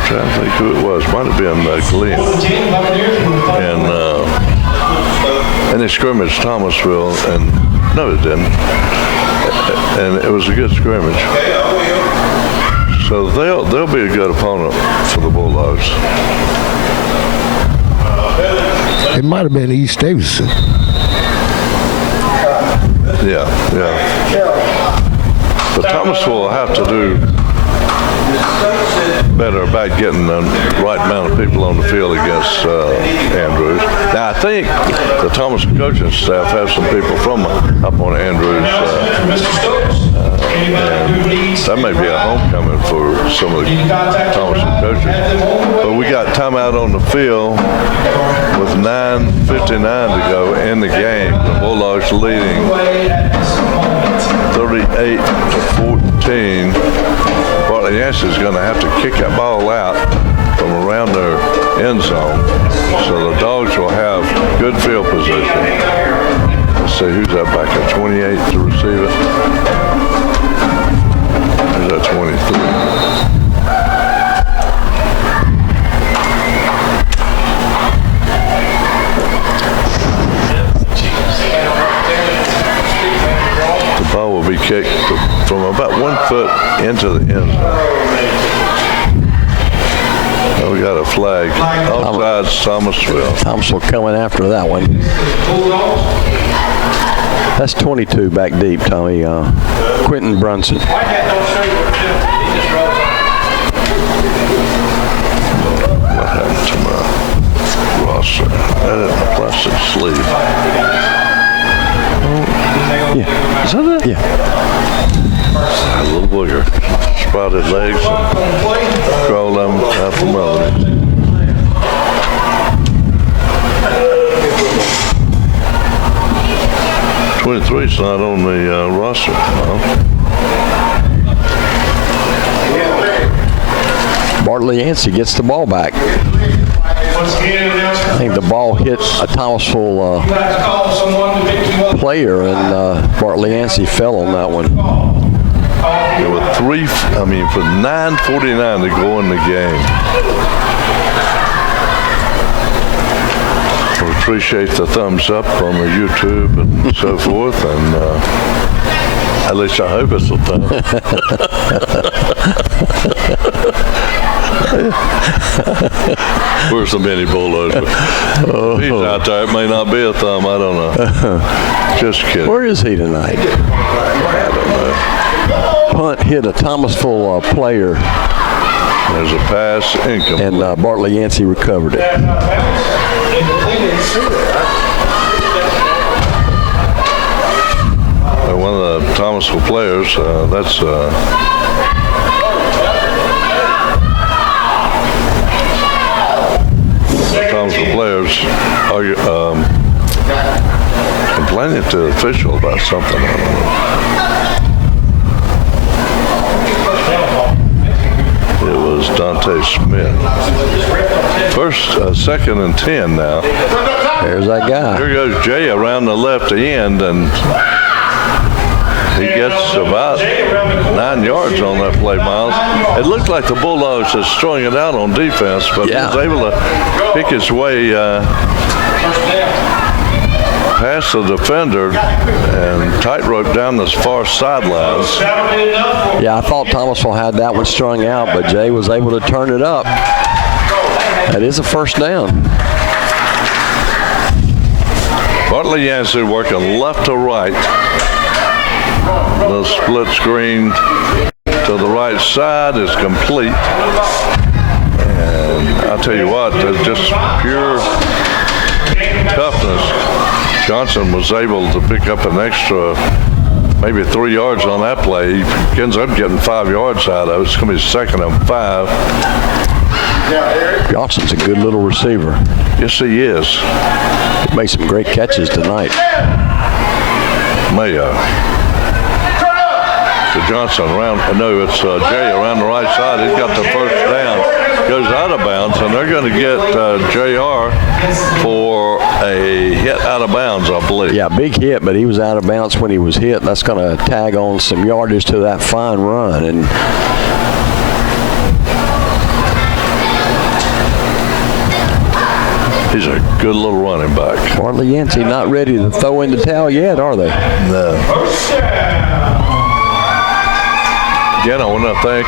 trying to think who it was. Might have been Glenn. And they scrimmaged Thomasville, and no, it didn't. And it was a good scrimmage. So they'll be a good opponent for the Bulldogs. It might have been East Davidson. Yeah. But Thomasville will have to do better about getting the right amount of people on the field against Andrews. Now, I think the Thomas coaching staff has some people from up on Andrews. And that may be a homecoming for some of the Thomas coaches. But we got timeout on the field with 9:59 to go in the game. The Bulldogs leading 38-14. Bartley Yancey is going to have to kick that ball out from around their end zone. So the Dogs will have good field position. Let's see, who's that back at 28 to receive it? Who's that 23? Ball will be kicked from about 1 foot into the end zone. Oh, we got a flag. Offsides, Thomasville. Thomasville coming after that one. That's 22 back deep, Tommy. Quentin Brunson. What happened to my roster? That is a plastic sleeve. Yeah. Is that it? Yeah. A little booger. Sprouted legs and crawled them out from under. Twenty-three's not on the roster. Bartley Yancey gets the ball back. I think the ball hit a Thomasville player, and Bartley Yancey fell on that one. There were for 9:49 to go in the game. We appreciate the thumbs up on the YouTube and so forth, and at least I hope it's a thumb. Where's the mini Bulldogs? He's out there. It may not be a thumb. I don't know. Just kidding. Where is he tonight? I don't know. Punt hit a Thomasville player. There's a pass incomplete. And Bartley Yancey recovered it. One of the Thomasville players, that's Thomasville players are complaining to the official about something. I don't know. It was Dante Smith. Second and 10 now. There's that guy. Here goes Jay around the left end, and he gets about 9 yards on that play, Miles. It looked like the Bulldogs was throwing it out on defense, but he was able to pick his way past the defender and tightrope down the far sidelines. Yeah, I thought Thomascille had that one strung out, but Jay was able to turn it up. That is a first down. Bartley Yancey working left to right. The split screen to the right side is complete. And I'll tell you what, there's just pure toughness. Johnson was able to pick up an extra maybe 3 yards on that play. He ends up getting 5 yards out of it. It's going to be 2nd and 5. Johnson's a good little receiver. Yes, he is. He made some great catches tonight. Mayo. To Johnson around. No, it's Jay around the right side. He's got the first down. Goes out of bounds, and they're going to get JR for a hit out of bounds, I believe. Yeah, big hit, but he was out of bounds when he was hit. That's going to tag on some yardage to that fine run. And he's a good little running back. Bartley Yancey not ready to throw in the towel yet, are they? No. Again, I want to thank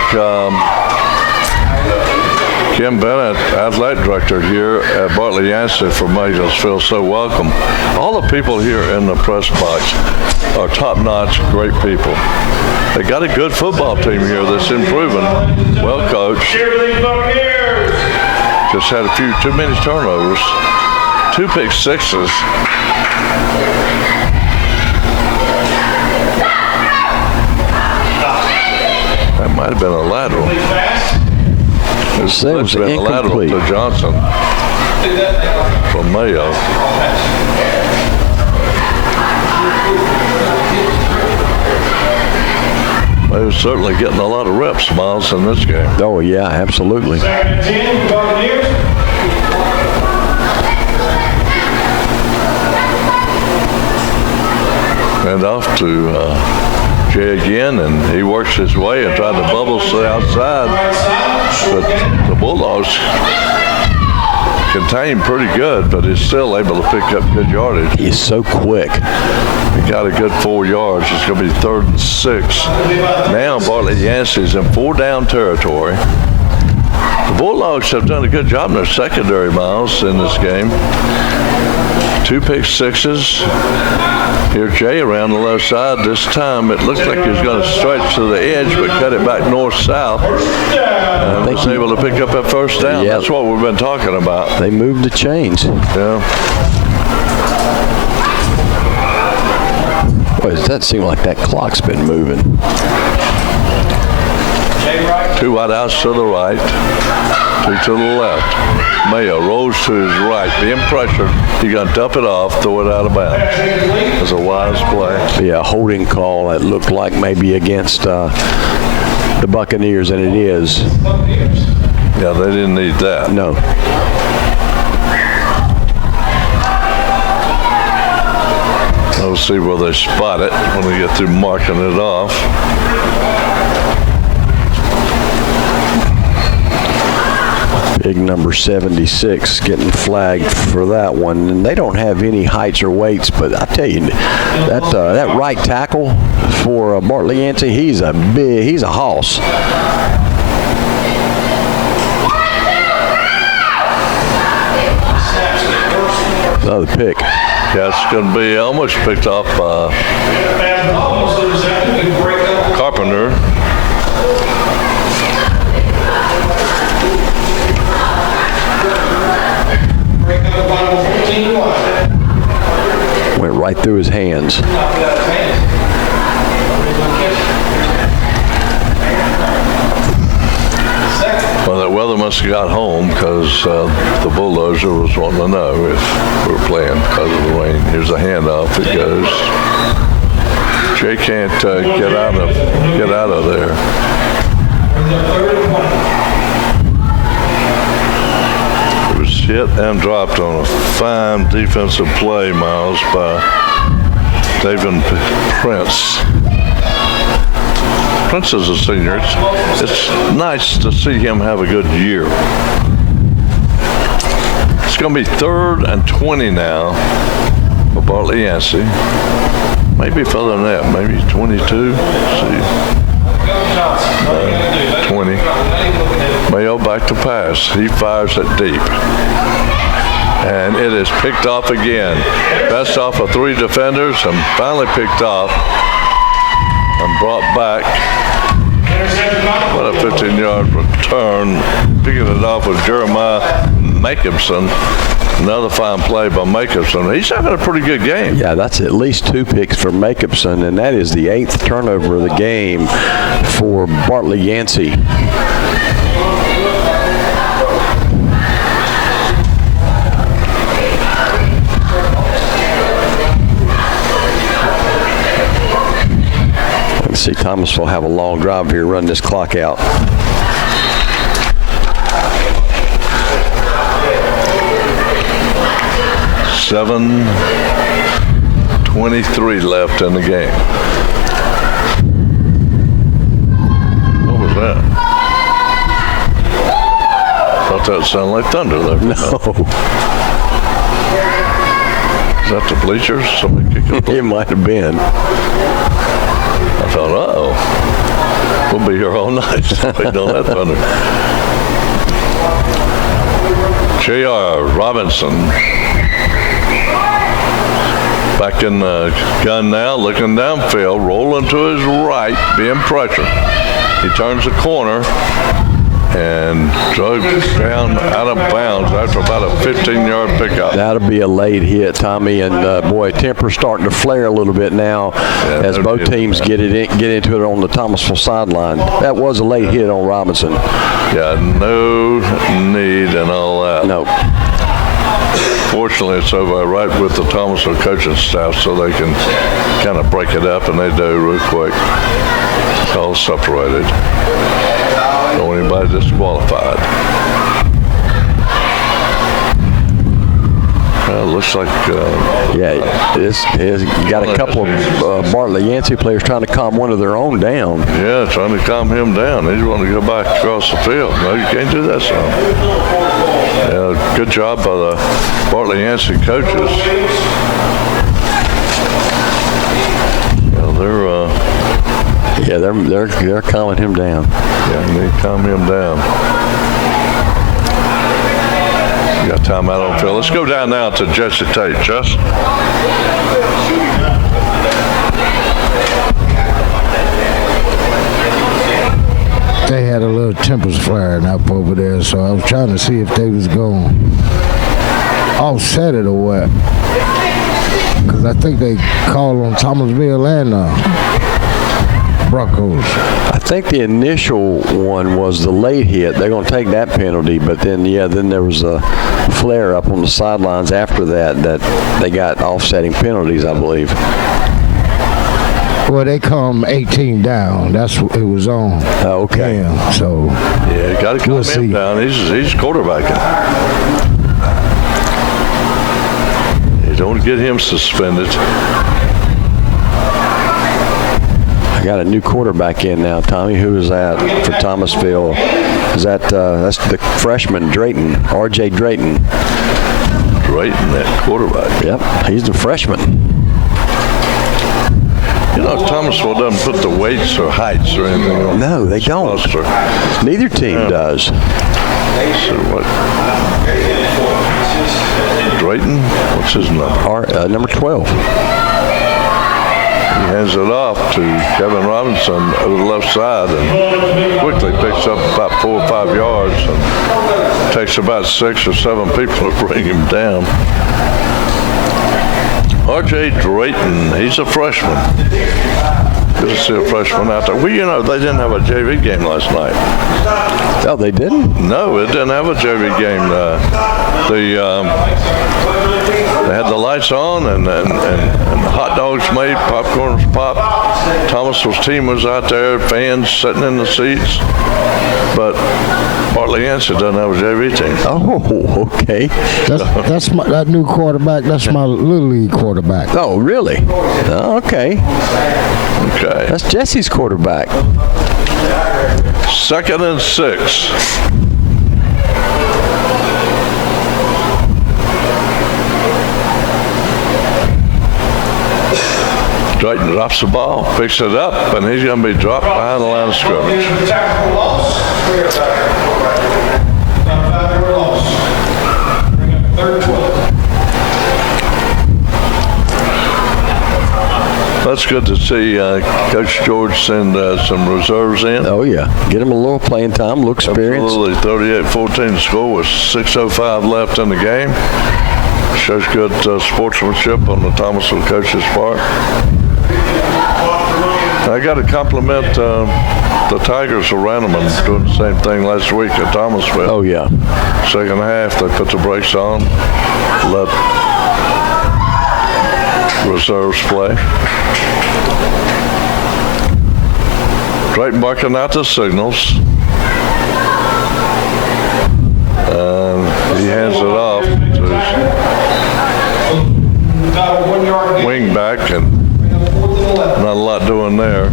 Kim Bennett, athletic director here at Bartley Yancey, for making us feel so welcome. All the people here in the press box are top-notch, great people. They got a good football team here that's improving, well coached. Just had a few too many turnovers, 2 pick sixes. That might have been a lateral. It was been a lateral incomplete. to Johnson from Mayo. They were certainly getting a lot of reps, Miles, in this game. Oh, yeah, absolutely. 2nd and 10, Buccaneers. And off to Jay again, and he works his way and tried to bubble to the outside. But the Bulldogs contain pretty good, but he's still able to pick up good yardage. He's so quick. He got a good 4 yards. It's going to be 3rd and 6. Now Bartley Yancey's in 4-down territory. The Bulldogs have done a good job in their secondary, Miles, in this game. 2 pick sixes. Here Jay around the left side. This time it looks like he's going to stretch to the edge, but cut it back north-south. And was able to pick up that first down. Yep. That's what we've been talking about. They moved the chains. Yeah. Boy, does that seem like that clock's been moving? 2 wideouts to the right, 2 to the left. Mayo rolls to his right, being pressured. He's going to dump it off, throw it out of bounds. That's a wise play. Yeah, holding call that looked like maybe against the Buccaneers, and it is. Yeah, they didn't need that. No. We'll see where they spot it when we get through marking it off. Big number 76 getting flagged for that one, and they don't have any heights or weights. But I tell you, that right tackle for Bartley Yancey, he's a hoss. Another pick. Yeah, it's going to be almost picked off Carpenter. Went right through his hands. Well, that weather must have got home, because the bulldozer was wanting to know if we were playing because of the rain. Here's a handoff. It goes. Jay can't get out of there. and dropped on a fine defensive play, Miles, by David Prince. Prince is a senior. It's nice to see him have a good year. It's going to be 3rd and 20 now for Barley Yancey. Maybe further than that, maybe 22. Let's see. 20. Mayo back to pass. He fires it deep. And it is picked off again. Best off of 3 defenders and finally picked off and brought back. What a 15-yard return. Picking it off with Jeremiah Jacobson. Another fine play by Jacobson. He's having a pretty good game. Yeah, that's at least 2 picks for Jacobson, and that is the 8th turnover of the game for Bartley Yancey. Let's see, Thomas will have a long drive here, run this clock out. $7:23 left in the game. What was that? Thought that sounded like thunder there. No. Is that the bleachers? Somebody kicking the It might have been. I thought, uh-oh. We'll be here all night waiting on that thunder. J.R. Robinson. Back in the gun now, looking downfield, rolling to his right, being pressured. He turns the corner and drug down out of bounds after about a 15-yard pickup. That'll be a late hit, Tommy, and boy, temper's starting to flare a little bit now as both teams get into it on the Thomasville sideline. That was a late hit on Robinson. Yeah, no need and all that. No. Fortunately, it's over right with the Thomasville coaching staff, so they can kind of break it up, and they do real quick. It's all separated. Don't anybody disqualified. Well, it looks like you got a couple of Bartley Yancey players trying to calm one of their own down. Yeah, trying to calm him down. He's wanting to go back across the field. No, you can't do that, son. Yeah, good job by the Bartley Yancey coaches. Yeah, they're calming him down. Yeah, they calm him down. You got time out on field. Let's go down now to Jesse Tate. Jess? They had a little tempers flaring up over there, so I was trying to see if they was going to offset it or what. Because I think they called on Thomasville and Broncos. I think the initial one was the late hit. They're going to take that penalty, but then there was a flare up on the sidelines after that they got offsetting penalties, I believe. Well, they come 18 down. That's what it was on. Okay. Damn, so yeah, you got to calm him down. He's quarterbacking. You don't get him suspended. I got a new quarterback in now, Tommy. Who is that for Thomasville? Is that's the freshman Drayton, R.J. Drayton. Drayton, that quarterback. Yep, he's the freshman. You know, Thomasville doesn't put the weights or heights or anything on. No, they don't. Neither team does. So what? Drayton? What's his number? Number 12. He hands it off to Kevin Robinson over the left side and quickly picks up about 4 or 5 yards and takes about 6 or 7 people to bring him down. R.J. Drayton, he's a freshman. Good to see a freshman out there. Well, you know, they didn't have a JV game last night. Oh, they didn't? No, it didn't have a JV game. They had the lights on and the hot dogs made, popcorn was popped. Thomasville's team was out there, fans sitting in the seats. But Barley Yancey doesn't have a JV team. Oh, okay. That's that new quarterback. That's my little league quarterback. Oh, really? Oh, okay. Okay. That's Jesse's quarterback. 2nd and 6. Drayton drops the ball, picks it up, and he's going to be dropped behind the line of scrimmage. Tackle loss. 5-yard loss. Bring up 3rd and 12. That's good to see Coach George send some reserves in. Oh, yeah. Get him a little playing time, a little experience. Absolutely. 38-14 score with 6:05 left in the game. Shows good sportsmanship on the Thomascille coach's part. I got to compliment the Tigers of Ranneman doing the same thing last week at Thomasville. Oh, yeah. Second half, they put the brakes on, let reserves play. Drayton barking out the signals. And he hands it off to his wing back, and not a lot doing there.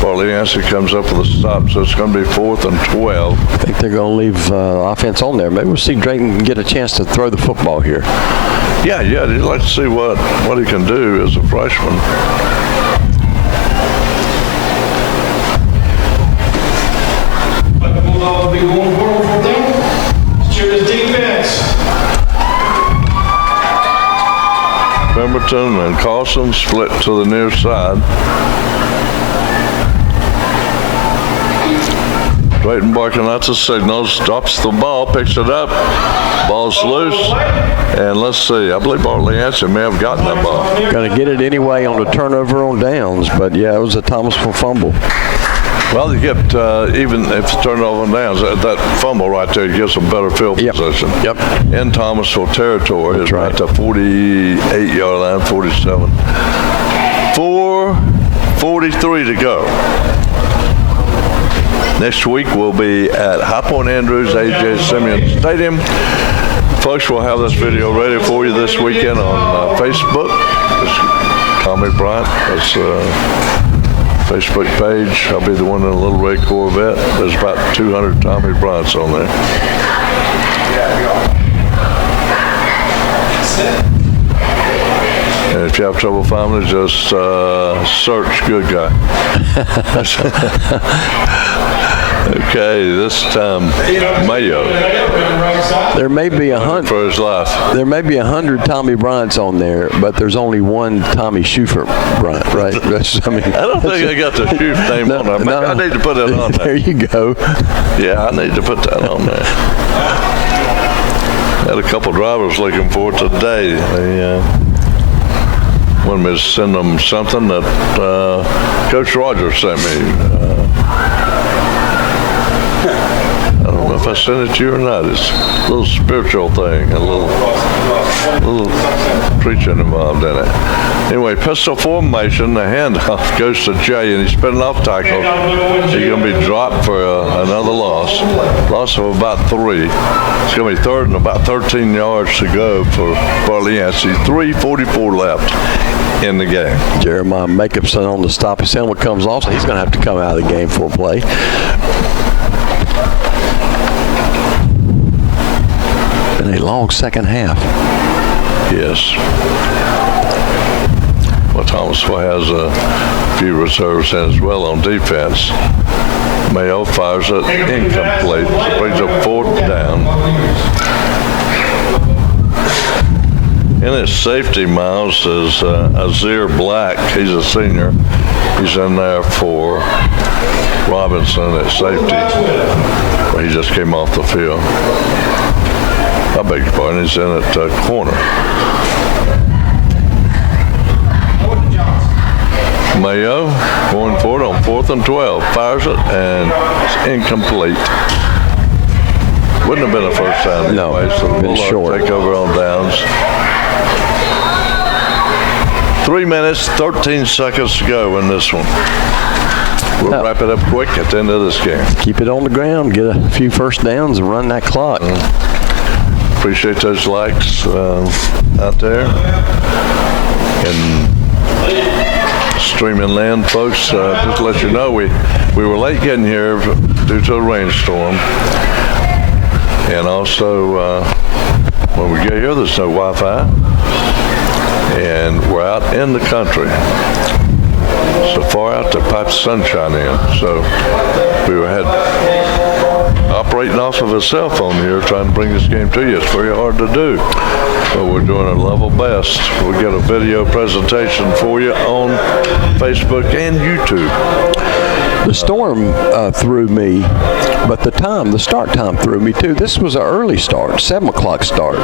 Barley Yancey comes up with a stop, so it's going to be 4th and 12. I think they're going to leave offense on there. Maybe we'll see Drayton get a chance to throw the football here. Yeah, you'd like to see what he can do as a freshman. But the Bulldogs will be going forward for them. Cheer his defense. Pemberton and Carlson split to the near side. Drayton barking out the signals, drops the ball, picks it up, ball's loose, and let's see, I believe Barley Yancey may have gotten that ball. Going to get it anyway on the turnover on downs, but yeah, it was a Thomasville fumble. Well, you get, even if it's turned over on downs, that fumble right there gives them better field position. Yep. In Thomasville territory is right to 48-yard line, 47. 4:43 to go. Next week we'll be at High Point Andrews, A.J. Simeon Stadium. Folks, we'll have this video ready for you this weekend on Facebook. It's Tommy Bryant. That's Facebook page. I'll be the one in a little red Corvette. There's about 200 Tommy Bryants on there. And if you have trouble finding it, just search Good Guy. Okay, this time Mayo. There may be 100 for his life. There may be 100 Tommy Bryants on there, but there's only one Tommy Schufer Bryant, right? I don't think I got the Schuf name on there. No. I need to put it on there. There you go. Yeah, I need to put that on there. Had a couple drivers looking for it today. They wanted me to send them something that Coach Rogers sent me. I don't know if I sent it to you or not. It's a little spiritual thing, a little preaching involved in it. Anyway, pistol formation, the handoff goes to Jay, and he's spinning off tackle. He's going to be dropped for another loss. Loss of about 3. It's going to be 3rd and about 13 yards to go for Barley Yancey. 3:44 left in the game. Jeremiah Jacobson on the stop. His helmet comes off, so he's going to have to come out of the game for a play. Been a long second half. Yes. Well, Thomasville has a few reserves in as well on defense. Mayo fires it incomplete. Brings up 4th down. In his safety, Miles, is Azir Black. He's a senior. He's in there for Robinson at safety. He just came off the field. I beg your pardon, he's in at corner. Mayo going for it on 4th and 12. Fires it, and it's incomplete. Wouldn't have been a first time anyway, No, so the been Bulldogs short. take over on downs. 3 minutes, 13 seconds to go in this one. we'll wrap it up quick at the end of this game. Keep it on the ground, get a few first downs, and run that clock. Appreciate those likes out there. And streaming land, folks, just to let you know, we were late getting here due to a rainstorm. And also, when we get here, there's no Wi-Fi. And we're out in the country. So far out to pipe the sunshine in. So we had operating off of a cell phone here trying to bring this game to you. It's very hard to do. But we're doing our level best. We'll get a video presentation for you on Facebook and YouTube. The storm threw me, but the start time threw me too. This was an early start, 7 o'clock start.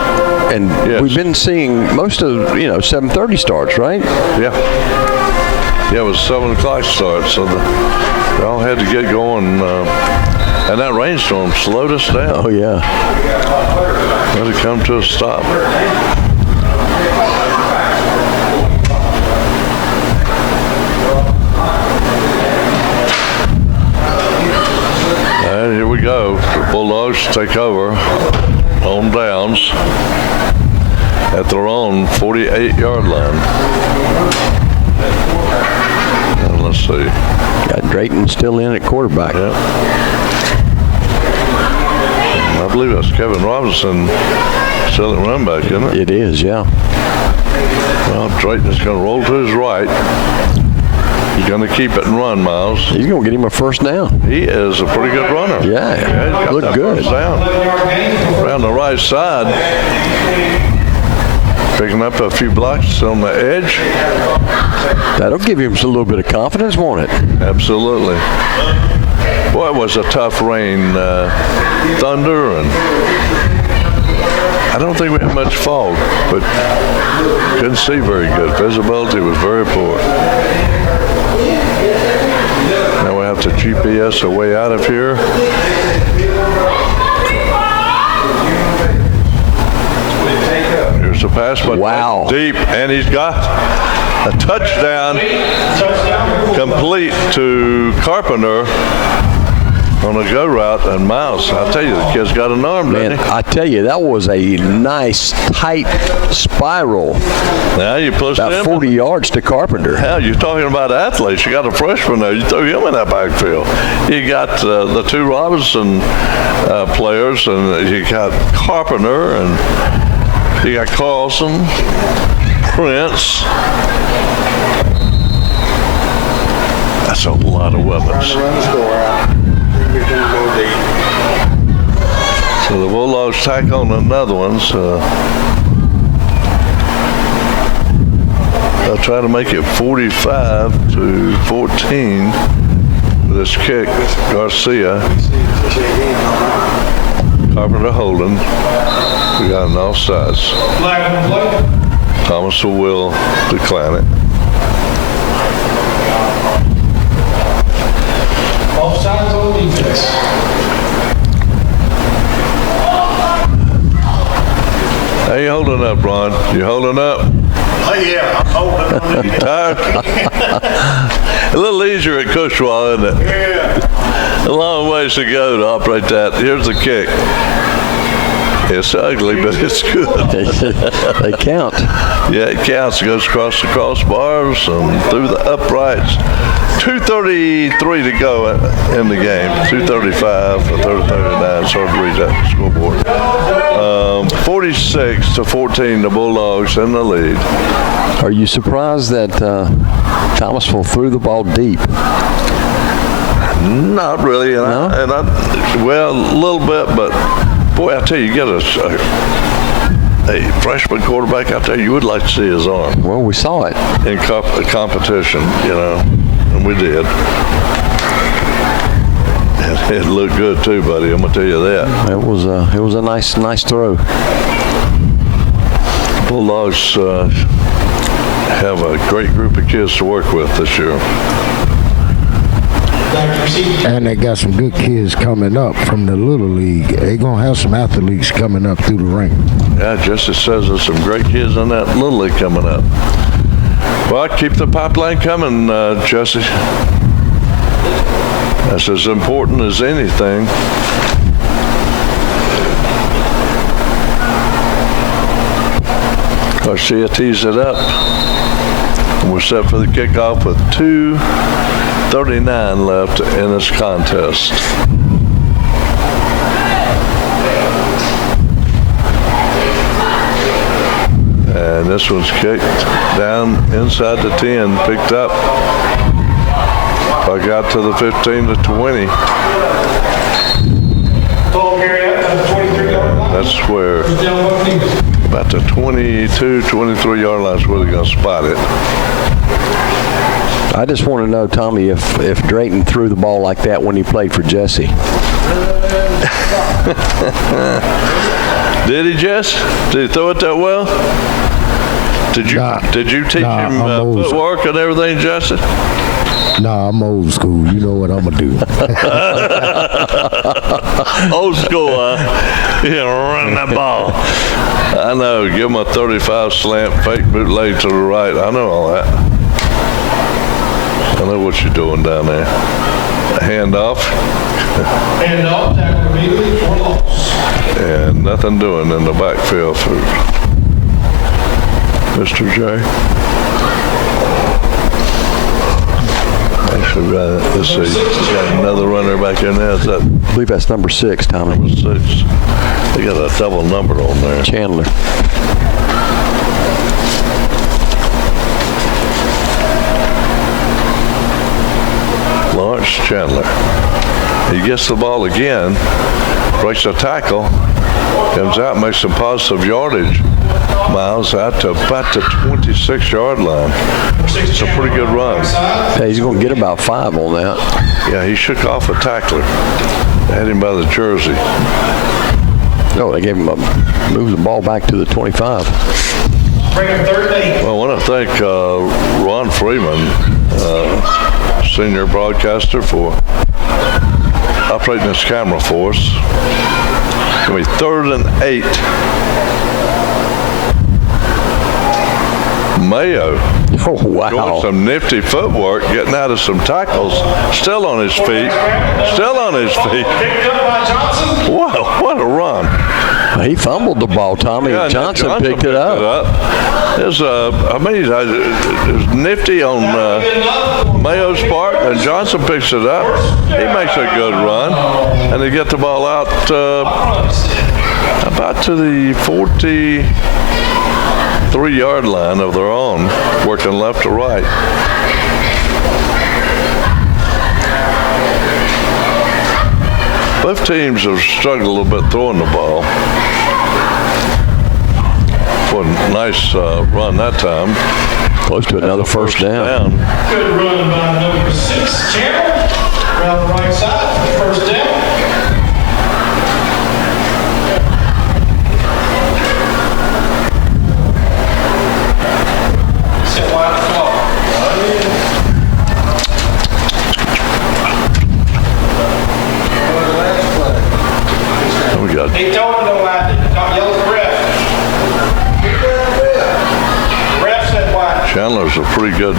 And yes. We've been seeing most of, 7:30 starts, right? Yeah. Yeah, it was 7 o'clock start, so we all had to get going. And that rainstorm slowed us down. Oh, yeah. Let it come to a stop. And here we go. The Bulldogs take over on downs at their own 48-yard line. And let's see. Got Drayton still in at quarterback. Yep. I believe that's Kevin Robinson still at running back, isn't it? It is, yeah. Well, Drayton's going to roll to his right. He's going to keep it and run, Miles. He's going to get him a first down. He is a pretty good runner. Yeah, he's got looked that good. first down. Around the right side. Picking up a few blocks on the edge. That'll give him a little bit of confidence, won't it? Absolutely. Boy, it was a tough rain, thunder, and I don't think we had much fog, but couldn't see very good. Visibility was very poor. Now we have to GPS our way out of here. Here's the pass, but wow. Deep, and he's got a touchdown complete to Carpenter on a go route. And Miles, I'll tell you, the kid's got an arm, Man, doesn't he? I tell you, that was a nice, tight spiral. Now you push About 40 yards to Carpenter. Hell, you're talking about athletes. You got a freshman there. You throw him in that backfield. You got the two Robinson players, and you got Carpenter, and you got Carlson, Prince. That's a lot of weapons. So the Bulldogs tack on another one. So they'll try to make it 45-14 with this kick. Garcia. Carpenter holding. We got an offsides. Thomascille will decline it. Offsides on defense. How you holding up, Ron? You holding up? Oh, yeah, I'm holding on. You tired? A little easier at Cushwa, isn't it? Yeah. A long ways to go to operate that. Here's the kick. It's ugly, but it's good. They count. Yeah, it counts. It goes across the crossbars and through the uprights. 2:33 to go in the game. 2:35 or 39. It's hard to read that scoreboard. 46-14, the Bulldogs in the lead. Are you surprised that Thomascille threw the ball deep? Not really. And No? Well, a little bit, but boy, I tell you, you get a freshman quarterback out there, you would like to see his arm Well, we saw it. in competition, and we did. And it looked good too, buddy. I'm gonna tell you that. It was a nice throw. Bulldogs have a great group of kids to work with this year. And they got some good kids coming up from the Little League. They're going to have some athletes coming up through the rank. Yeah, Jesse says there's some great kids in that Little League coming up. Well, keep the pipeline coming, Jesse. That's as important as anything. Garcia tees it up. And we're set for the kickoff with 2:39 left in this contest. And this one's kicked down inside the 10, picked up. I got to the 15 to 20. That's where about the 22, 23 yard line is where they're going to spot it. I just want to know, Tommy, if Drayton threw the ball like that when he played for Jesse. Did he, Jess? Did he throw it that well? Did you teach him footwork and everything, Justin? Nah, I'm old school. You know what I'm going to do. Old school, huh? Yeah, run that ball. I know. Give him a 35 slant, fake bootleg to the right. I know all that. I know what you're doing down there. Handoff. Handoff, tackle immediately for loss. And nothing doing in the backfield for Mr. J. Actually, let's see. Got another runner back in there. Is that I believe that's number 6, Tommy. number 6? They got a double number on there. Chandler. Lawrence Chandler. He gets the ball again, breaks a tackle, comes out, makes some positive yardage. Miles out to about the 26-yard line. It's a pretty good run. Hey, he's going to get about 5 on that. Yeah, he shook off a tackler. Had him by the jersey. No, they gave him moved the ball back to the 25. Bring him third and 8. Well, I want to thank Ron Freeman, senior broadcaster, for operating this camera for us. It's going to be 3rd and 8. Mayo. Oh, wow. Doing some nifty footwork, getting out of some tackles, still on his feet. Still on his feet. Picked up by Johnson. Wow, what a run. He fumbled the ball, Tommy. Yeah, Johnson picked it up. It was nifty on Mayo's part, and Johnson picks it up. He makes a good run, and they get the ball out about to the 43-yard line of their own, working left to right. Both teams have struggled a little bit throwing the ball. What a nice run that time. Close to another first down. Good run by number 6, Chandler. Around the right side, first down. Set wide clock. We got He told him no line. Got yellow for ref. Ref said wide. Chandler's a pretty good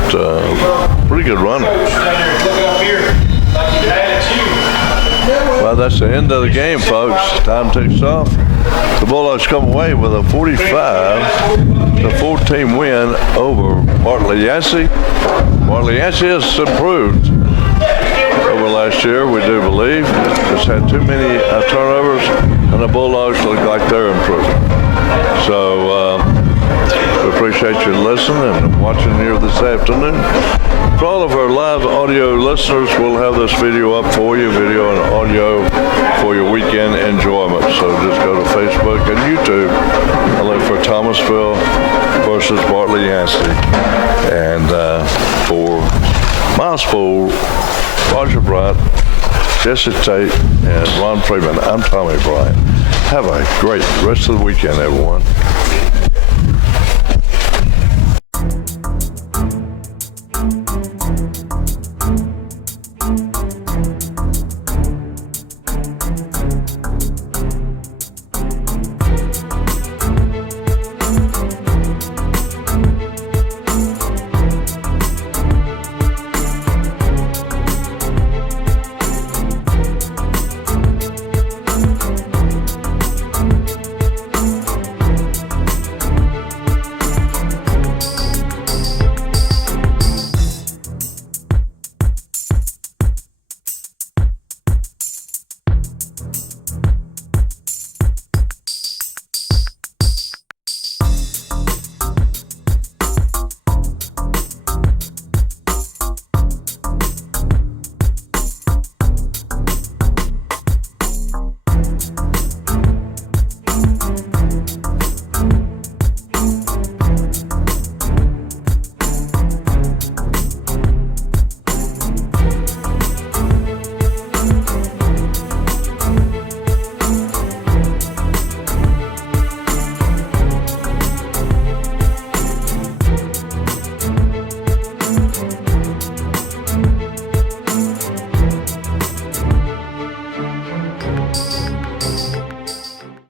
runner. Coach down there, looking up here like he had it to you. Well, that's the end of the game, folks. Time ticks off. The Bulldogs come away with a 45-14 win over Barley Yancey. Barley Yancey has improved over last year, we do believe. Just had too many turnovers, and the Bulldogs look like they're improving. So we appreciate you listening and watching here this afternoon. For all of our live audio listeners, we'll have this video up for you, video and audio for your weekend enjoyment. So just go to Facebook and YouTube and look for Thomascille versus Barley Yancey. And for Miles Poole, Roger Bryant, Jesse Tate, and Ron Freeman, I'm Tommy Bryant. Have a great rest of the weekend, everyone.